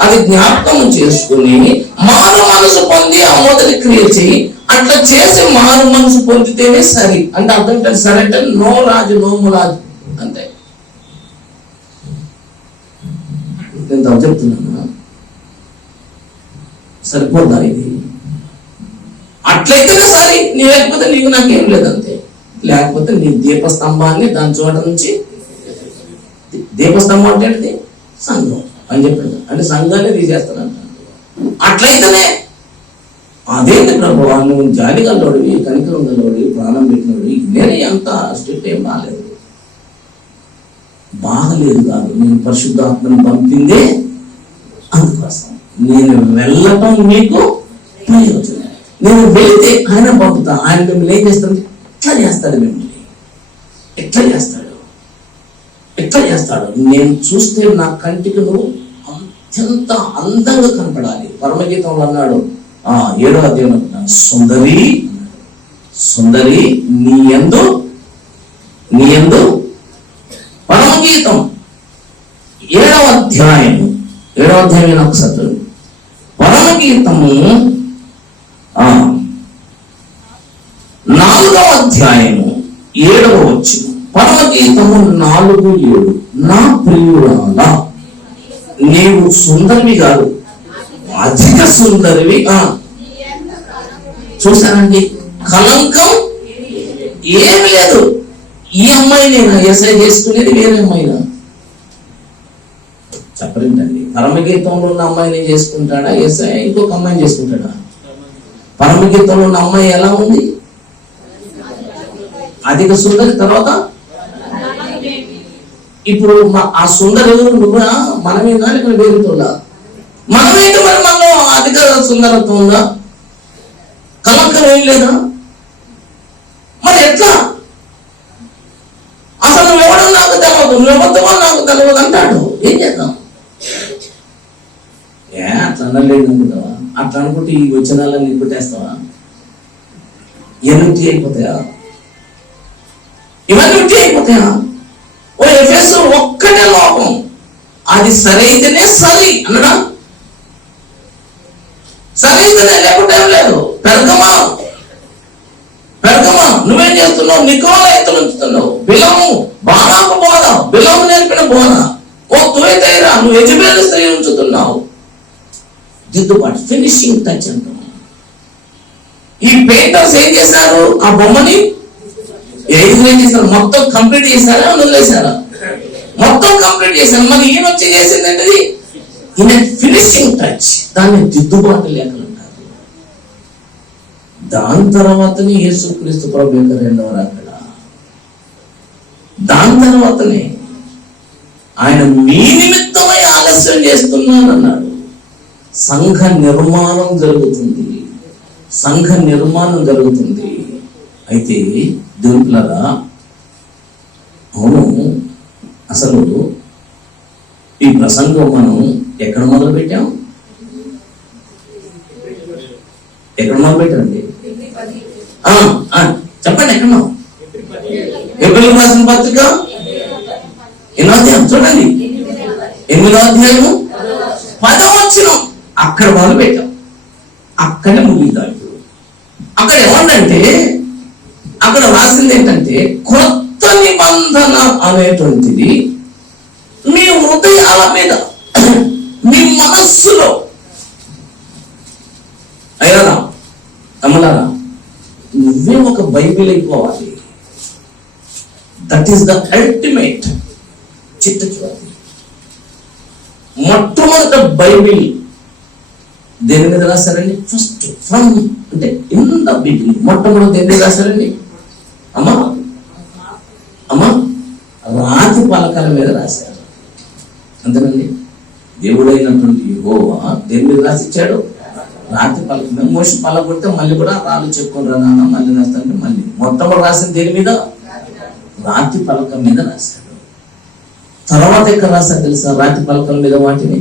అది జ్ఞాపకం చేసుకుని మారు మనసు పొంది ఆ మొదటి క్రియ చెయ్యి. అట్లా చేసి మారు మనసు పొందితేనే సరి. అంటే అర్థం ఏంటంటే, సరే అంటే నో రాజు నోము రాజు అంతే. నేను చెప్తున్నాను, సరిపోదా ఇది? అట్లయితేనే సరే, నీ లేకపోతే నీకు నాకేం లేదంతే. లేకపోతే నీ దీపస్తంభాన్ని దాని చోట నుంచి, దీపస్తంభం అంటే ఏంటిది? సంఘం అని చెప్పాడు. అంటే సంఘాన్ని తీసేస్తానంట. అట్లయితేనే అదేంటి ప్రభు, నువ్వు జాలి గల్లోడివి, కనికరం గల్లోడివి, ప్రాణం పెట్టినోడివి, నేను ఎంత స్ట్రిక్ట్ ఏం బాగాలేదు, బాగలేదు కాదు, నేను పరిశుద్ధాత్మను పంపిందే అందుకోసం. నేను వెళ్ళటం మీకు ప్రయోజనం. నేను వెళితే ఆయన పంపుతా. ఆయన మిమ్మల్ని ఏం చేస్తాడు? ఎట్లా చేస్తాడు మిమ్మల్ని? ఎట్లా చేస్తాడు? నేను చూస్తే నా కంటికి నువ్వు అత్యంత అందంగా కనపడాలి. పరమగీతంలో అన్నాడు 7వ అధ్యాయం, సుందరి సుందరి నీ యందు పరమగీతం 7వ అధ్యాయం ఒకసారి పరమగీతము అధ్యాయము 7వ వచనం, పరమగీతము 4:7. నా ప్రియురాలా, నీవు సుందరివి కాదు, అధిక సుందరివి. చూసానండి, కలంకం ఏమి లేదు. ఈ అమ్మాయినేనా ఎస్ఐ చేసుకునేది, వేరే అమ్మాయినా? చెప్పలేంటండి. పరమగీతంలో ఉన్న అమ్మాయిని చేసుకుంటాడా ఎస్ఐ, ఇంకొక అమ్మాయిని చేసుకుంటాడా? పరమగీతంలో ఉన్న అమ్మాయి ఎలా ఉంది? అధిక సుందరి. తర్వాత ఇప్పుడు ఆ సుందరి ఎవరు? నువ్వా, మనమేనా, ఇక్కడ వేరుతుందా? మనమైతే మరి మనలో అధిక సుందరత్వం ఉందా? కలంకం ఏం లేదా? మరి ఎట్లా? అసలు నువ్వెవడో నాకు తెలియదు, నువ్వెవరితో నాకు తెలియదు అంటాడు. ఏం చేద్దాం? అట్లా అనలేదు అనుకుంటావా? అట్లా అనుకుంటే ఈ వచనాలన్నీ కొట్టేస్తావా? ఎన్నుంటి అయిపోతాయా? ఇవన్నీ ఉంటే అయిపోతాయా? ఓ ఎఫెసు ఒక్కటే లోపం, అది సరైతేనే సరి అన్నడా? సరైతేనే, లేకుంటే ఏం లేదు. పెరగమా నువ్వేం చేస్తున్నావు? నికోలైతులు ఉంచుతున్నావు. బిలము బారాకు బోధ, బిలము నేర్పిన బోధ. ఓ తువేతైరా, నువ్వు యజబేలు స్త్రీ ఉంచుతున్నావు. దిద్దుబాటు, ఫినిషింగ్ టచ్ అంటాం. ఈ పెయింటర్స్ ఏం చేశారు? ఆ బొమ్మని ఏం చేశారు? మొత్తం కంప్లీట్ చేశారా, వదిలేశారా? మొత్తం కంప్లీట్ చేశారు. మరి ఈయన వచ్చి చేసింది ఏంటది? ఈయన ఫినిషింగ్ టచ్, దాన్ని దిద్దుబాటు లేఖలు అంటారు. దాని తర్వాతనే యేసుక్రీస్తు ప్రభు యొక్క రెండవ రాకడ. దాని తర్వాతనే ఆయన మీ నిమిత్తమై ఆలస్యం చేస్తున్నానన్నాడు. సంఘ నిర్మాణం జరుగుతుంది, సంఘ నిర్మాణం జరుగుతుంది. అయితే దేవులారా, అవును, అసలు ఈ ప్రసంగం మనం ఎక్కడ మొదలు పెట్టాం? ఎక్కడ మొదలు పెట్టండి? చెప్పండి, ఎక్కడ? ఎబ్రిల్ రాసిన పత్రిక 8వ అధ్యాయం చూడండి, 8వ అధ్యాయము 10వ వచనం. అక్కడ మొదలు పెట్టాం, అక్కడే ముగిద్దాం. ఇప్పుడు అక్కడ ఏమంటే, అక్కడ రాసింది ఏంటంటే, కొత్త నిబంధన అనేటువంటిది మీ హృదయాల మీద, మీ మనస్సులో. అయ్యారా తమ్ములారా, నువ్వే ఒక బైబిల్ అయిపోవాలి. That is the ultimate. చిత్తశుద్ధి. మొట్టమొదట బైబిల్ దేని మీద రాశారండి? ఫస్ట్ ఫ్రమ్ అంటే ఇన్ ద బిగినింగ్. మొట్టమొదటి దేని మీద రాశారండి? అమ్మా రాతి పలకల మీద రాశారు. అంతేనండి. దేవుడైనటువంటి యెహోవా దేని మీద రాసిచ్చాడు? రాతి పలక మీద. మోషి పలక కొడితే మళ్ళీ కూడా రాళ్ళు చెప్పుకొని రానా, మళ్ళీ రాస్తానంటే మళ్ళీ మొట్టమొదటి రాసిన దేని మీద? రాతి పలక మీద రాశాడు. తర్వాత ఎక్కడ రాశారు తెలుసా? రాతి పలకల మీద వాటిని,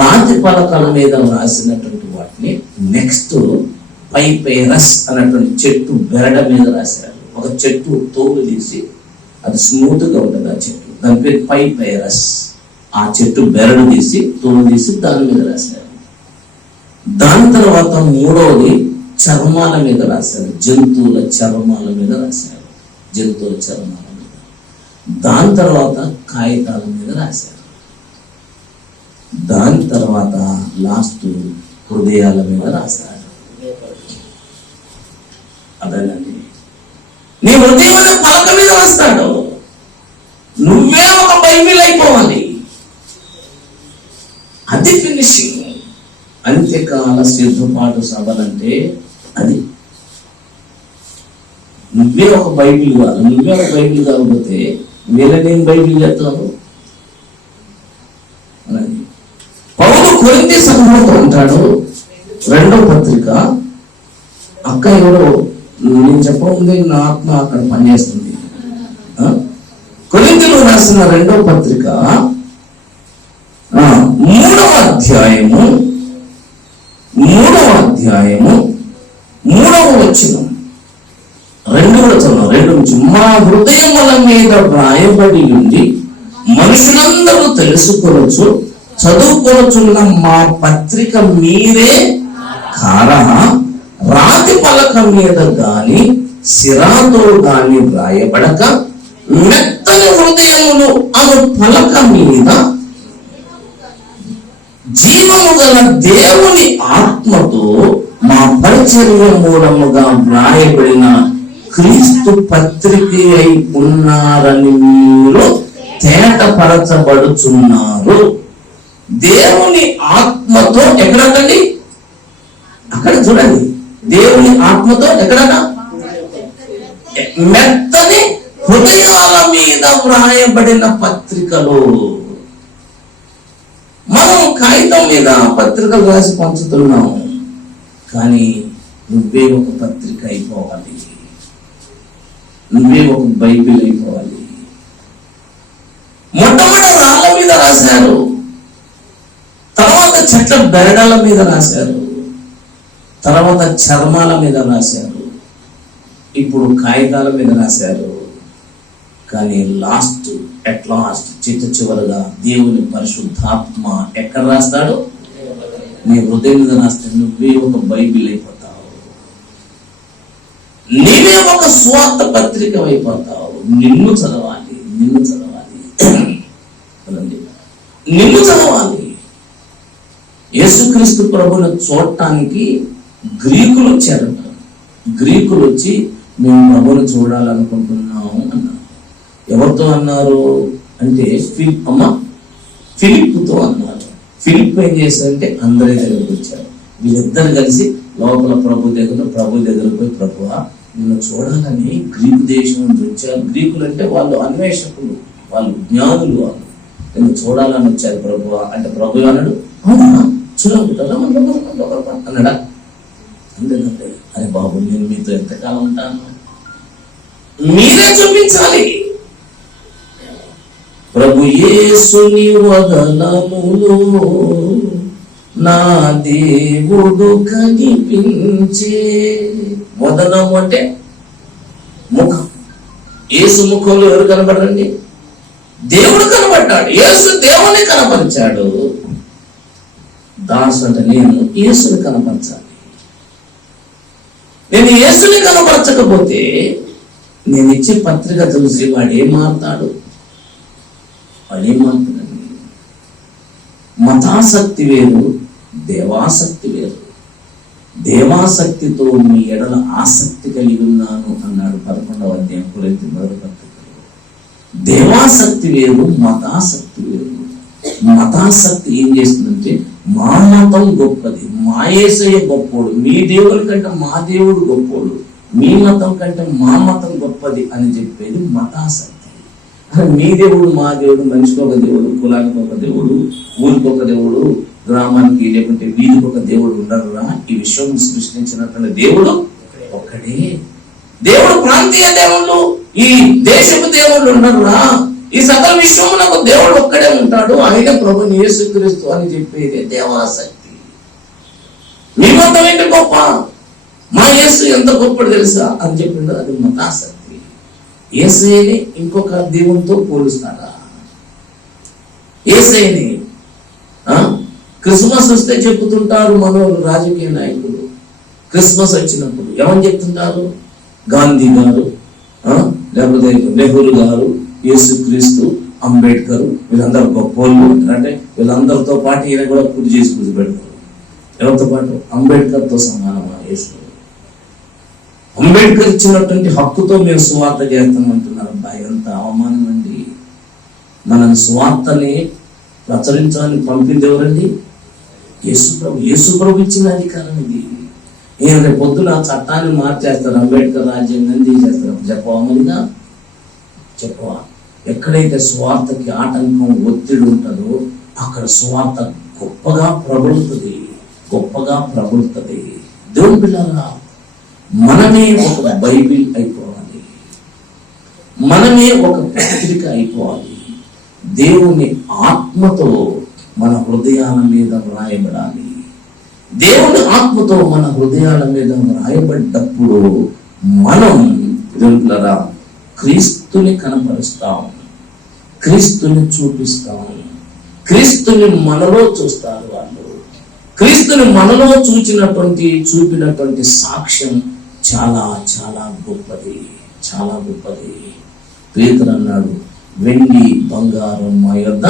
రాతి పలకల మీద రాసినటువంటి వాటిని నెక్స్ట్ పైపైరస్ అన్నటువంటి చెట్టు బెరడ మీద రాశారు. ఒక చెట్టు తోలు తీసి, అది స్మూత్ గా ఉంటుంది ఆ చెట్టు, దాని పేరు పైపైరస్. ఆ చెట్టు బెరడు తీసి, తోలు తీసి దాని మీద రాశారు. దాని తర్వాత మూడవది చర్మాల మీద రాశారు, జంతువుల చర్మాల మీద రాశారు, జంతువుల చర్మాల మీద. దాని తర్వాత కాగితాల మీద రాశారు. దాని తర్వాత లాస్ట్ హృదయాల మీద రాశారు. అదేనండి, నీ హృదయం అనే పలక మీద రాస్తాడు. నువ్వే ఒక బైబిల్ అయిపోవాలి. అది ఫినిషింగ్. అంత్యకాల సిద్ధపాటు సభలంటే అది. నువ్వే ఒక బైబిల్ కాదు. నువ్వే ఒక బైబిల్ కాకపోతే వేరే నేను బైబిల్ చెప్తాను. పౌలు కొరింథీ సంఘంలో ఉంటాడు. 2వ పత్రిక. అక్క ఎవరో నేను చెప్పముందే నా ఆత్మ అక్కడ పనిచేస్తుంది. కొరింథీలో రాసిన 2వ పత్రిక 3వ అధ్యాయము 3వ వచనం. 2 కూడా చదువు. 2 నుంచి, మా హృదయముల మీద వ్రాయబడి ఉండి మనుషులందరూ తెలుసుకొనొచ్చు చదువుకొనుచున్న మా పత్రిక మీరే కారా, రాతి పలక మీద గాని సిరాతో గాని వ్రాయబడక మెత్తని హృదయములు అను పలక మీద జీవము గల దేవుని ఆత్మతో మా పరిచర్య మూలముగా వ్రాయబడిన క్రీస్తు పత్రిక అయి ఉన్నారని మీరు తేటపరచబడుచున్నారు. దేవుని ఆత్మతో ఎక్కడండి? అక్కడ చూడండి, దేవుని ఆత్మతో ఎక్కడన్నా మెత్తని హృదయాల మీద వ్రాయబడిన పత్రికలు. మనం కాగితం మీద పత్రికలు రాసి పంచుతున్నాం, కానీ నువ్వే ఒక పత్రిక అయిపోవాలి, నువ్వే ఒక బైబిల్ అయిపోవాలి. మొట్టమొదటి రాళ్ళ మీద రాశారు, తర్వాత చెట్ల బెరడాల మీద రాశారు, తర్వాత చర్మాల మీద రాశారు, ఇప్పుడు కాగితాల మీద రాశారు. కానీ ఎట్ లాస్ట్ చివరగా దేవుని పరిశుద్ధాత్మ ఎక్కడ రాస్తాడు? నీ హృదయం మీద రాస్తే నువ్వే ఒక బైబిల్ అయిపోతావు, నీవే ఒక స్వార్థ పత్రిక అయిపోతావు. నిన్ను చదవాలి, నిన్ను చదవాలి. యేసుక్రీస్తు ప్రభువును చూడటానికి గ్రీకులు వచ్చారు. గ్రీకులు వచ్చి మేము ప్రభువును చూడాలనుకుంటున్నాము అన్నారు. ఎవరితో అన్నారు అంటే ఫిలిప్పుతో అన్నారు. ఫిలిప్ ఏం చేశారంటే అందరి దగ్గరకు వచ్చారు. వీళ్ళిద్దరు కలిసి లోపల ప్రభు దగ్గర పోయి, ప్రభువా నిన్ను చూడాలని గ్రీకు దేశం నుంచి వచ్చారు. గ్రీకులు అంటే వాళ్ళు అన్వేషకులు, వాళ్ళు జ్ఞానులు, వాళ్ళు నిన్ను చూడాలని వచ్చారు ప్రభువా అంటే ప్రభు అన్నాడు, అవునా చూడాలంటారా అన్నాడా? ఎందుకంటే అరే బాబు, నేను మీతో ఎంతకాలం ఉంటాను, మీరే చూపించాలి. ప్రభు యేసుని వదనములో నా దేవుడు కనిపించే. వదనము అంటే ముఖం. యేసు ముఖంలో ఎవరు కనబడరండి? దేవుడు కనబడ్డాడు. యేసు దేవుని కనపరిచాడు. దాసు అంటే నేను యేసుని కనపరచాలి. నేను యేసుని కనపరచకపోతే నేను ఇచ్చే పత్రిక చూసి వాడేం మారుతాడు? మతాసక్తి వేరు, దేవాసక్తి వేరు. దేవాసక్తితో మీ ఎడల ఆసక్తి కలిగి ఉన్నాను అన్నాడు 11వ అధ్యాయం కొరింథీ మొదటి పత్రికలో. దేవాసక్తి వేరు, మతాసక్తి వేరు. మతాసక్తి ఏం చేస్తుందంటే మా మతం గొప్పది, మా యేసయ్య గొప్పోడు, మీ దేవుడి కంటే మా దేవుడు గొప్పోడు, మీ మతం కంటే మా మతం గొప్పది అని చెప్పేది మతాసక్తి. మీ దేవుడు మా దేవుడు, మనిషికి ఒక దేవుడు, కులానికి ఒక దేవుడు, ఊరికి ఒక దేవుడు, గ్రామానికి లేకుంటే వీధికి ఒక దేవుడు ఉండరురా. ఈ విశ్వం సృష్టించినటువంటి దేవుడు ఒక్కడే. దేవుడు ప్రాంతీయ దేవుళ్ళు, ఈ దేశపు దేవుళ్ళు ఉండరురా. ఈ సకల విశ్వమునకు దేవుడు ఒక్కడే ఉంటాడు, ఆయన ప్రభువు యేసుక్రీస్తు అని చెప్పేది దేవాసక్తి. మీ మతం ఏంటి గొప్ప, మా యేసు ఎంత గొప్పడు తెలుసా అని చెప్పిండు, అది మతాసక్తి. యేసయ్యని ఇంకొక దేవునితో పోలుస్తారా? యేసయ్యని క్రిస్మస్ వస్తే చెప్పుతుంటారు మనోళ్ళు, రాజకీయ నాయకులు. క్రిస్మస్ వచ్చినప్పుడు ఏమని చెప్తుంటారు? గాంధీ గారు, లేకపోతే నెహ్రూ గారు, యేసుక్రీస్తు, అంబేద్కర్, వీళ్ళందరూ గొప్పోళ్ళు అంటే వీళ్ళందరితో పాటు ఈయన కూడా పూజ చేసి కూర్చోబెడతారు. ఎవరితో పాటు? అంబేద్కర్తో సమానమా యేసు? అంబేద్కర్ ఇచ్చినటువంటి హక్కుతో మేము సువార్త చేస్తామంటున్నారు. ఎంత అవమానం అండి! మనం సువార్తని ప్రచురించాలని పంపింది ఎవరండి? యేసుప్రభు ఇచ్చిన అధికారం ఇది. ఈయన రేపు పొద్దున చట్టాన్ని మార్చేస్తారు, అంబేద్కర్ రాజ్యాంగం తీసేస్తారు. చెప్పవా? చెప్పవా? ఎక్కడైతే స్వార్థకి ఆటంకం, ఒత్తిడి ఉంటుందో అక్కడ స్వార్థ గొప్పగా ప్రబలుతుంది. దేవుని పిల్లలా, మనమే ఒక బైబిల్ అయిపోవాలి, మనమే ఒక పత్రిక అయిపోవాలి. దేవుని ఆత్మతో మన హృదయాల మీద వ్రాయబడాలి. దేవుని ఆత్మతో మన హృదయాల మీద వ్రాయబడ్డప్పుడు మనం పిల్లరా క్రీస్తుని కనపరుస్తాం, క్రీస్తుని చూపిస్తాం, క్రీస్తుని మనలో చూస్తారు. వాళ్ళు క్రీస్తుని మనలో చూపినటువంటి సాక్ష్యం చాలా చాలా గొప్పది, చాలా గొప్పది. పేతురు అన్నాడు, వెండి బంగారం మా యొద్ద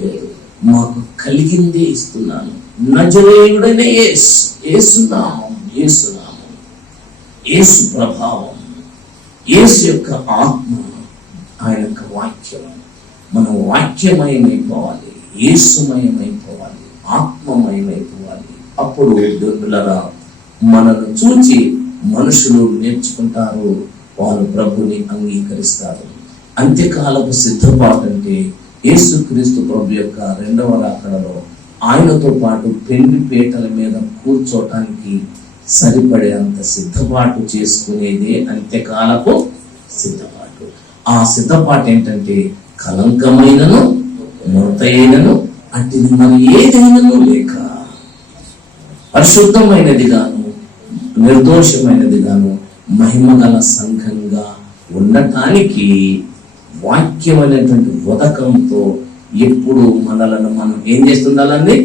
లేదు, మాకు కలిగిందే ఇస్తున్నాను. నజరేయుడైన యేసు నామం, యేసు నామం, యేసు ప్రభావం, యేసు యొక్క ఆత్మ, ఆయన యొక్క వాక్యం. మనం వాక్యమయమైపోవాలి, యేసుమయమైపోవాలి, ఆత్మమయమైపోవాలి. అప్పుడు దేవులారా మనను చూచి మనుషులు నేర్చుకుంటారు, వాళ్ళు ప్రభుని అంగీకరిస్తారు. అంత్యకాలపు సిద్ధపాటు అంటే యేసుక్రీస్తు ప్రభు యొక్క రెండవ రాకడలో ఆయనతో పాటు పెళ్లి పీటల మీద కూర్చోటానికి సరిపడే అంత సిద్ధపాటు చేసుకునేదే అంత్యకాలపు సిద్ధపాటు. ఆ సిద్ధపాటు ఏంటంటే కలంకమైనను మృతైనను అట్టిది మరి ఏదైనను లేక పరిశుద్ధమైనది గాను నిర్దోషమైనది గాను మహిమగల సంఘంగా ఉండటానికి వాక్యం అనేటువంటి ఉదకంతో ఎప్పుడు మనలను మనం ఏం చేస్తుండాలండి?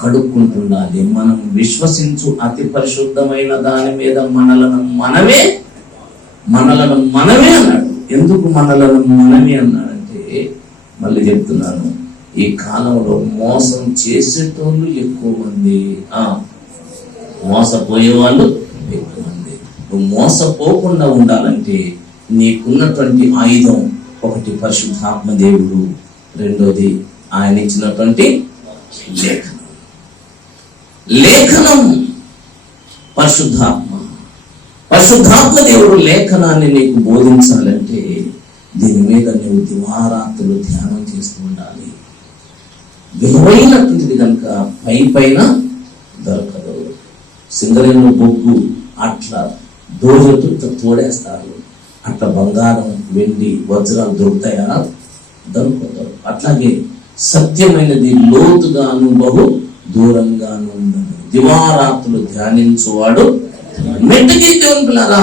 కడుక్కుంటుండాలి. మనం విశ్వసించు అతి పరిశుద్ధమైన దాని మీద మనలను మనమే అన్నాడు. ఎందుకు మనలను మనమే అన్నాడంటే, మళ్ళీ చెప్తున్నాను, ఈ కాలంలో మోసం చేసేటోళ్ళు ఎక్కువ మంది, మోసపోయే వాళ్ళు ఎక్కువ మంది. నువ్వు మోసపోకుండా ఉండాలంటే నీకున్నటువంటి ఆయుధం ఒకటి పరిశుద్ధాత్మ దేవుడు, రెండోది ఆయన ఇచ్చినటువంటి లేఖనం. పరిశుద్ధాత్మ దేవుడు లేఖనాన్ని నీకు బోధించాలంటే దీని మీద నువ్వు దివారాత్రులు ధ్యానం చేస్తూ ఉండాలి. విలువైనటువంటిది కనుక పైన దొరకదు. సింగరేణి బొగ్గు అట్లా దోజులతో తోడేస్తారు, అట్లా బంగారం వెండి వజ్రాలు దొరుకుతాయా? దొరకదు. అట్లాగే సత్యమైనది లోతుగాను బహు దూరంగాను ఉండదు. దివారాత్రులు ధ్యానించువాడు మెట్టుకి దేవునులారా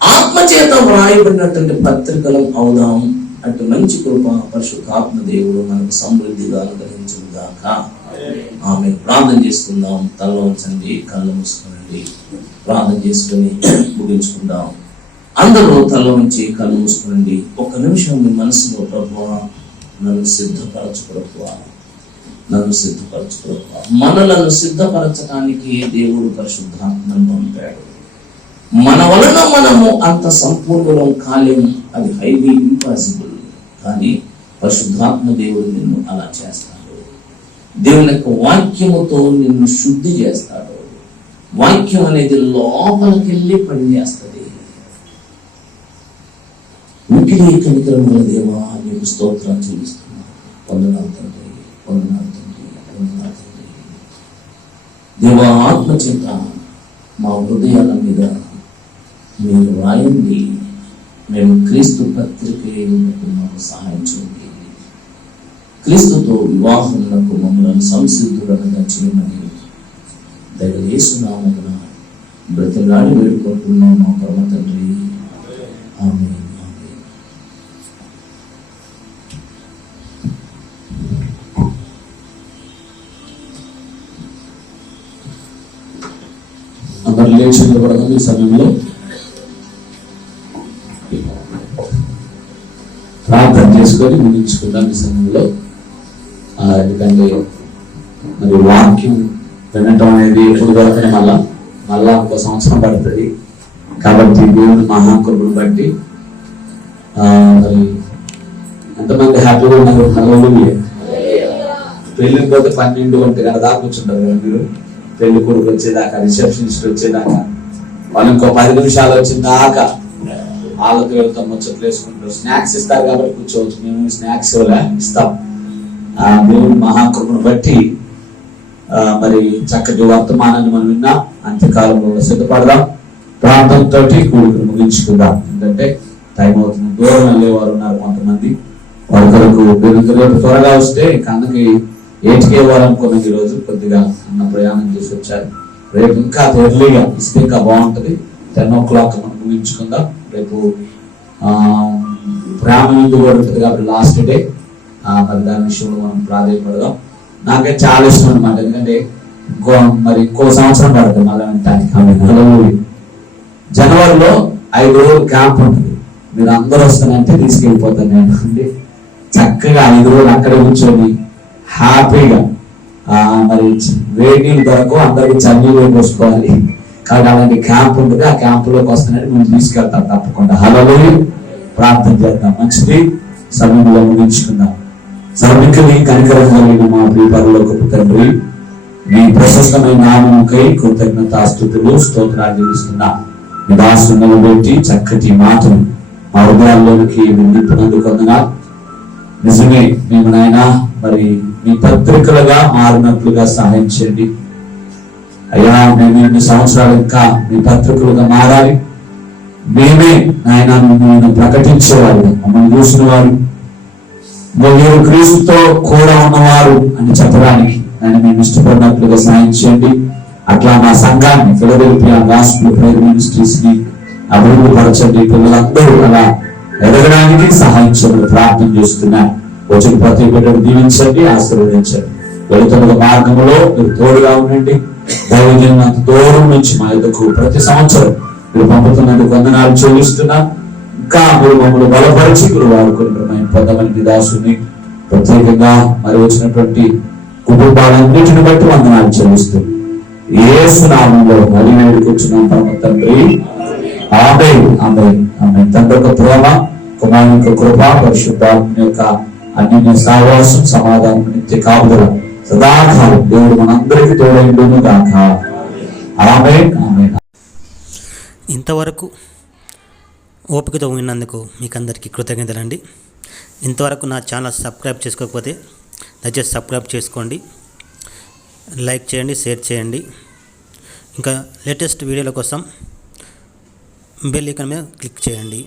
ఆత్మచేత వ్రాయబడినటువంటి పత్రికలు అవుదాం. అటు మంచి కృప పరిశుద్ధాత్మ దేవుడు మనకు సమృద్ధిగా అనుగ్రహించుగాక. ఆమె ప్రార్థన చేసుకుందాం. తల వంచండి, కళ్ళు మూసుకోనండి, ప్రార్థన చేసుకుని ముగించుకుందాం. అందరూ తల వంచి కళ్ళు మూసుకోనండి. ఒక్క నిమిషం మీ మనసులో, ప్రభువా నన్ను సిద్ధపరచు, ప్రభువా నన్ను సిద్ధపరచు, ప్రభువా. మనలను సిద్ధపరచడానికి దేవుడు పరిశుద్ధాత్మను పంపాడు. మన వలన మనము అంత సంపూర్ణం కాలేము, అది హైలీ ఇంపాసిబుల్. కానీ పరిశుద్ధాత్మ దేవుడు నిన్ను అలా చేస్తాడు. దేవుని యొక్క వాక్యముతో నిన్ను శుద్ధి చేస్తాడు. వాక్యం అనేది లోపలికి వెళ్ళి పనిచేస్తుంది. మిక్కిలి కనికరముల దేవా నీకు స్తోత్రం చెల్లిస్తున్నాను. వందనాలు తండ్రి, వందనాలు తండ్రి, వందనాలు తండ్రి. దేవా ఆత్మచేత మా హృదయాల మీద మీరు రాయండి. మేము క్రీస్తు పత్రిక మాకు సహాయం చేయండి. క్రీస్తుతో వివాహములకు మమ్మల్ని సంసిద్ధులుగా చేయమని దగ్గర యేసునామమున బ్రతిలాడి వేడుకుంటున్నాం మా పరమ తండ్రి. ఆమేన్. అందరు లేచి నిలబడదాం. ఈ సమయంలో ప్రార్థన చేసుకొని ముగించుకుందాం. ఈ సమయంలో ఎందుకంటే మరి వాక్యం వినటం అనేది ఎప్పుడు దొరకని మళ్ళా ఒక సంవత్సరం పడుతుంది. కాబట్టి దేవుని మహాకృపను బట్టి మరి ఎంతమంది హ్యాపీగా ఉన్నారు? హల్లెలూయా. పెళ్ళికి పోతే 12-1 గంటల దాకా కూర్చుంటారు కదా మీరు. పెళ్లి కొడుకు వచ్చేదాకా, రిసెప్షనిస్ట్ వచ్చేదాకా, వాళ్ళు ఇంకో 10 నిమిషాలు వచ్చిందాకా వాళ్ళతో వెళ్తాం, ముచ్చట్లు వేసుకుంటారు. స్నాక్స్ ఇస్తారు కాబట్టి కూర్చోవచ్చు. మేము స్నాక్స్ ఇస్తాం. దేవుని మహాకృపను బట్టి మరి చక్కటి వర్తమానాన్ని మనం విన్నా. అంత్యకాలంలో సిద్ధపడదాం. ప్రార్థనతో కూడుకుని ముగించుకుందాం. ఎందుకంటే టైం అవుతుంది. దూరం వెళ్ళేవారు ఉన్నారు కొంతమంది. వారి కొరకు రేపు త్వరగా వస్తే కన్నకి 8కి ఇవ్వాలనుకున్నాం. ఈరోజు కొద్దిగా అన్న ప్రయాణం చేసి వచ్చారు. రేపు ఇంకా ఎర్లీగా ఇస్తే ఇంకా బాగుంటుంది. 10 o'clock మనం ముగించుకుందాం. రేపు ప్రేమ విందు కూడా ఉంటుంది కాబట్టి లాస్ట్ డే. మరి దాని విషయంలో మనం ప్రాధాన్యపడదాం. నాకైతే చాలా ఇష్టం అనమాట. ఎందుకంటే ఇంకో సంవత్సరం పడుతుంది మళ్ళీ వినటానికి. జనవరిలో 5 రోజులు క్యాంప్ ఉంటుంది. మీరు అందరూ వస్తానంటే తీసుకెళ్ళిపోతాను నేను అండి. చక్కగా 5 రోజులు అక్కడే కూర్చొని హ్యాపీగా మరి వేడి నీళ్ళు దొరకవు, అందరికి చన్నీళ్ళు పోసుకోవాలి. కాబట్టి అలాంటి క్యాంప్ ఉంటుంది. ఆ క్యాంపులోకి వస్తానని మేము తీసుకెళ్తాం తప్పకుండా. హల్లెలూయా. ప్రార్థన చేద్దాం. మంచిది, సమయంలో ముగించుకుందాం. సర్వికలి కనికరం కలిగిన మా ప్రియ పరలోకపు తండ్రి, మీ ప్రశస్తమైన నామముకై కృతజ్ఞతాస్తుతులు స్తోత్రాలు చెల్లిస్తున్నా. మీ దాసులను పెట్టి చక్కటి మాటలు మా హృదయాల్లోనికి నింపునందుకు వందనాలు. నిజమే, మేము నాయన మరి మీ పత్రికలుగా మారినట్లుగా సహాయం చేయండి అయ్యా. మేము 2 సంవత్సరాలు ఇంకా మీ పత్రికలుగా మారాలి. మేమే నాయన మిమ్మల్ని ప్రకటించేవారు, మమ్మల్ని చూసిన వారు, మీరు క్రీస్తుతో కూడా ఉన్నవారు అని చెప్పడానికి ఆయన మేము ఇష్టపడినట్లుగా సాయం చేయండి. అట్లా మా సంఘాన్ని ఫిలదెల్ఫియా గాస్పెల్ ప్రేయర్ మినిస్ట్రీస్ ని అభివృద్ధి పరచండి. పిల్లలందరూ అలా ఎదగడానికి సహాయం చేయమని ప్రార్థన చేస్తున్నా. వచ్చిన ప్రతి బిడ్డను దీవించండి, ఆశీర్వదించండి. వెళుతున్న మార్గంలో మీరు తోడుగా ఉండండి. దైవజనం అంత దూరం నుంచి మా యొద్దకు ప్రతి సంవత్సరం మీరు పంపుతున్నందుకు వందనాలు చెల్లిస్తున్నా. ఇంకా మీరు మమ్మల్ని బలపరిచి మీరు వాడుకుని పొందమని మీ దాసుని ప్రత్యేకంగా మరి వచ్చినటువంటి కుటుంబాలన్నిటిని బట్టి వందనాలు చెల్లిస్తూ యేసు నామములో మరి వేడుకొచ్చున్నాం పరమ తండ్రి. ఆమేన్, ఆమేన్, ఆమేన్. తండ్రి యొక్క ప్రేమ, కుమారుని యొక్క కృప, పరిశుద్ధాత్మ యొక్క అన్యోన్య సహవాసం, సమాధానం, నిత్య కాపుదల సదాకాలం దేవుడు మనందరికీ తోడైండును గాక. ఆమేన్, ఆమేన్. ఇంతవరకు ఓపికతో ఉన్నందుకు మీకు అందరికీ కృతజ్ఞతలండి. ఇంతవరకు నా ఛానల్ సబ్స్క్రైబ్ చేసుకోకపోతే దయచేసి సబ్స్క్రైబ్ చేసుకోండి, లైక్ చేయండి, షేర్ చేయండి. ఇంకా లేటెస్ట్ వీడియోల కోసం బెల్ ఐకాన్ మీద క్లిక్ చేయండి.